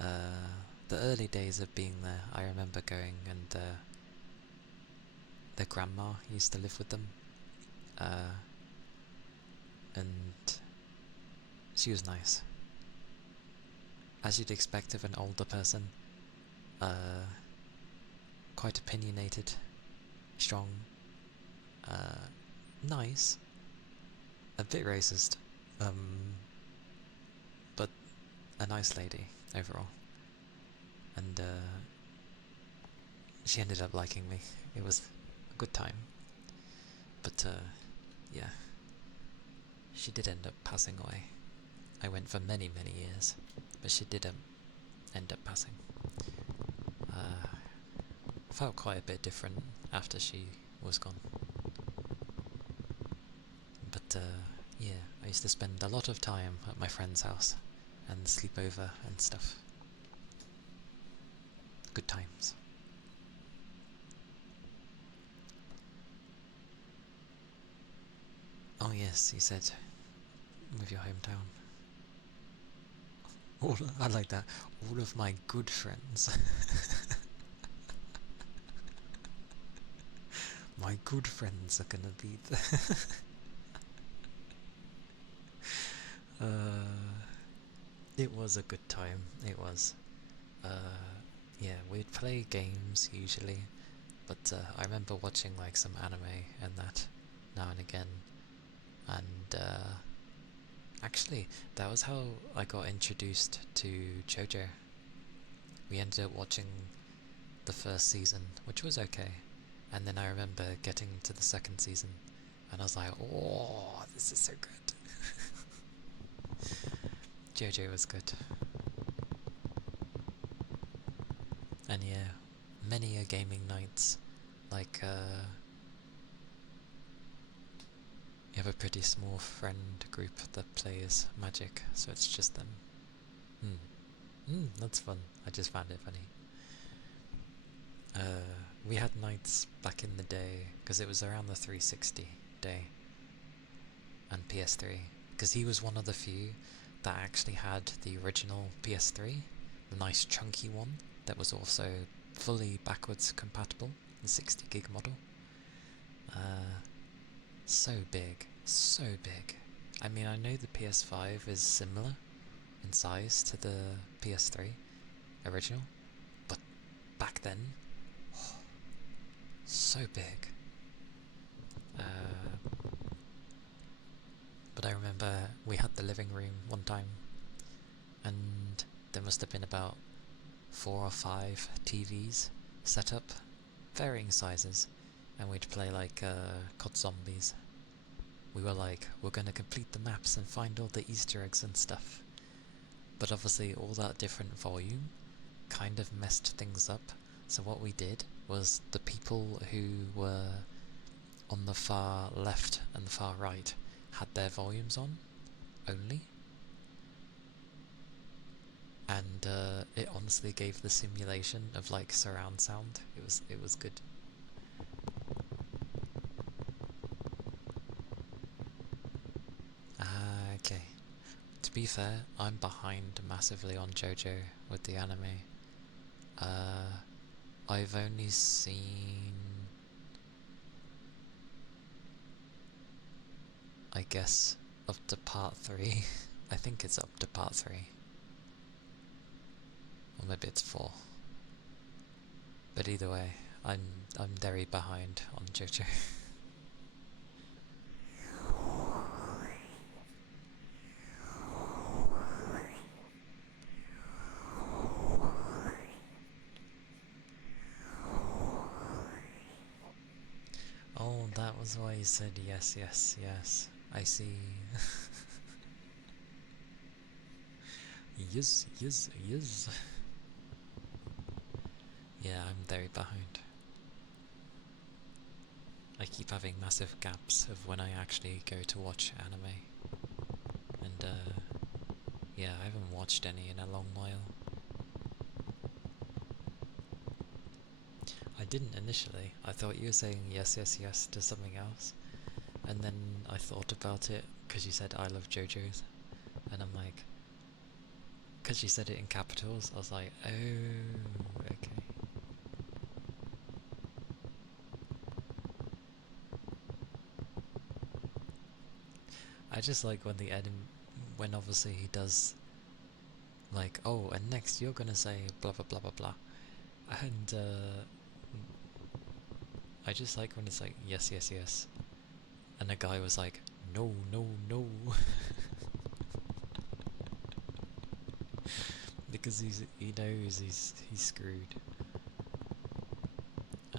The early days of being there, I remember going, and their grandma used to live with them, and she was nice, as you'd expect of an older person. Quite opinionated, strong, nice, a bit racist, but a nice lady overall. And she ended up liking me. It was a good time. But yeah, she did end up passing away. I went for many, many years, but she did end up passing. Felt quite a bit different after she was gone. But yeah, I used to spend a lot of time at my friend's house and sleep over and stuff. Good times. Oh yes, you said with your hometown. I like that. All of my good friends. My good friends are gonna be there. It was a good time. It was. Yeah, we'd play games usually, but I remember watching like some anime and that now and again. And actually, that was how I got introduced to JoJo. We ended up watching the first season, which was okay. And then I remember getting to the second season, and I was like, oh, this is so good. JoJo was good. And yeah, many a gaming nights, like, you have a pretty small friend group that plays Magic, so it's just them. That's fun. I just found it funny. We had nights back in the day, because it was around the 360 day, and PS3, because he was one of the few that actually had the original PS3, the nice chunky one, that was also fully backwards compatible, the 60 gig model. So big, so big. I mean, I know the PS5 is similar in size to the PS3 original, but back then, so big. But I remember we had the living room one time, and there must have been about 4 or 5 TVs set up, varying sizes, and we'd play like COD Zombies. We were like, we're gonna complete the maps and find all the Easter eggs and stuff. But obviously all that different volume kind of messed things up, so what we did was the people who were on the far left and the far right had their volumes on only, and it honestly gave the simulation of like surround sound. It was good. Okay. To be fair, I'm behind massively on JoJo with the anime. I've only seen, I guess, up to part 3. I think it's up to part 3. Or maybe it's 4. But either way, I'm very behind on JoJo. Oh, that was why you said yes, yes, yes. I see. Yes, yes, yes. Yeah, I'm very behind. I keep having massive gaps of when I actually go to watch anime. And yeah, I haven't watched any in a long while. I didn't initially. I thought you were saying yes, yes, yes to something else. And then I thought about it, because you said I love JoJo's. And I'm like, because you said it in capitals, I was like, oh, okay. I just like when when obviously he does, like, oh, and next you're gonna say blah blah blah blah blah. And I just like when it's like, yes, yes, yes. And the guy was like, no, no, no. Because he knows he's screwed. Uh,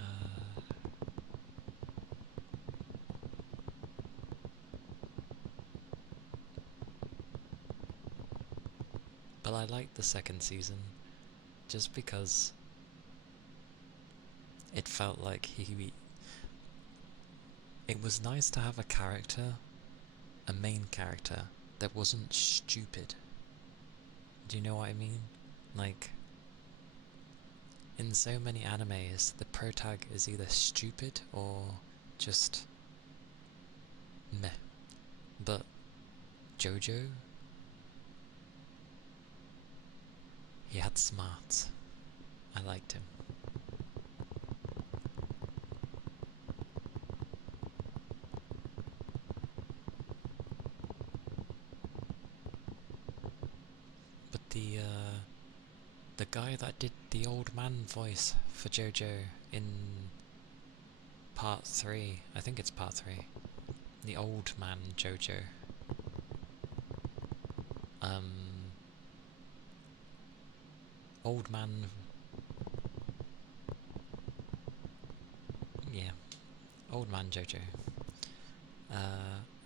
but I liked the second season just because it felt like it was nice to have a main character that wasn't stupid. Do you know what I mean? Like, in so many animes, the protag is either stupid or just meh. But Jojo, he had smarts. I liked him. But the guy that did the old man voice for Jojo in part 3, I think it's part 3, the old man Jojo, old man, yeah, old man Jojo.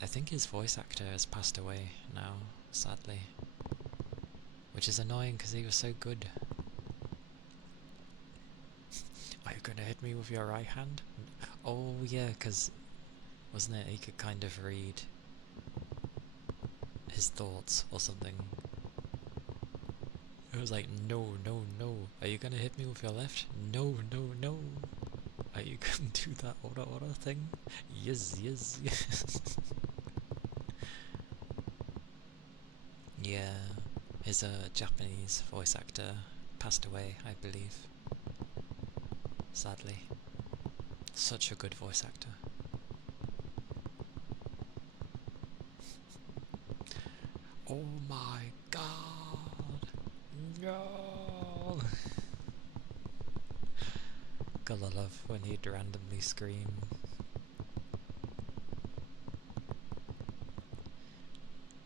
I think his voice actor has passed away now, sadly. Which is annoying because he was so good. Are you gonna hit me with your right hand? Oh yeah, because wasn't it he could kind of read his thoughts or something? It was like, no, no, no. Are you gonna hit me with your left? No, no, no. Are you gonna do that order thing? Yes, yes, yes. Yeah, his Japanese voice actor passed away, I believe. Sadly. Such a good voice actor. Oh my god! No! Gotta love when he'd randomly scream.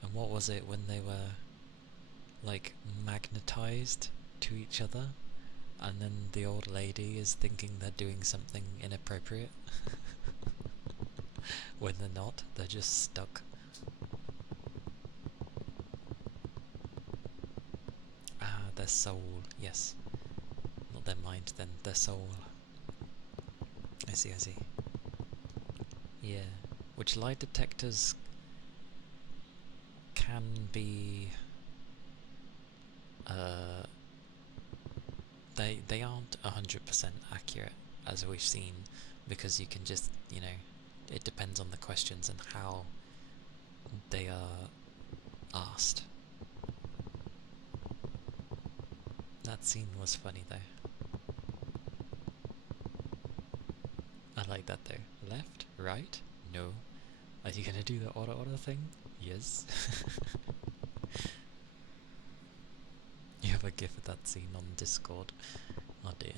And what was it when they were like magnetized to each other? And then the old lady is thinking they're doing something inappropriate. When they're not, they're just stuck. Ah, their soul, yes. Not their mind, then their soul. I see, I see. Yeah. Which lie detectors can be... They aren't 100% accurate, as we've seen, because you can just, it depends on the questions and how they are asked. That scene was funny though. I like that though. Left? Right? No. Are you gonna do the order thing? Yes. You have a gif of that scene on Discord. Oh dear.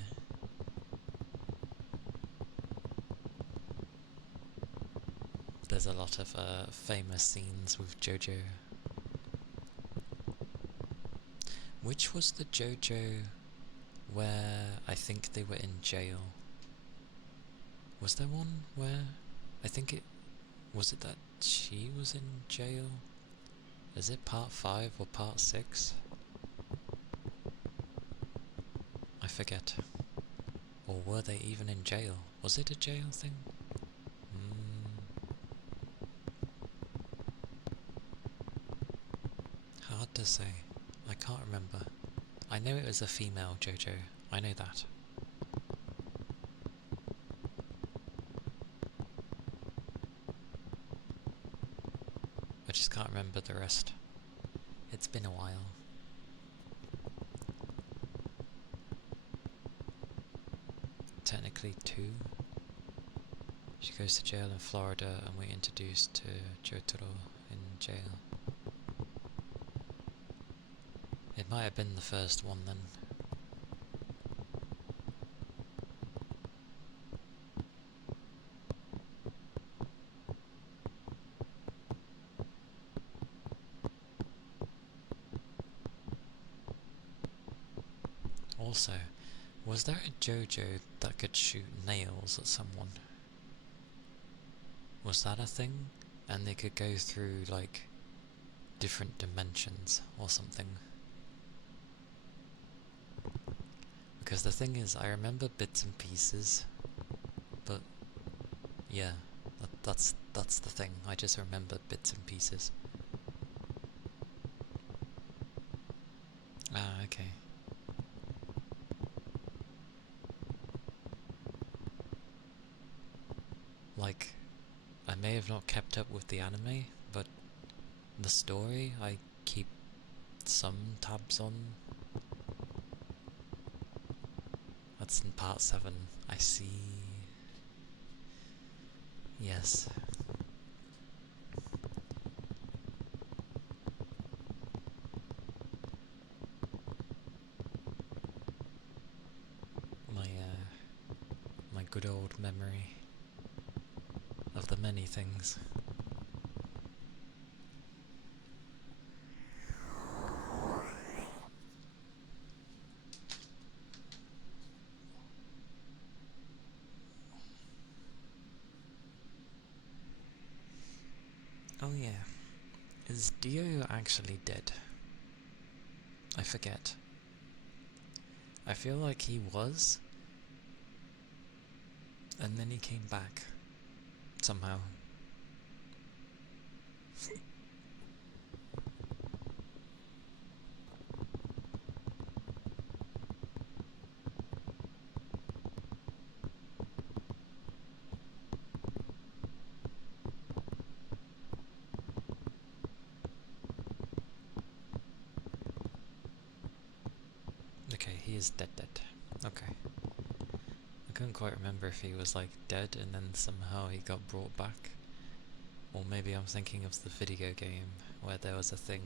There's a lot of famous scenes with JoJo. Which was the JoJo where I think they were in jail? Was there one where I think it was it that she was in jail? Is it part 5 or part 6? I forget. Or were they even in jail? Was it a jail thing? Hard to say. I can't remember. I know it was a female JoJo. I know that. I just can't remember the rest. It's been a while. Technically 2. She goes to jail in Florida and we're introduced to Jotaro in jail. It might have been the first one then. Also, was there a JoJo that could shoot nails at someone? Was that a thing? And they could go through, like, different dimensions or something? Because the thing is, I remember bits and pieces, but yeah, that's the thing. I just remember bits and pieces. Ah, okay. Like, I may have not kept up with the anime, but the story I keep some tabs on. That's in part 7. I see. Yes. My good old memory of the many things. Oh yeah. Is Dio actually dead? I forget. I feel like he was, and then he came back. Somehow. Okay, he is dead. Okay. I couldn't quite remember if he was like dead and then somehow he got brought back. Or maybe I'm thinking of the video game where there was a thing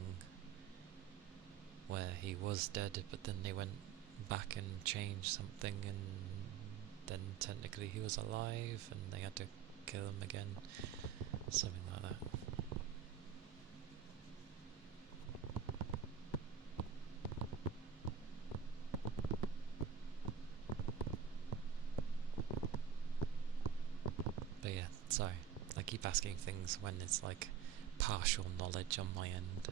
where he was dead but then they went back and changed something and then technically he was alive and they had to kill him again. Something like that. But yeah, sorry. I keep asking things when it's like partial knowledge on my end.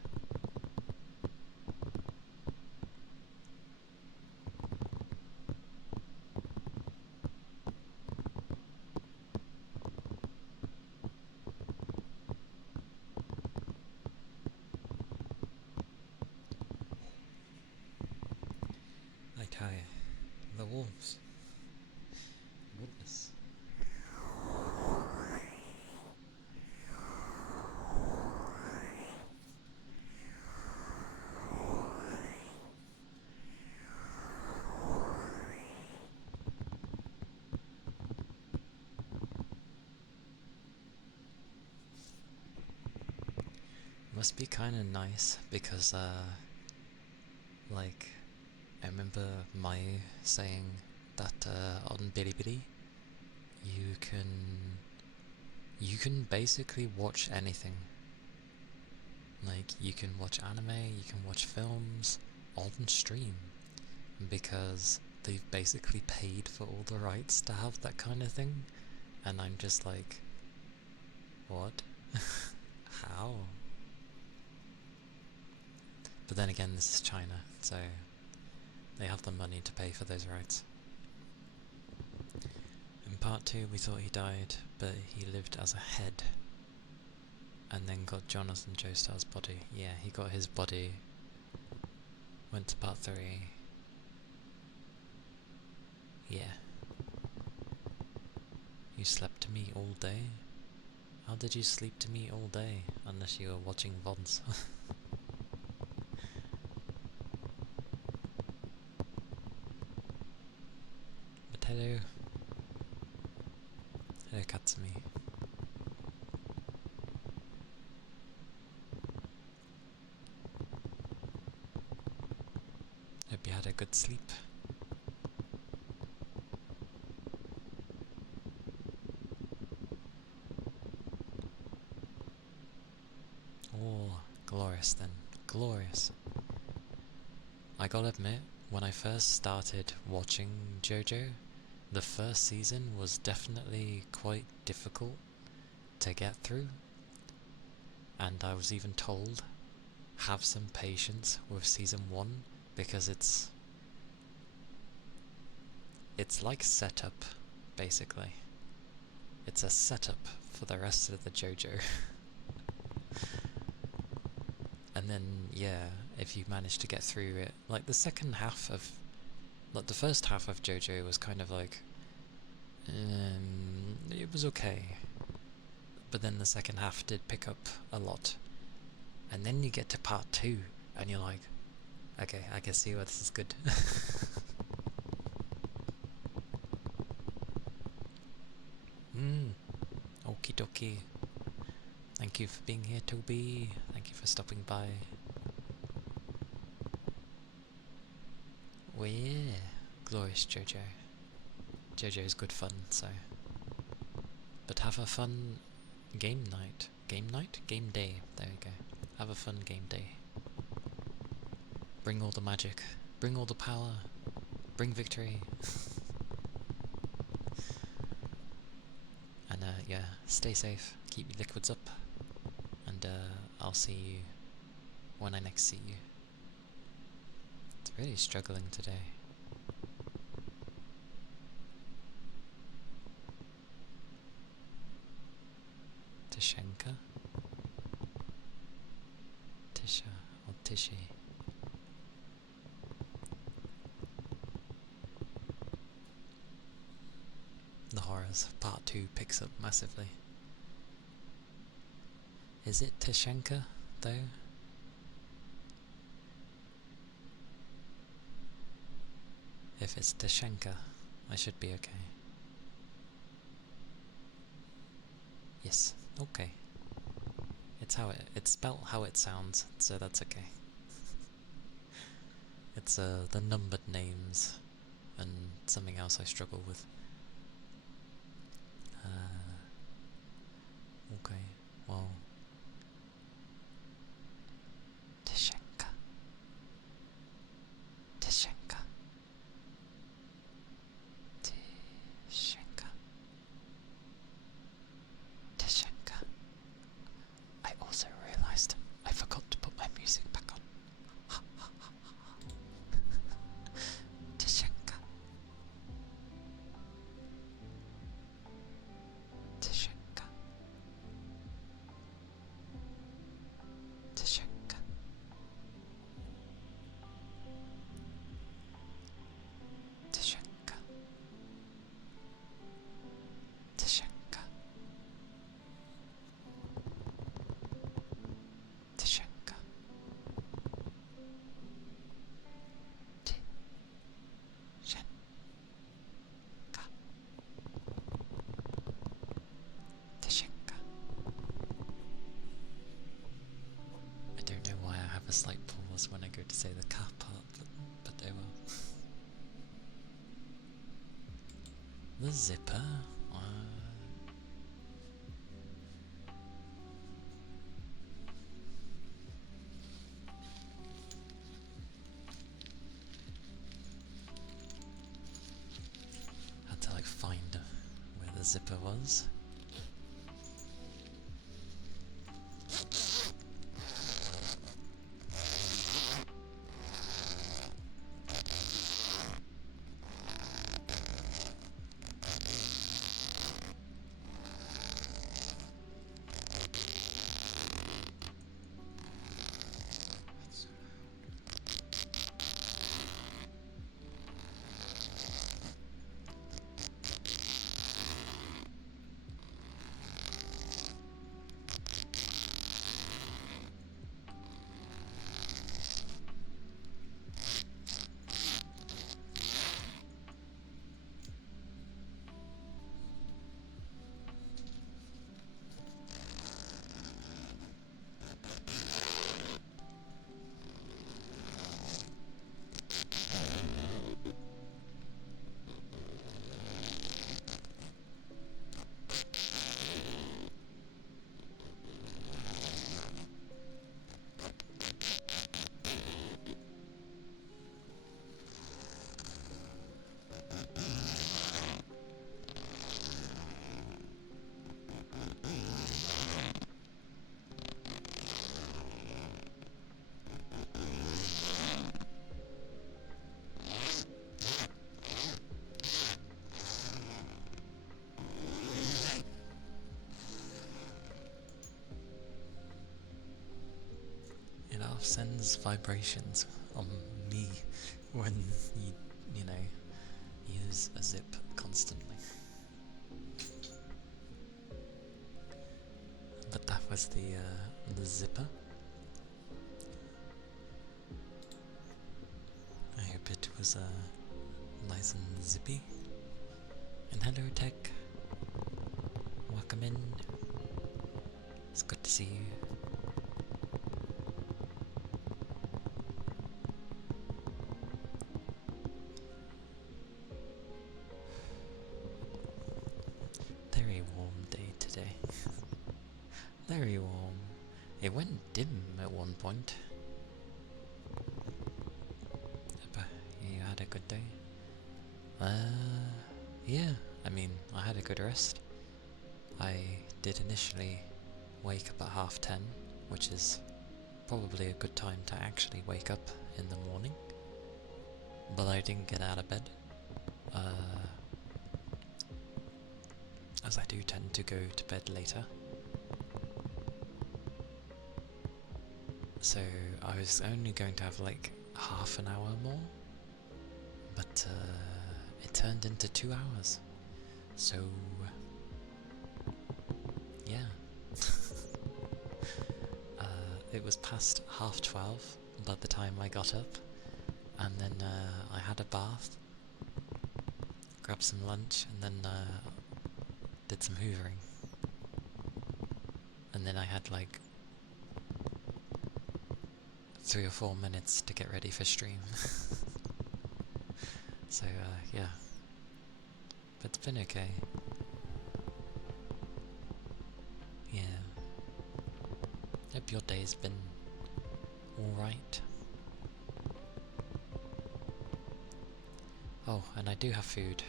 I tell you, the wolves. Goodness. Must be kind of nice because, like, I remember Mai saying that on Bilibili you can basically watch anything. Like, you can watch anime, you can watch films on stream because they've basically paid for all the rights to have that kind of thing. And I'm just like, what? How? But then again, this is China, so they have the money to pay for those rights. In part 2 we thought he died, but he lived as a head. And then got Jonathan Joestar's body. Yeah, he got his body. Went to part 3. Yeah. You slept to me all day? How did you sleep to me all day? Unless you were watching VODs. But hello. Hello, Katsumi. Hope you had a good sleep. Oh, glorious then. Glorious. I gotta admit, when I first started watching JoJo, the first season was definitely quite difficult to get through, and I was even told, have some patience with season 1 because it's like setup, basically. It's a setup for the rest of the JoJo. And then, yeah, if you manage to get through it, like the second half of, like the first half of JoJo was kind of like, it was okay. But then the second half did pick up a lot. And then you get to part 2, and you're like, okay, I can see why this is good. Okie dokie. Thank you for being here, Toby. Thank you for stopping by. Oh yeah, glorious JoJo. JoJo is good fun, so. But have a fun game night. Game night? Game day. There we go. Have a fun game day. Bring all the magic. Bring all the power. Bring victory. And yeah, stay safe. Keep your liquids up. And I'll see you when I next see you. It's really struggling today. Tishenka? Tisha or Tishi? The Horrors Part 2 picks up massively. Is it Tishenka, though? If it's Tishenka, I should be okay. Yes, okay. It's spelt how it sounds, so that's okay. It's the numbered names and something else I struggle with. Okay, well, Tishenka. Tishenka. Tishenka. Tishenka. I also realised I forgot to put my music back on. Tishenka. Tishenka. Tishenka. Tishenka. Tishenka. Tishenka. Tishenka. I don't know why I have a slight pause when I go to say the ka part, but they will. The zipper. Had to like find where the zipper was. scarf sends vibrations on me when you know, use a zip constantly. But that was the zipper. I hope it was nice and zippy. And hello, Tech. Welcome in. It's good to see you. Very warm day today. Very warm. It went dim at one point. But you had a good day? Yeah. I mean, I had a good rest. I did initially wake up at 10:30, which is probably a good time to actually wake up in the morning. But I didn't get out of bed. As I do tend to go to bed later. So I was only going to have like half an hour more, but it turned into 2 hours. So yeah, it was past 12:30 by the time I got up, and then I had a bath, grabbed some lunch, and then did some hoovering, and then I had like 3 or 4 minutes to get ready for stream. So yeah, but it's been okay. Yeah. Hope your day's been alright. Oh, and I do have food.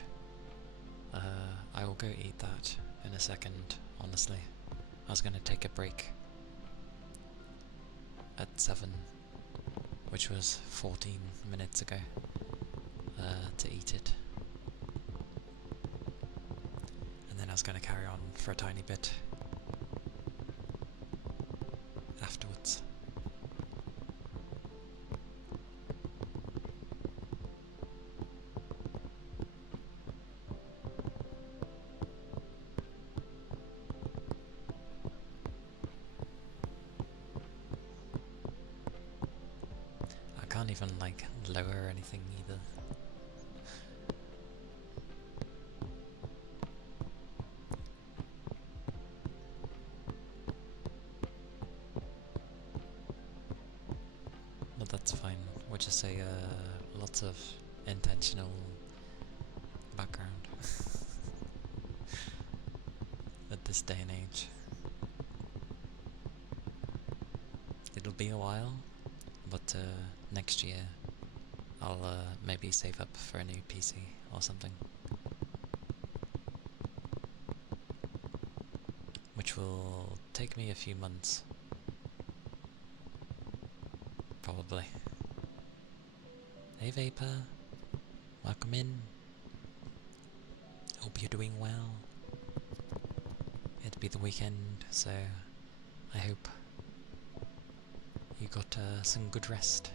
I will go eat that in a second, honestly. I was going to take a break at 7, which was 14 minutes ago, to eat it. And then I was going to carry on for a tiny bit afterwards. I can't even like lower anything either. But that's fine. We'll just say lots of intentional background at this day and age. It'll be a while, but next year I'll maybe save up for a new PC or something, which will take me a few months, probably. Hey Vapor, welcome in. Hope you're doing well. It'll be the weekend, so I hope you got some good rest.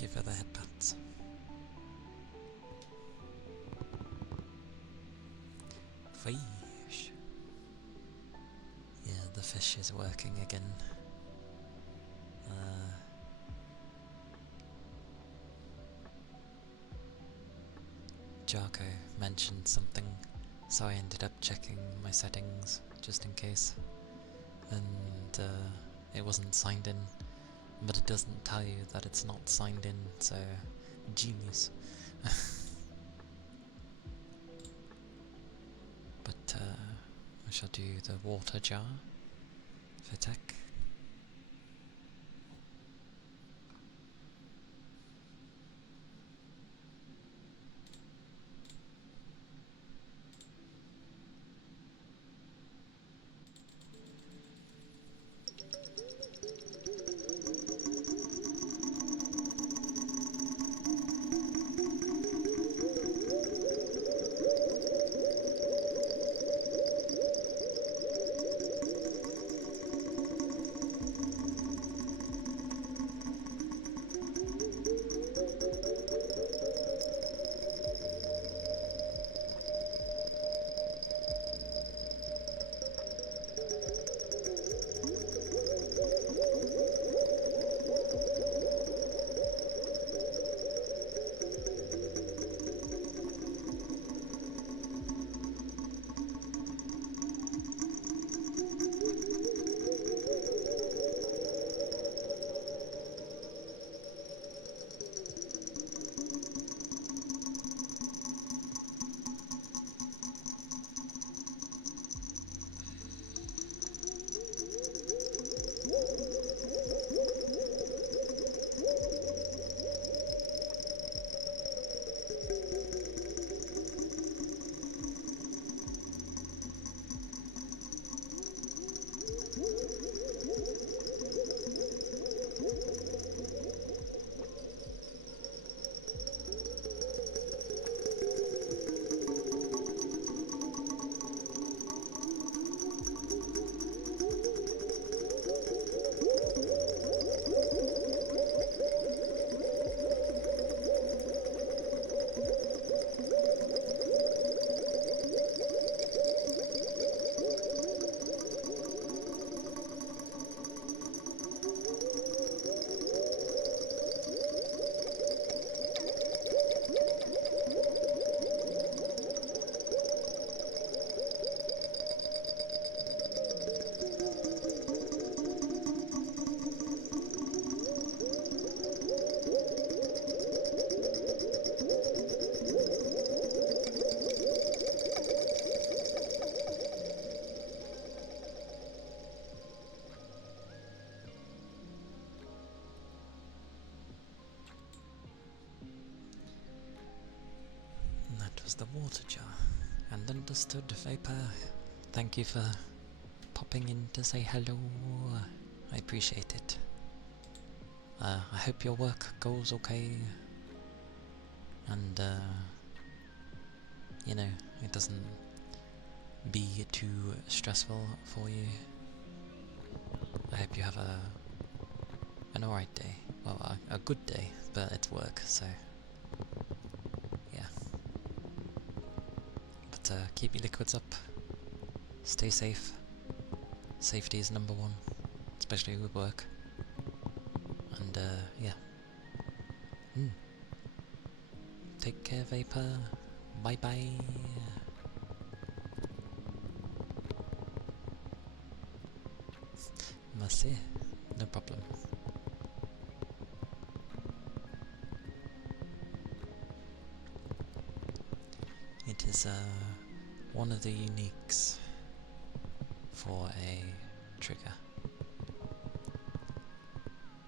Thank you for the headpats. Fish. Yeah, the fish is working again. Jarko mentioned something, so I ended up checking my settings just in case. And it wasn't signed in, but it doesn't tell you that it's not signed in, so genius. But I shall do the water jar for tech. That was the water jar. And understood, Vapor. Thank you for popping in to say hello. I appreciate it. I hope your work goes okay. And, you know, it doesn't be too stressful for you. I hope you have an alright day. Well, a good day, but it's work, so yeah. But keep your liquids up. Stay safe. Safety is number one, especially with work. And yeah. Take care, Vapor. Bye bye. Merci. No problem. It is one of the uniques for a trigger.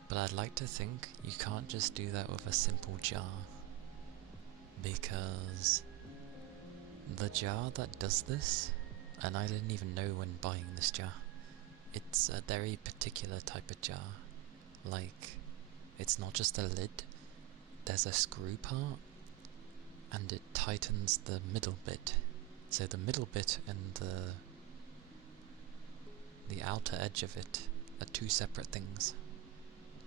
But I'd like to think you can't just do that with a simple jar, because the jar that does this, and I didn't even know when buying this jar, it's a very particular type of jar. Like, it's not just a lid, there's a screw part, and it tightens the middle bit. So the middle bit and the outer edge of it are two separate things.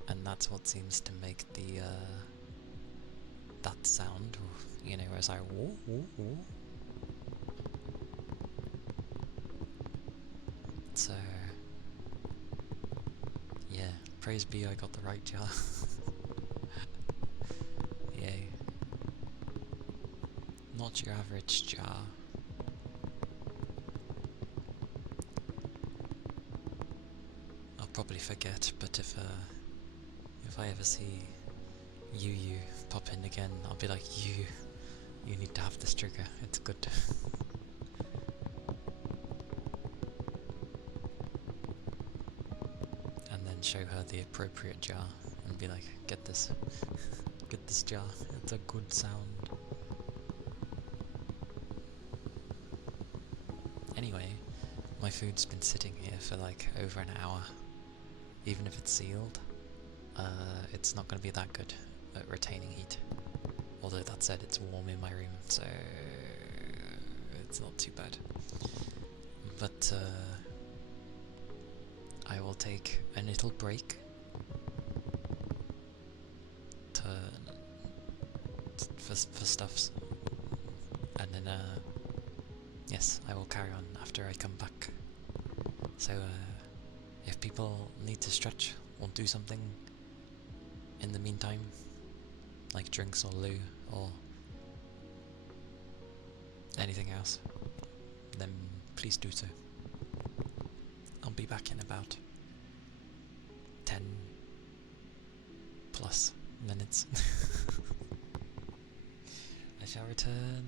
And that's what seems to make the that sound, you know, as I woo, woo, woo. So, yeah, praise be I got the right jar. Yay. Not your average jar. I'll probably forget, but if I ever see you pop in again, I'll be like, you need to have this trigger, it's good. And then show her the appropriate jar and be like, get this jar, it's a good sound. Anyway, my food's been sitting here for like over an hour. Even if it's sealed, it's not going to be that good at retaining heat. Although that said, it's warm in my room, so it's not too bad. But I will take a little break for stuffs, and then yes, I will carry on after I come back. So if people need to stretch or do something in the meantime, like drinks or loo or anything else, then please do so. I'll be back in about 10 plus minutes. I shall return.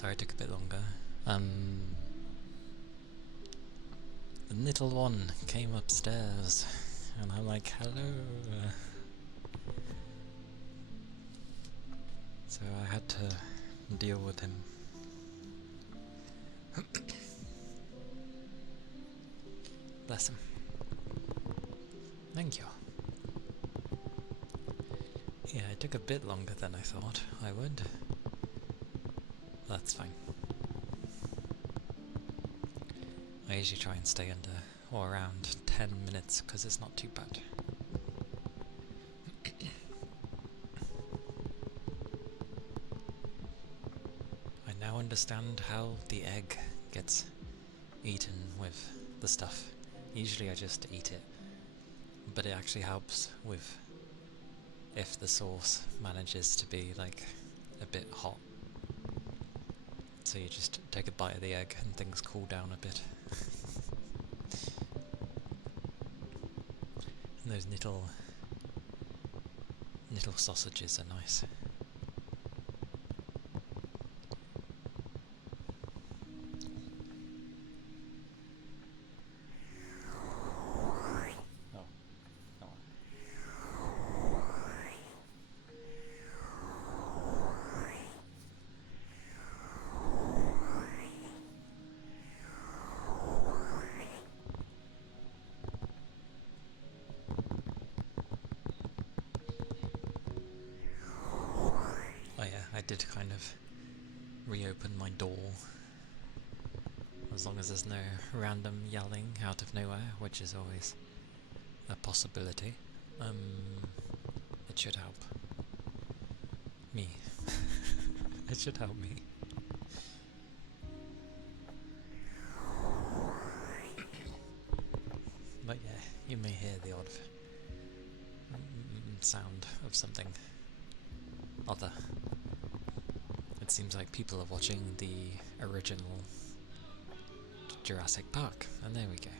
Sorry it took a bit longer. The little one came upstairs, and I'm like, hello. So I had to deal with him. Bless him. Thank you. Yeah, it took a bit longer than I thought I would. That's fine. I usually try and stay under or around 10 minutes because it's not too bad. I now understand how the egg gets eaten with the stuff. Usually I just eat it, but it actually helps with if the sauce manages to be like a bit hot. So you just take a bite of the egg and things cool down a bit. And those little sausages are nice. Oh, no. Oh yeah, I did kind of reopen my door. As long as there's no random yelling out of nowhere, which is always a possibility. It should help me. It should help me. But yeah, you may hear the odd sound of something other. It seems like people are watching the original Jurassic Park, and there we go.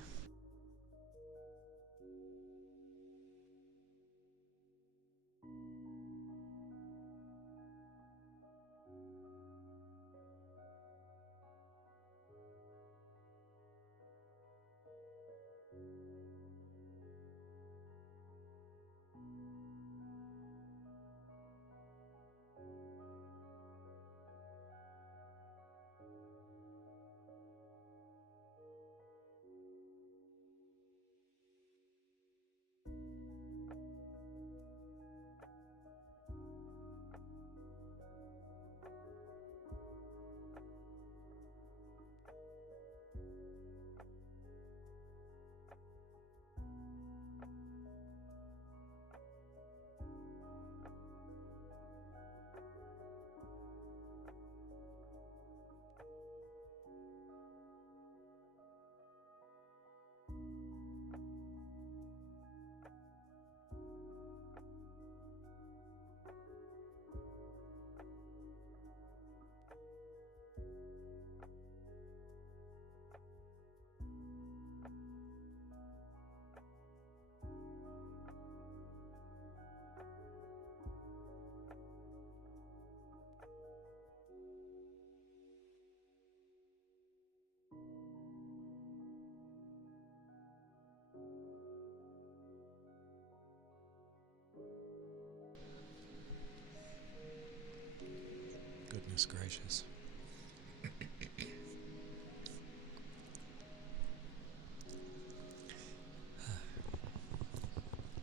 Goodness gracious.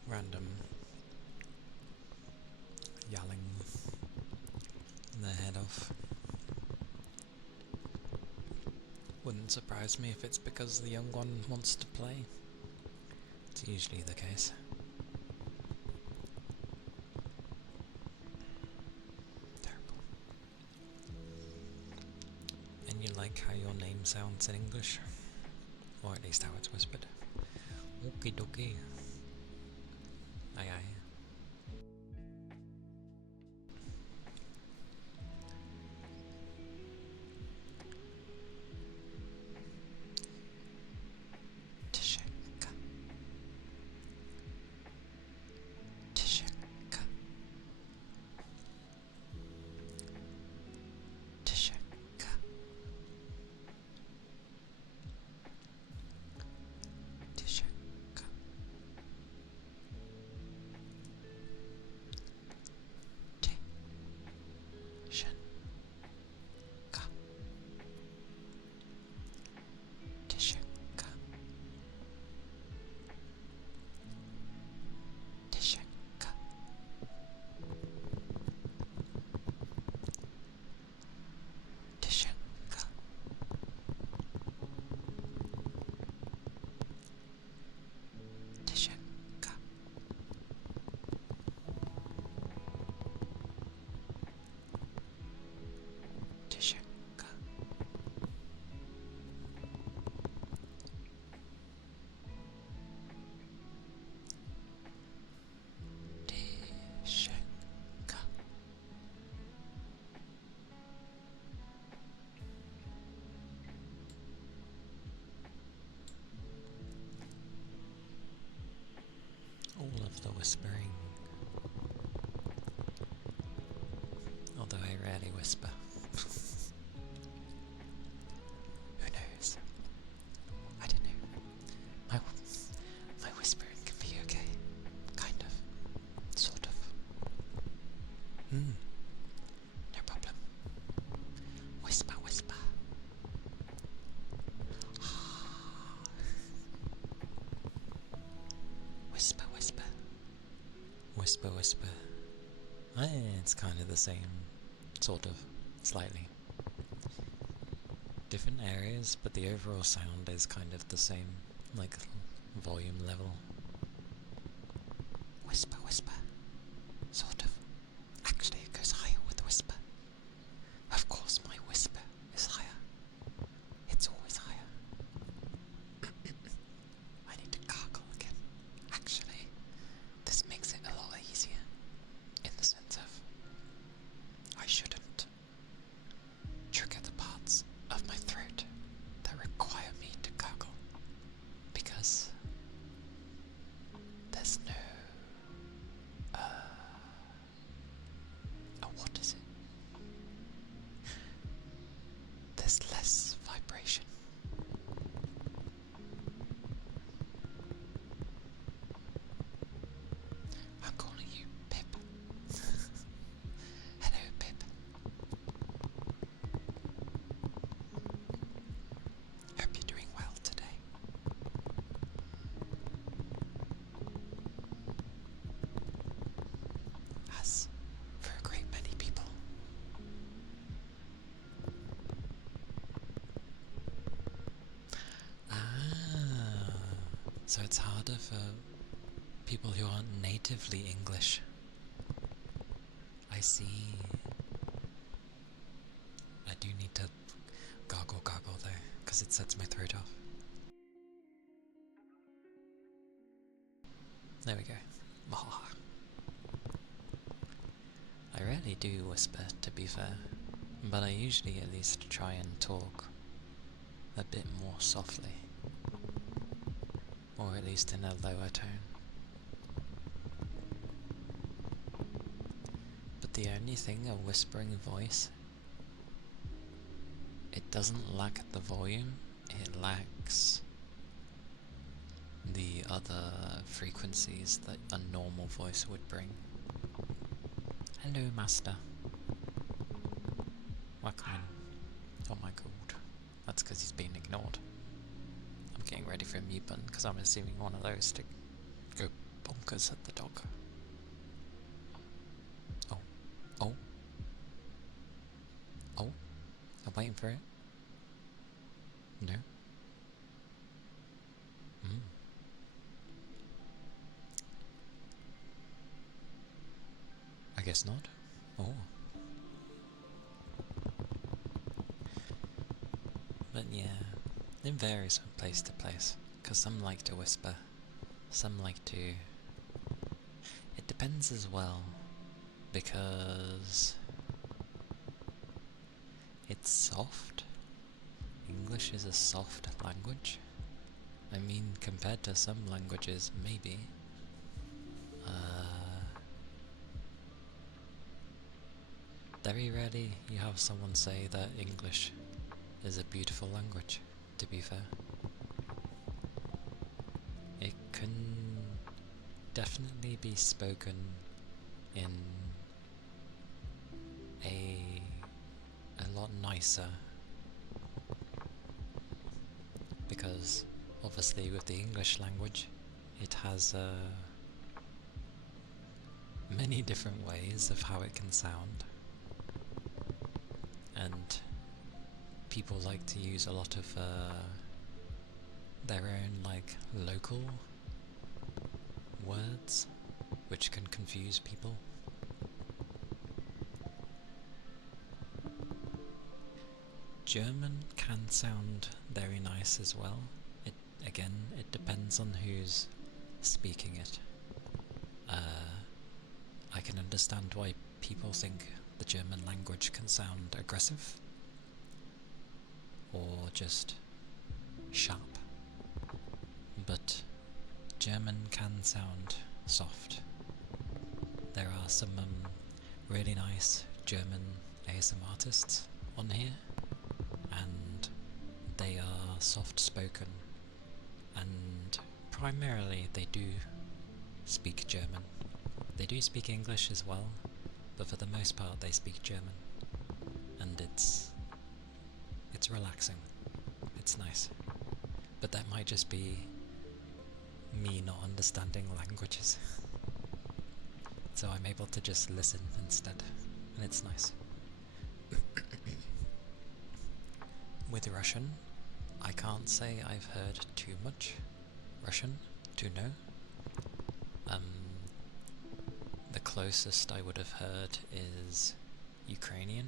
Random yelling their head off. Wouldn't surprise me if it's because the young one wants to play. It's usually the case. Terrible. And you like how your name sounds in English? Or at least how it's whispered. Okie dokie. Aye aye. Tisheka. Tisheka. Tisheka. whispering. Although I rarely whisper. Who knows? I don't know. My whispering can be okay. Kind of. Sort of. No problem. Whisper, whisper. Whisper, whisper. Whisper, whisper. It's kind of the same. Sort of. Slightly. Different areas, but the overall sound is kind of the same. Like, volume level. Whisper, whisper. Sort of. Actually, it goes higher with whisper. Of course, my whisper is higher. It's always higher. I need to gargle again. Actually, this makes it a lot easier. In the sense of, I shouldn't trigger the parts of my throat that require me to gargle. Because there's no what is it? There's less vibration. I'm calling you Pip. Hello, Pip. Hope you're doing well today. As for a great many people. So it's harder for people who aren't natively English. I see. I do need to gargle though, because it sets my throat off. There we go. I rarely do whisper, to be fair, but I usually at least try and talk a bit more softly. Or at least in a lower tone. But the only thing, a whispering voice, it doesn't lack the volume, it lacks the other frequencies that a normal voice would bring. Hello, Master. Welcome in. Oh my god. That's because he's being ignored. I'm getting ready for a mute button because I'm assuming one of those to go bonkers at the dog. Oh. Oh. Oh. I'm waiting for it. No. I guess not. Oh. But yeah, it varies from place to place, because some like to whisper, some like to... It depends as well, because it's soft. English is a soft language. I mean, compared to some languages, maybe. Very rarely you have someone say that English is a beautiful language, to be fair. It can definitely be spoken in a lot nicer, because obviously with the English language it has many different ways of how it can sound, and people like to use a lot of their own like local words, which can confuse people. German can sound very nice as well. It depends on who's speaking it. I can understand why people think the German language can sound aggressive or just sharp, but German can sound soft there are some really nice German ASM artists on here, and they are soft-spoken, and primarily they do speak German. They do speak English as well, but for the most part they speak German, and it's relaxing. It's nice. But that might just be me not understanding languages. So I'm able to just listen instead, and it's nice. With Russian, I can't say I've heard too much Russian to know. The closest I would have heard is Ukrainian,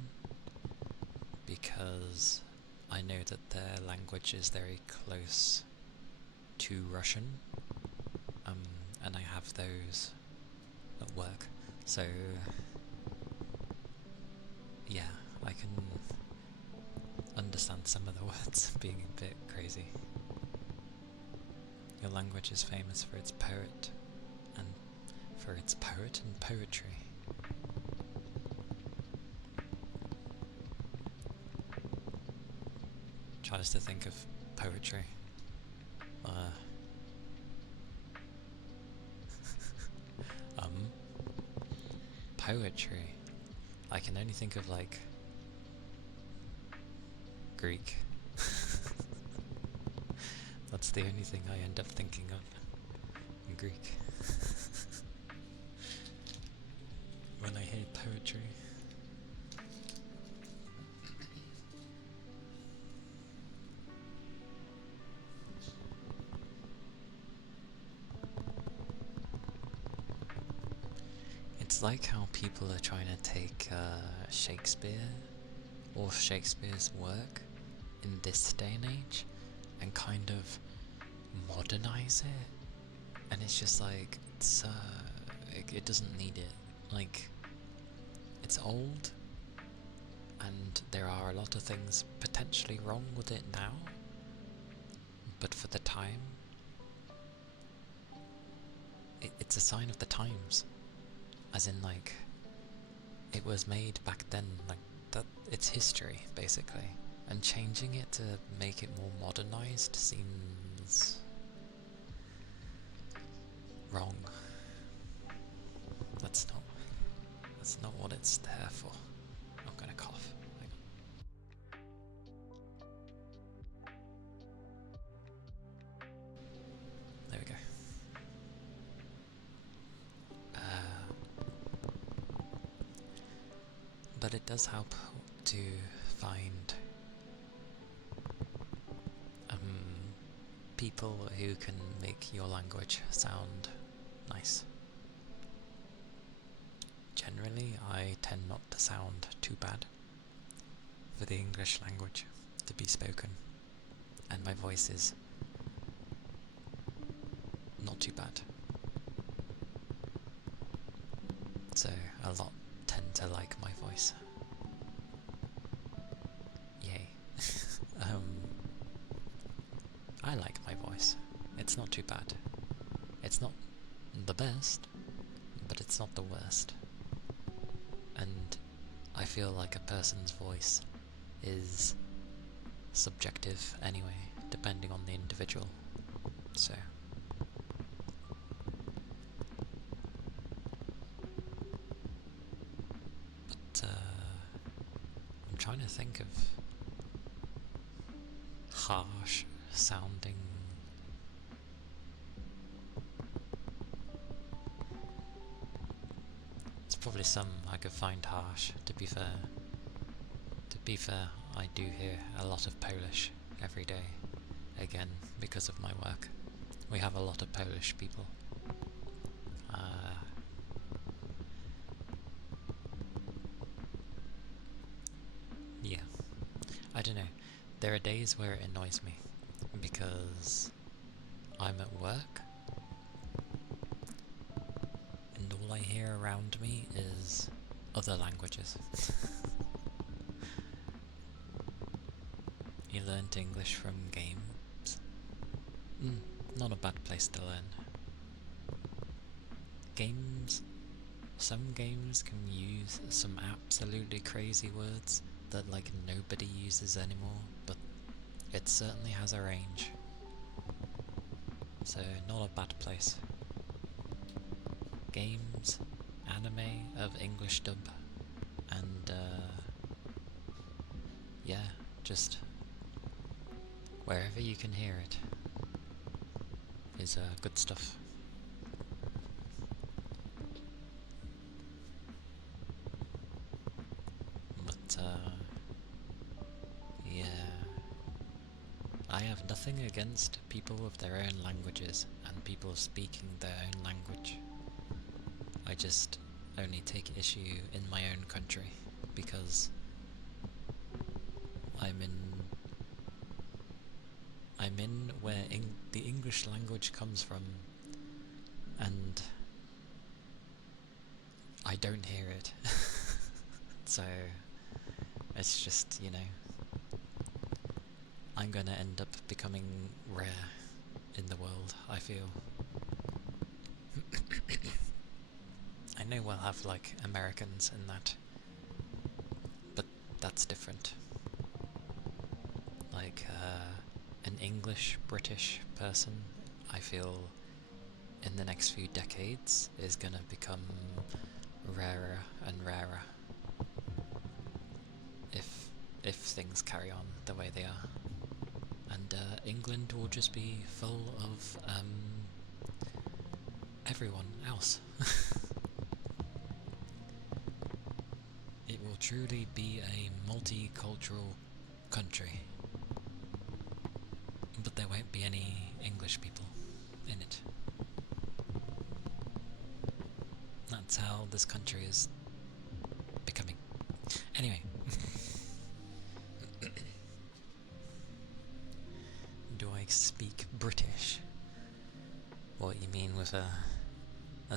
because I know that their language is very close to Russian, and I have those at work, so yeah, I can understand some of the words being a bit crazy. Your language is famous for its poet and poetry. Tries to think of poetry. Poetry. I can only think of like Greek. That's the only thing I end up thinking of in Greek when I hear poetry. It's like how people are trying to take Shakespeare or Shakespeare's work in this day and age and kind of modernize it, and it's just like it doesn't need it. Like, it's old, and there are a lot of things potentially wrong with it now, but for the time, it's a sign of the times. As in, like, it was made back then, like, that it's history, basically. And changing it to make it more modernized seems wrong. That's not what it's there for. I'm gonna cough. There we go. But it does help to find people who can make your language sound nice. Generally, I tend not to sound too bad for the English language to be spoken, and my voice is not too bad. So a lot tend to like my voice. Yay. I like my voice. It's not too bad. It's not the best, but it's not the worst. And I feel like a person's voice is subjective anyway, depending on the individual. So I'm trying to think of harsh sounding. There's probably some I could find harsh, to be fair. To be fair, I do hear a lot of Polish every day, again, because of my work. We have a lot of Polish people. Yeah, I don't know. There are days where it annoys me because I'm at work and all I hear around me is other languages. You learnt English from games? Not a bad place to learn. Games some games can use some absolutely crazy words that like nobody uses anymore, but it certainly has a range. So not a bad place. Games, anime of English dub, and yeah, just wherever you can hear it is good stuff. But yeah, I have nothing against people with their own languages and people speaking their own language. I just only take issue in my own country because I'm in where the English language comes from, and I don't hear it. So it's just, you know, I'm gonna end up becoming rare in the world, I feel. I know we'll have like Americans in that, but that's different. Like an English British person, I feel in the next few decades is gonna become rarer and rarer if things carry on the way they are. And England will just be full of everyone else. It will truly be a multicultural country, but there won't be any English people in it. That's how this country is becoming. Anyway. Do I speak British? What you mean with a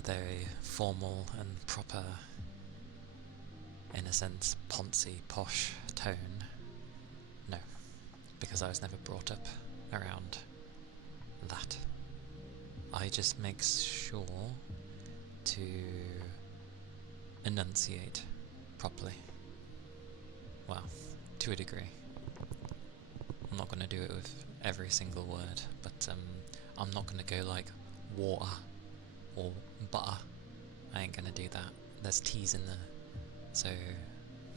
very formal and proper, in a sense, poncy, posh tone? No, because I was never brought up around that. I just make sure to enunciate properly. Well, to a degree. I'm not going to do it with every single word, but I'm not going to go like water or butter. I ain't going to do that. There's T's in there, so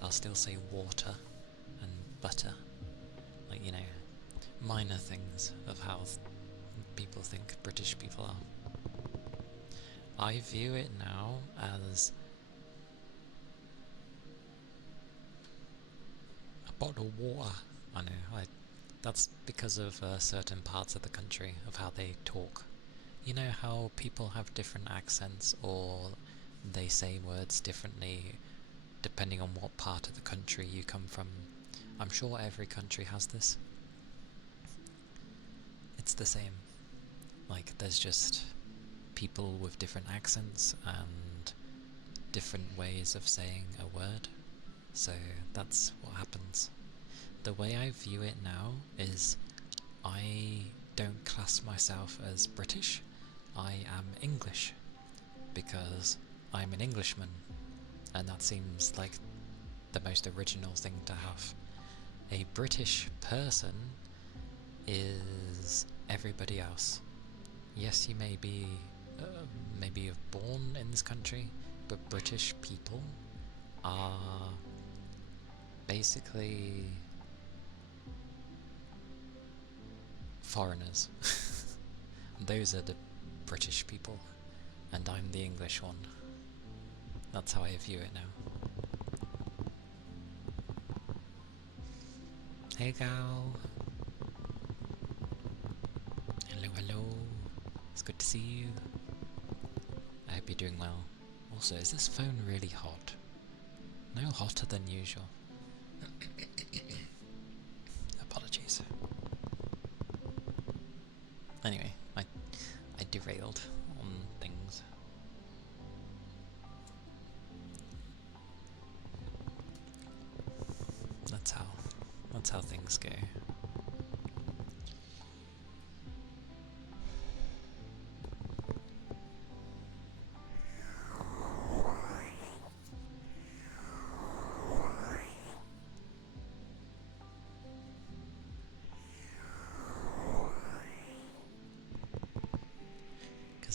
I'll still say water and butter. Like, you know, minor things of how people think British people are. I view it now as a bottle of water. I know, that's because of certain parts of the country, of how they talk. You know how people have different accents, or they say words differently depending on what part of the country you come from. I'm sure every country has this. It's the same. Like, there's just people with different accents and different ways of saying a word. So that's what happens. The way I view it now is I don't class myself as British. I am English because I'm an Englishman, and that seems like the most original thing to have. A British person is everybody else. Yes, you may be maybe born in this country, but British people are basically foreigners. Those are the British people, and I'm the English one. That's how I view it now. Hey gal. Hello, hello. It's good to see you. I hope you're doing well. Also, is this phone really hot? No hotter than usual. Apologies. Anyway, I derailed on things. That's how things go.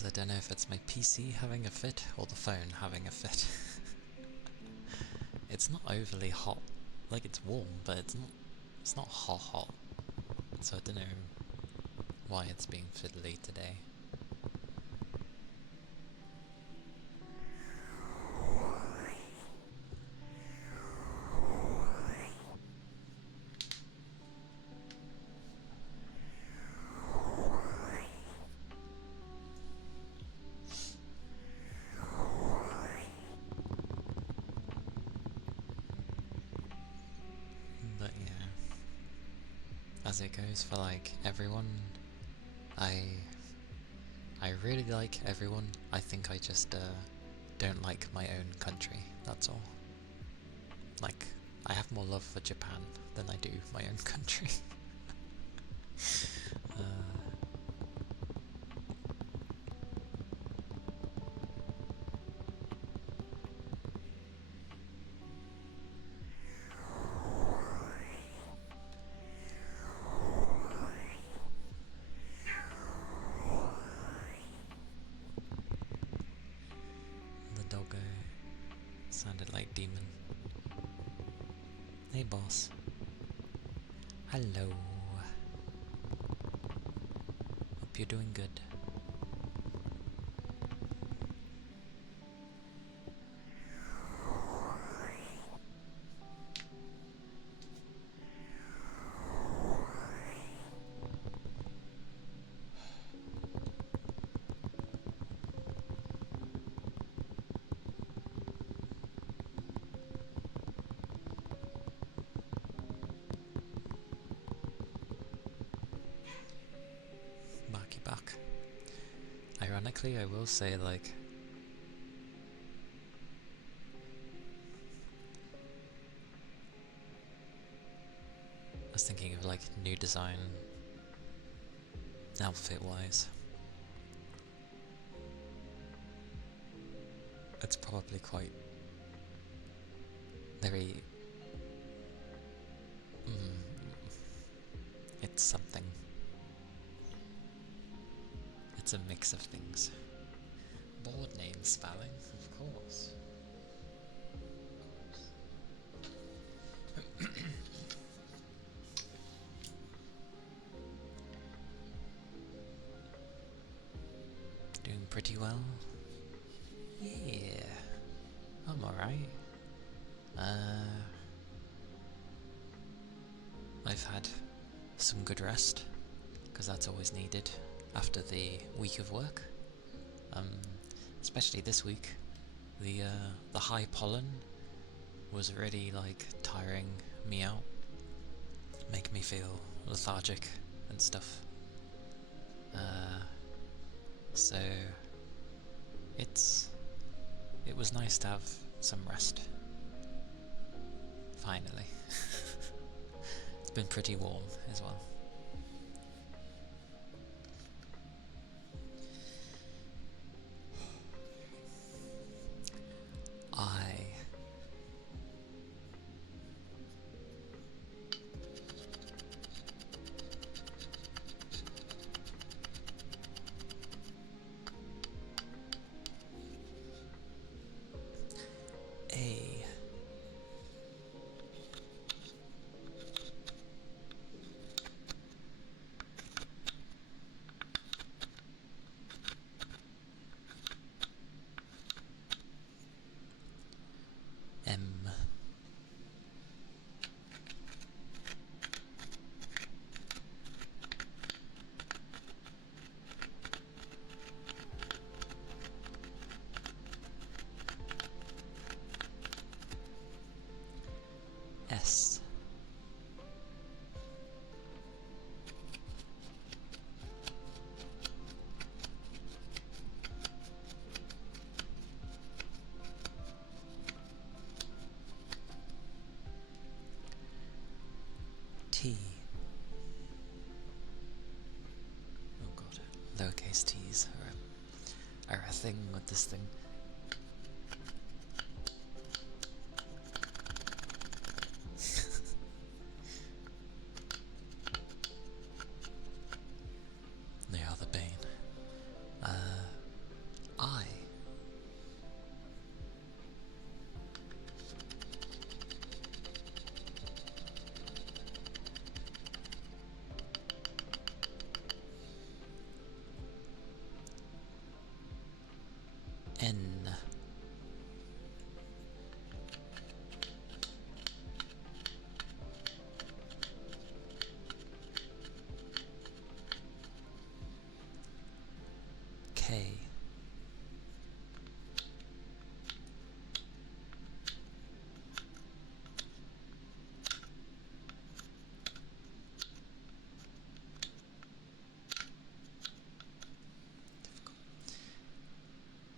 because I don't know if it's my PC having a fit or the phone having a fit. It's not overly hot, like it's warm, but it's not hot, so I don't know why it's being fiddly today. But yeah, as it goes for like everyone, I really like everyone. I think I just don't like my own country, that's all. Like, I have more love for Japan than I do my own country. The doggo sounded like demon. Hey boss. Hello. Hope you're doing good. Marky back. Ironically, I will say, like, I was thinking of like new design outfit wise. It's probably quite very it's something. It's a mix of things. Board name spelling, of course. Doing pretty well. Yeah, I'm alright. I've had some good rest, because that's always needed after the week of work. Especially this week, the high pollen was really like tiring me out, making me feel lethargic and stuff. So it was nice to have some rest. Finally. It's been pretty warm as well. S. T. Oh god, lowercase t's are a thing with this thing. They are the bane. K.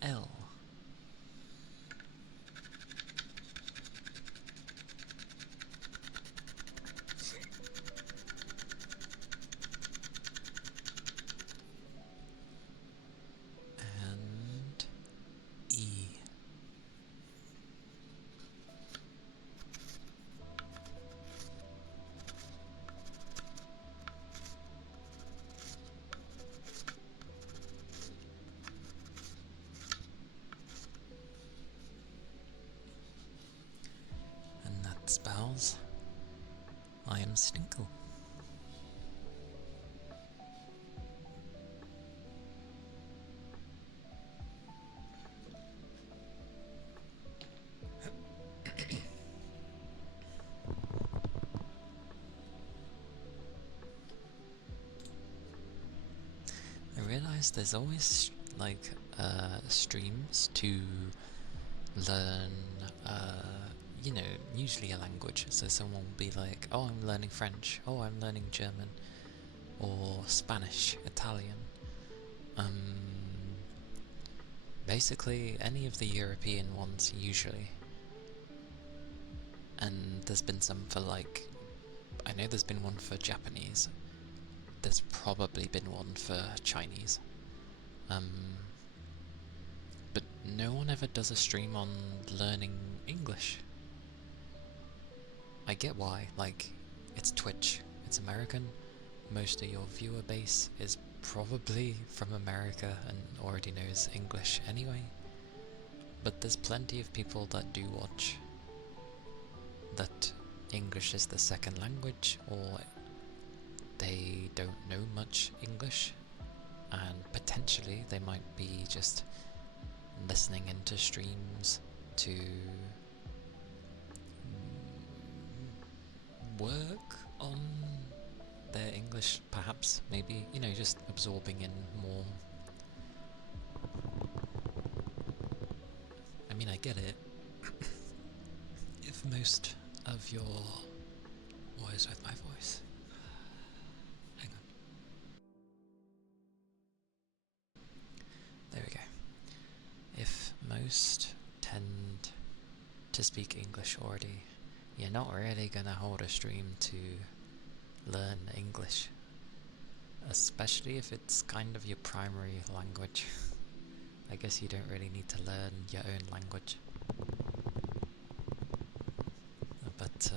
L. And E. And that spells I am Stinkle. I realise there's always like streams to learn, you know, usually a language. So someone will be like, oh, I'm learning French, oh, I'm learning German, or Spanish, Italian. Basically any of the European ones usually. And there's been some for like, I know there's been one for Japanese. There's probably been one for Chinese. But no one ever does a stream on learning English. I get why, like, it's Twitch, it's American, most of your viewer base is probably from America and already knows English anyway. But there's plenty of people that do watch that English is the second language, or they don't know much English, and potentially they might be just listening into streams to work on their English, perhaps, maybe, you know, just absorbing in more. I mean, I get it. If most of your... What is with my voice? Hang on. There we go. If most tend to speak English already, you're not really gonna hold a stream to learn English. Especially if it's kind of your primary language. I guess you don't really need to learn your own language. But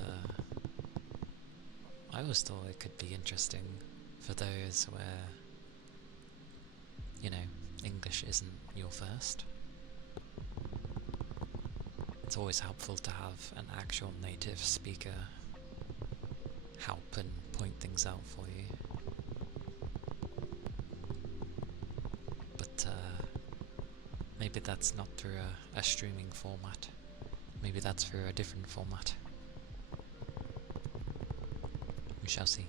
I always thought it could be interesting for those where, you know, English isn't your first. It's always helpful to have an actual native speaker help and point things out for you. But maybe that's not through a streaming format. Maybe that's through a different format. We shall see.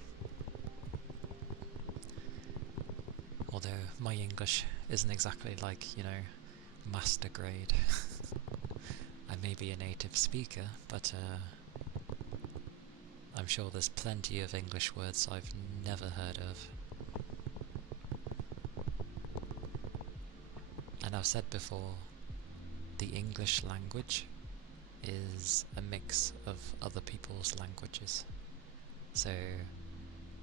Although my English isn't exactly like, you know, master grade. I may be a native speaker, but I'm sure there's plenty of English words I've never heard of. And I've said before, the English language is a mix of other people's languages. So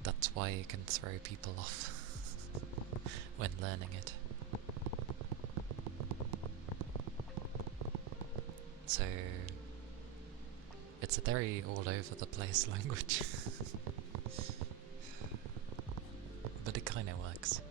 that's why it can throw people off when learning it. So it's a very all over the place language. But it kinda works.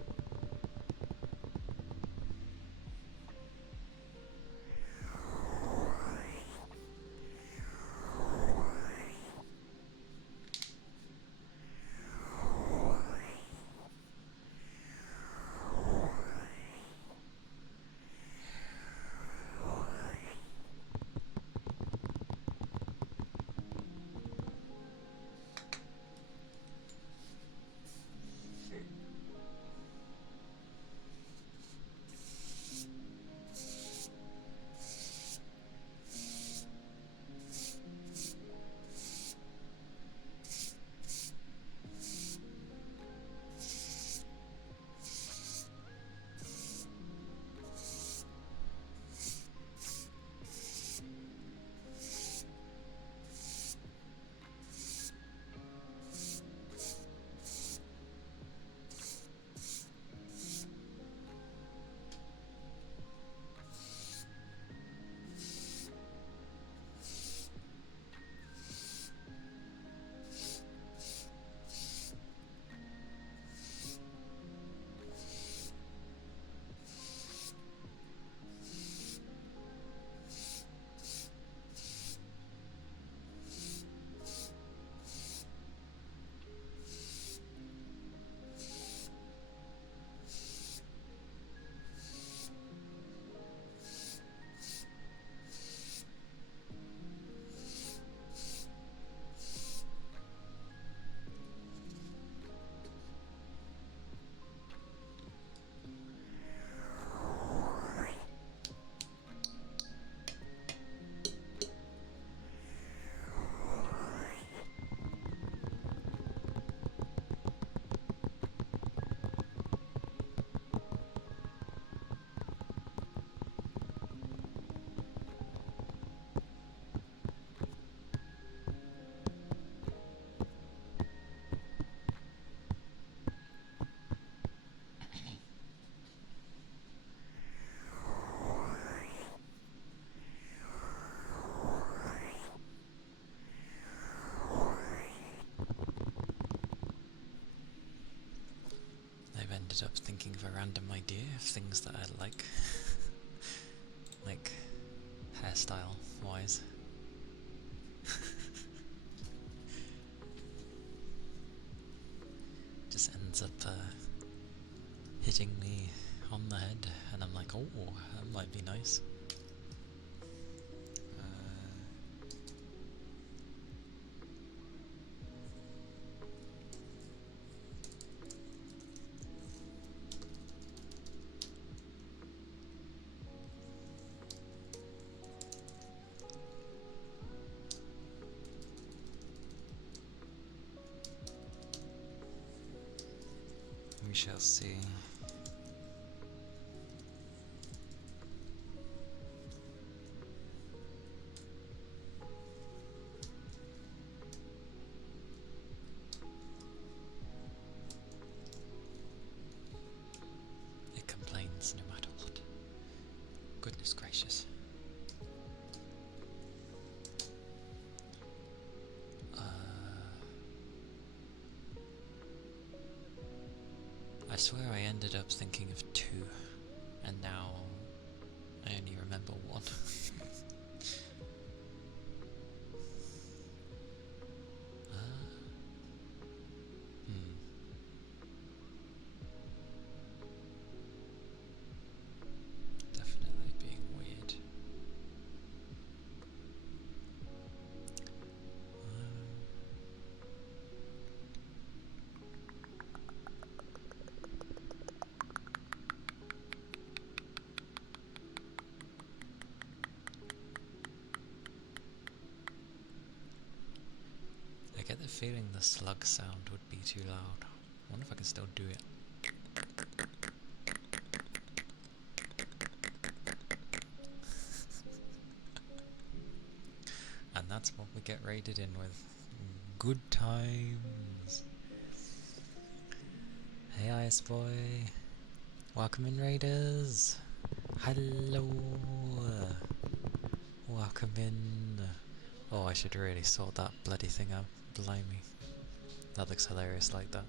ended up thinking of a random idea of things that I like. Like, hairstyle wise. Just ends up hitting me on the head, and I'm like, oh, that might be nice. We shall see. It complains no matter what. Goodness gracious. I swear I ended up thinking of 2, and now I only remember 1. Definitely being weird. I get the feeling the slug sound would be too loud. I wonder if I can still do it. And that's what we get raided in with. Good times. Hey Ice Boy. Welcome in, Raiders. Hello. Welcome in. Oh, I should really sort that bloody thing out. Blimey. That looks hilarious like that.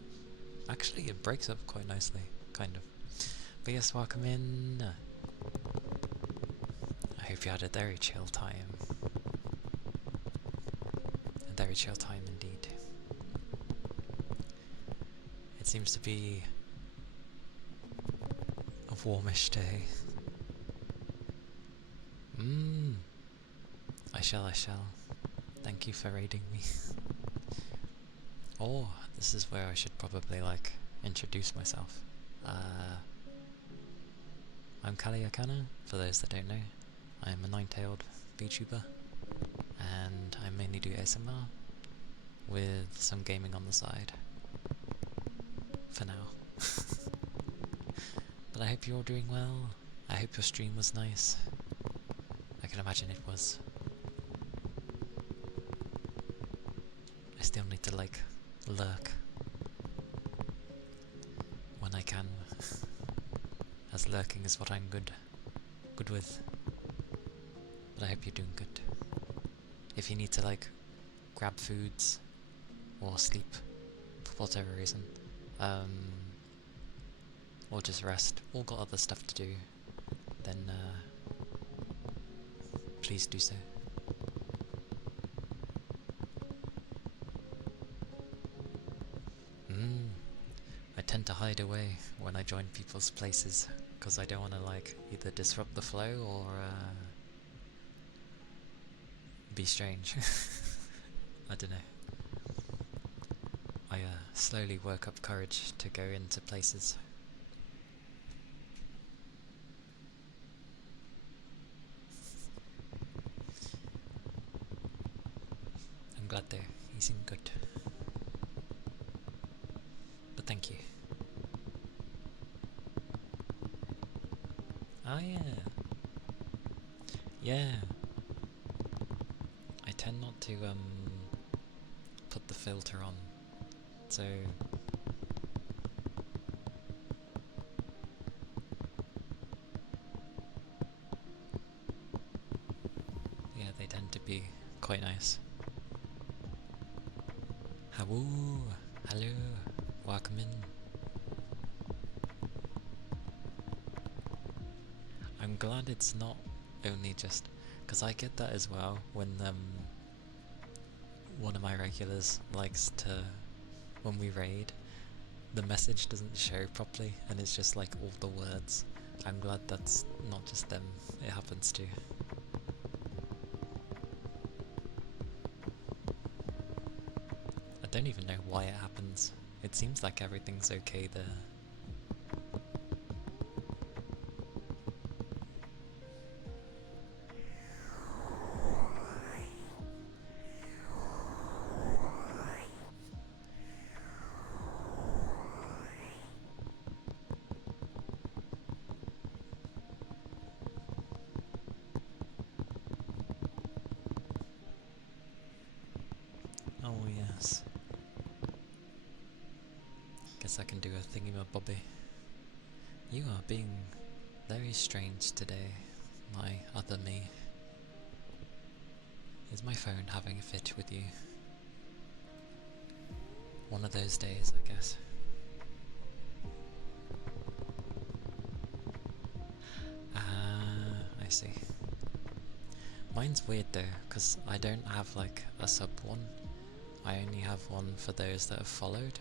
Actually, it breaks up quite nicely. Kind of. But yes, welcome in. I hope you had a very chill time. A very chill time indeed. It seems to be a warmish day. I shall. Thank you for raiding me. Oh, this is where I should probably, like, introduce myself. I'm Calia Kana, for those that don't know. I'm a 9-tailed VTuber, and I mainly do ASMR, with some gaming on the side. For now. But I hope you're all doing well. I hope your stream was nice. I can imagine it was. I still need to, like, lurk when I can, as lurking is what I'm good with. But I hope you're doing good. If you need to, like, grab foods or sleep for whatever reason, or just rest, or got other stuff to do, then please do so. I tend to hide away when I join people's places, because I don't want to, like, either disrupt the flow or be strange. I don't know. I slowly work up courage to go into places. I'm glad though, you seem good. But thank you. Oh yeah. Yeah. I tend not to put the filter on. So yeah, they tend to be quite nice. Hello, welcome in. I'm glad it's not only just... Because I get that as well when one of my regulars likes to... When we raid, the message doesn't show properly and it's just like all the words. I'm glad that's not just them, it happens too. I don't even know why it happens. It seems like everything's okay there. Oh yes. Guess I can do a thingy-ma-bobby. You are being very strange today, my other me. Is my phone having a fit with you? One of those days, I guess. Ah, I see. Mine's weird though, because I don't have like a sub one. I only have one for those that have followed.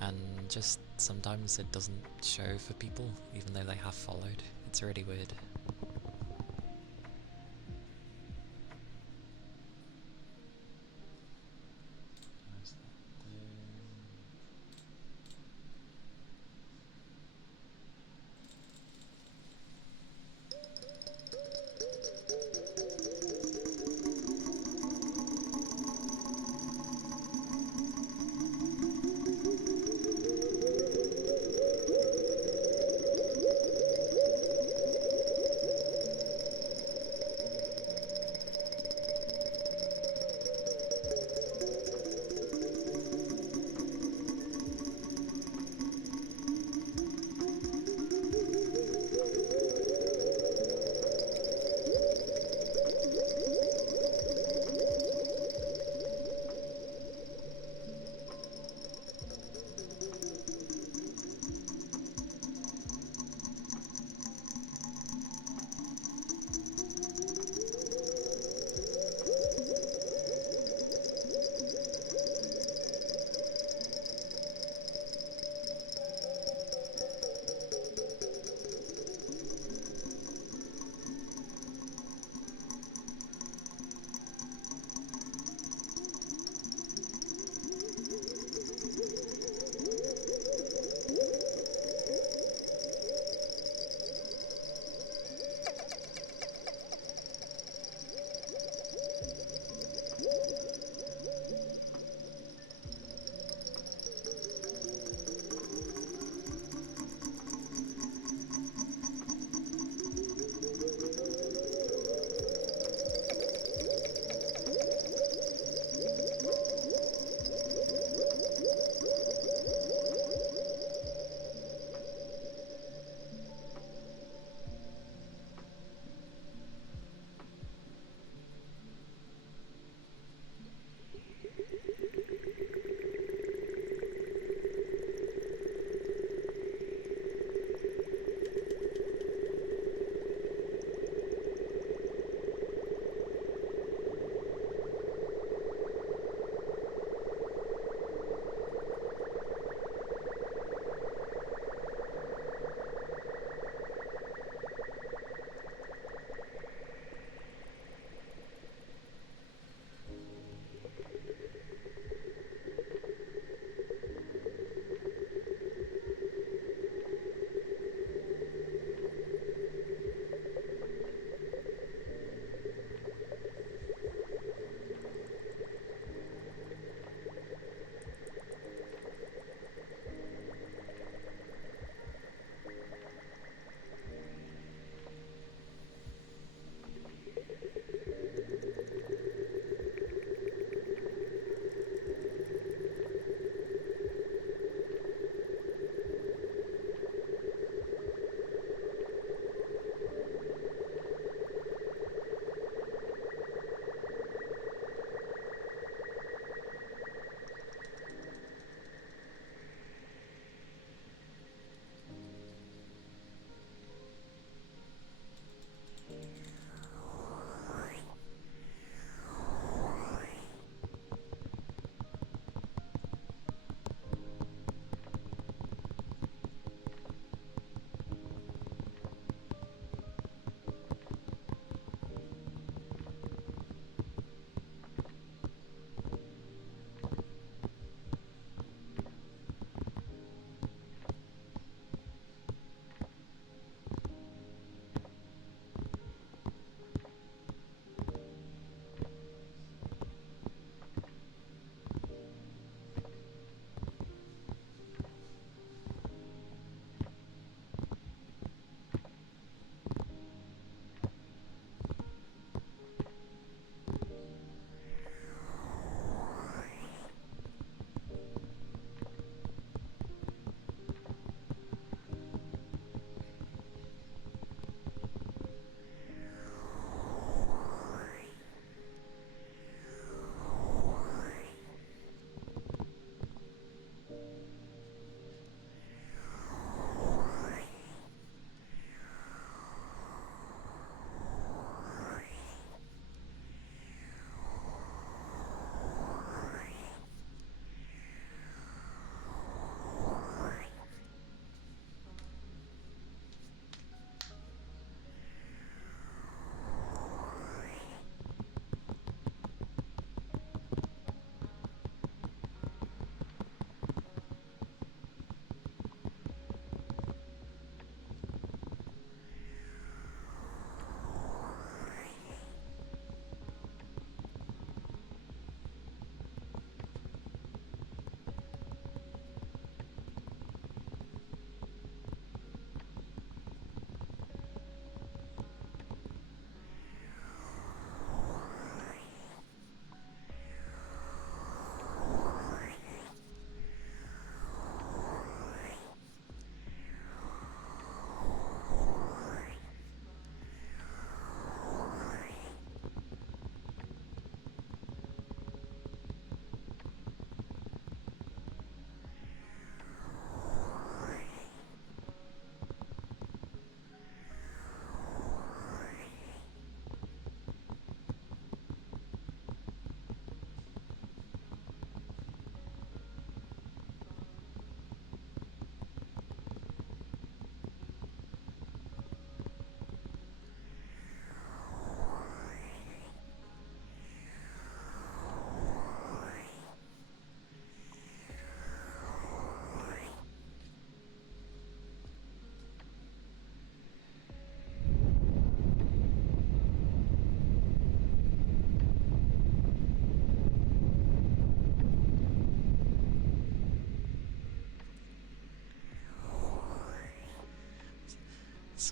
And just sometimes it doesn't show for people, even though they have followed. It's really weird.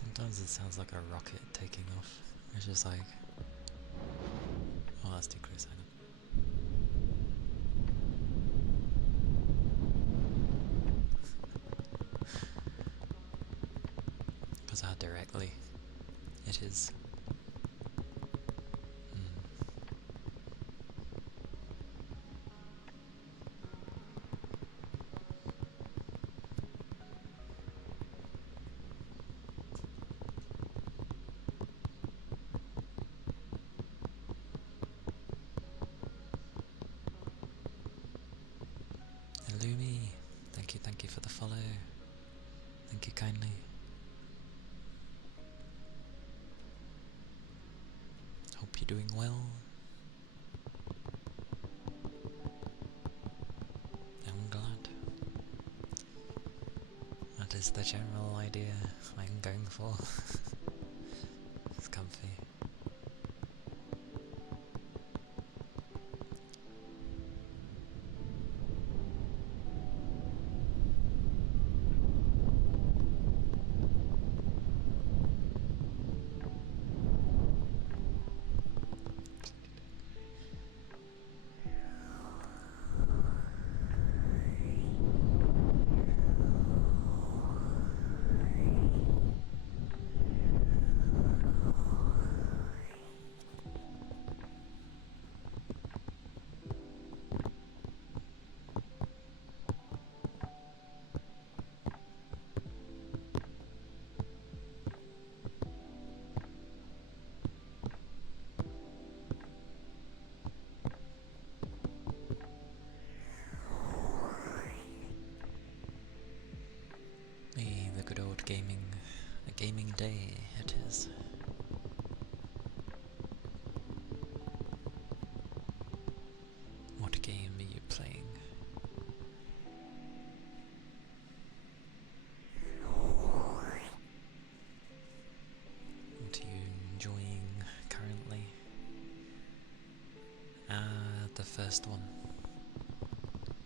Sometimes it sounds like a rocket taking off. It's just like, oh, that's too close. I know. Because how directly it is. Illumi, thank you for the follow. Thank you kindly. Hope you're doing well. I'm glad. That is the general idea I'm going for. It's comfy. The good old a gaming day it is. What game are you playing? What are you enjoying currently? The first one.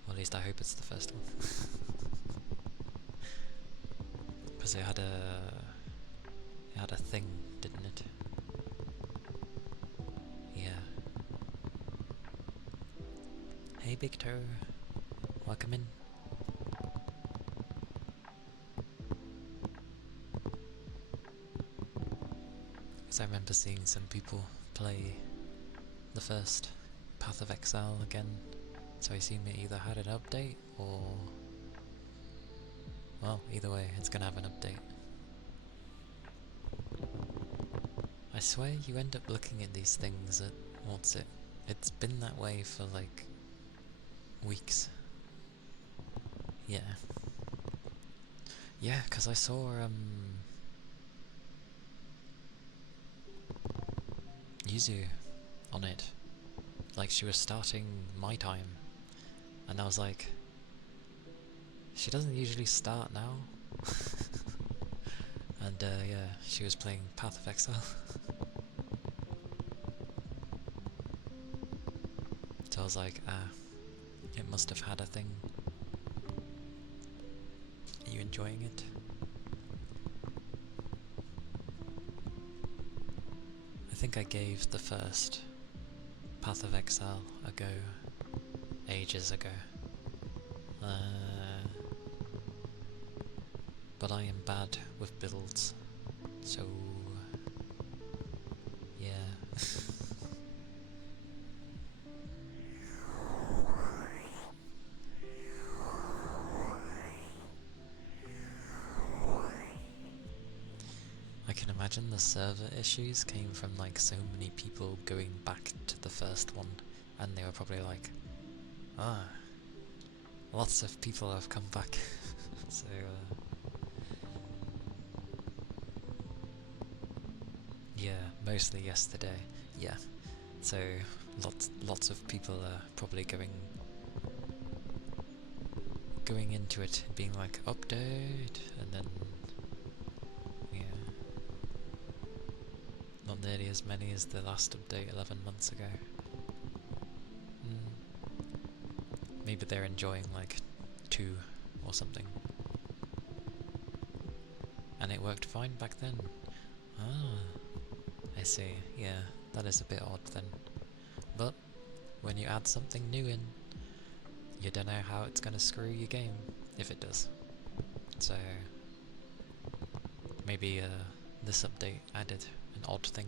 Or at least I hope it's the first one. Because it had a thing, didn't it? Yeah. Hey Victor, welcome in. Because I remember seeing some people play the first Path of Exile again, so I assume it either had an update or, well, either way, it's gonna have an update. I swear you end up looking at these things at, what's it? It's been that way for like weeks. Yeah. Yeah, because I saw Yuzu on it. Like she was starting my time. And I was like, she doesn't usually start now. And yeah, she was playing Path of Exile. So I was like, it must have had a thing. Are you enjoying it? I think I gave the first Path of Exile a go ages ago. But I am bad with builds, so yeah. I can imagine the server issues came from like so many people going back to the first one, and they were probably like, lots of people have come back. So yeah, mostly yesterday. Yeah, so lots of people are probably going into it being like update, and then yeah, not nearly as many as the last update 11 months ago. Maybe they're enjoying like 2 or something. and it worked fine back then. Ah, I see. Yeah, that is a bit odd then. But when you add something new in, you don't know how it's gonna screw your game, if it does. So maybe this update added an odd thing.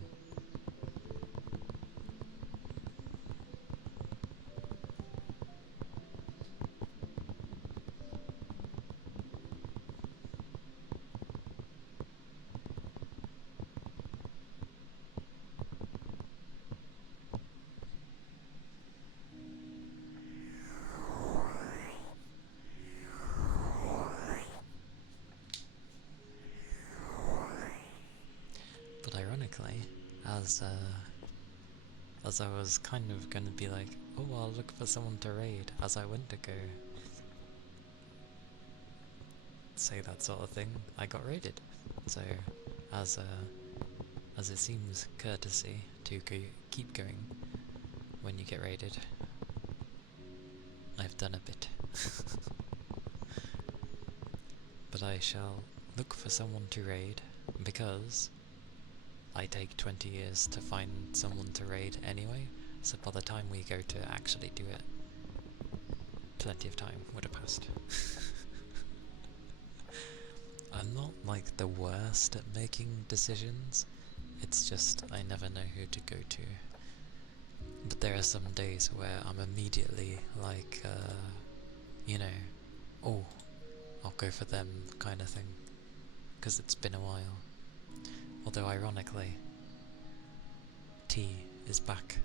But ironically, as I was kind of gonna be like, oh, I'll look for someone to raid, as I went to go say that sort of thing, I got raided. So, as it seems courtesy to keep going when you get raided, I've done a bit. But I shall look for someone to raid, because I take 20 years to find someone to raid anyway, so by the time we go to actually do it, plenty of time would have passed. I'm not like the worst at making decisions, it's just I never know who to go to. But there are some days where I'm immediately like, you know, oh, I'll go for them kind of thing, because it's been a while. Although ironically, T is back,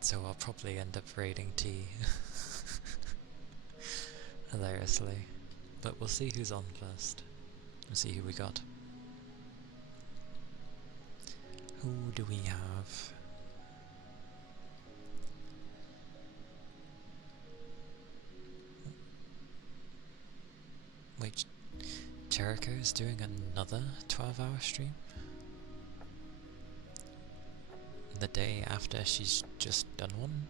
so I'll probably end up raiding T. Hilariously. But we'll see who's on first. We'll see who we got. Who do we have? Wait, Jericho's doing another 12-hour stream? The day after she's just done one?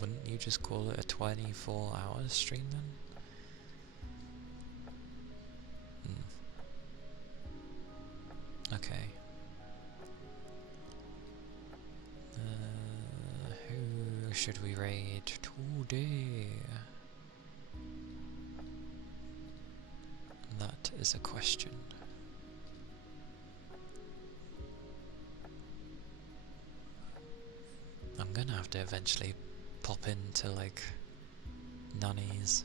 Wouldn't you just call it a 24-hour stream then? Okay. Who should we raid today? That is a question. I'm gonna have to eventually pop into like Nani's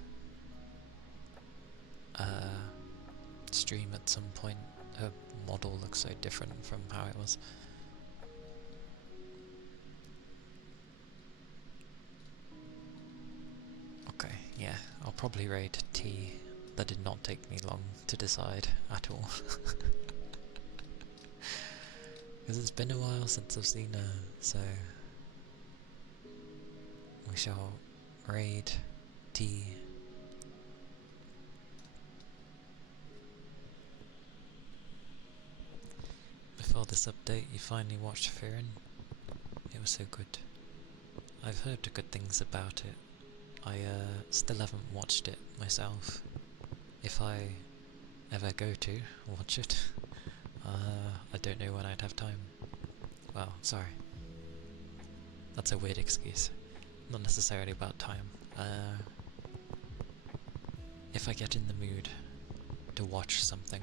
stream at some point. Her model looks so different from how it was. Okay, yeah, I'll probably raid T. That did not take me long to decide at all. Because it's been a while since I've seen her, so we shall raid T. Before this update, you finally watched Fearin'? It was so good. I've heard good things about it. I still haven't watched it myself. If I ever go to watch it, I don't know when I'd have time. Well, sorry. That's a weird excuse. Not necessarily about time. If I get in the mood to watch something,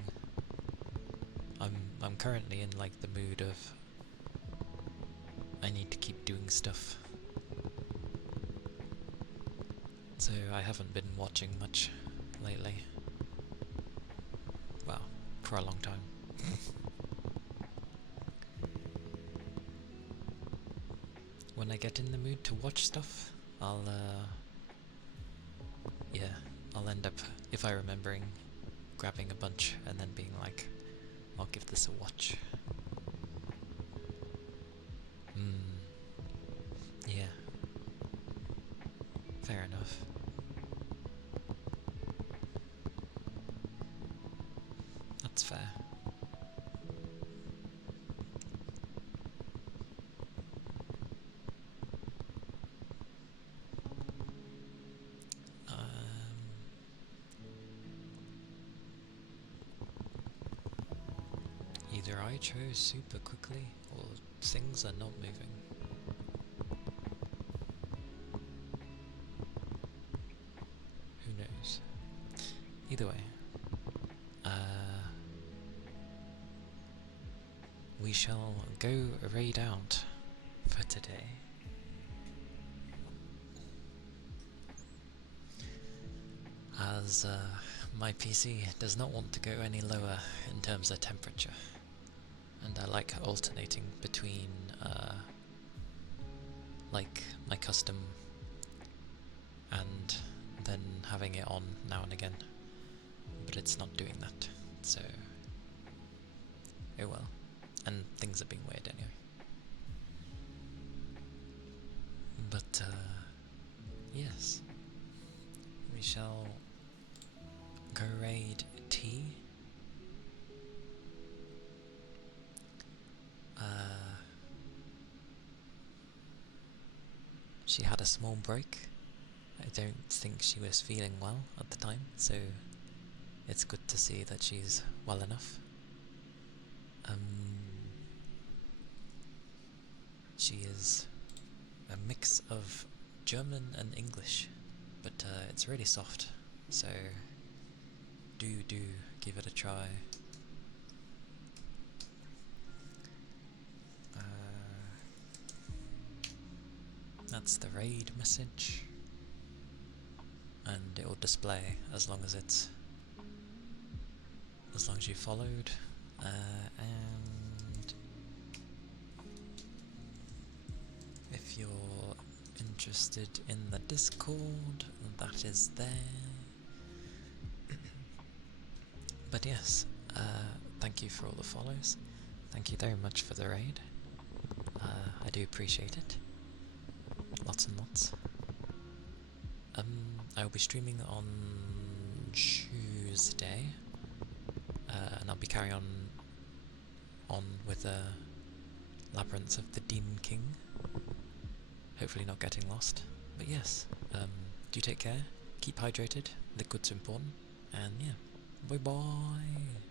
I'm currently in like the mood of I need to keep doing stuff. So I haven't been watching much lately. Well, for a long time. When I get in the mood to watch stuff, I'll end up, if I remembering, grabbing a bunch and then being like, I'll give this a watch. Yeah. Fair enough. That's fair. either I chose super quickly or things are not moving. Who knows? Either way, we shall go raid out for today. As my PC does not want to go any lower in terms of temperature, and I like alternating between like my custom and then having it on now and again, but it's not doing that, so oh well. And things are being weird anyway. But yes, we shall go raid T. She had a small break. I don't think she was feeling well at the time, so it's good to see that she's well enough. She is a mix of German and English, but it's really soft, so do give it a try. That's the raid message, and it will display as long as you followed, and if you're interested in the Discord, that is there. But yes, thank you for all the follows. Thank you very much for the raid. I do appreciate it. Lots and lots. I will be streaming on Tuesday, and I'll be carrying on with Labyrinth of the Demon King. Hopefully not getting lost. But yes, do take care, keep hydrated, liquids are important, and yeah, bye bye!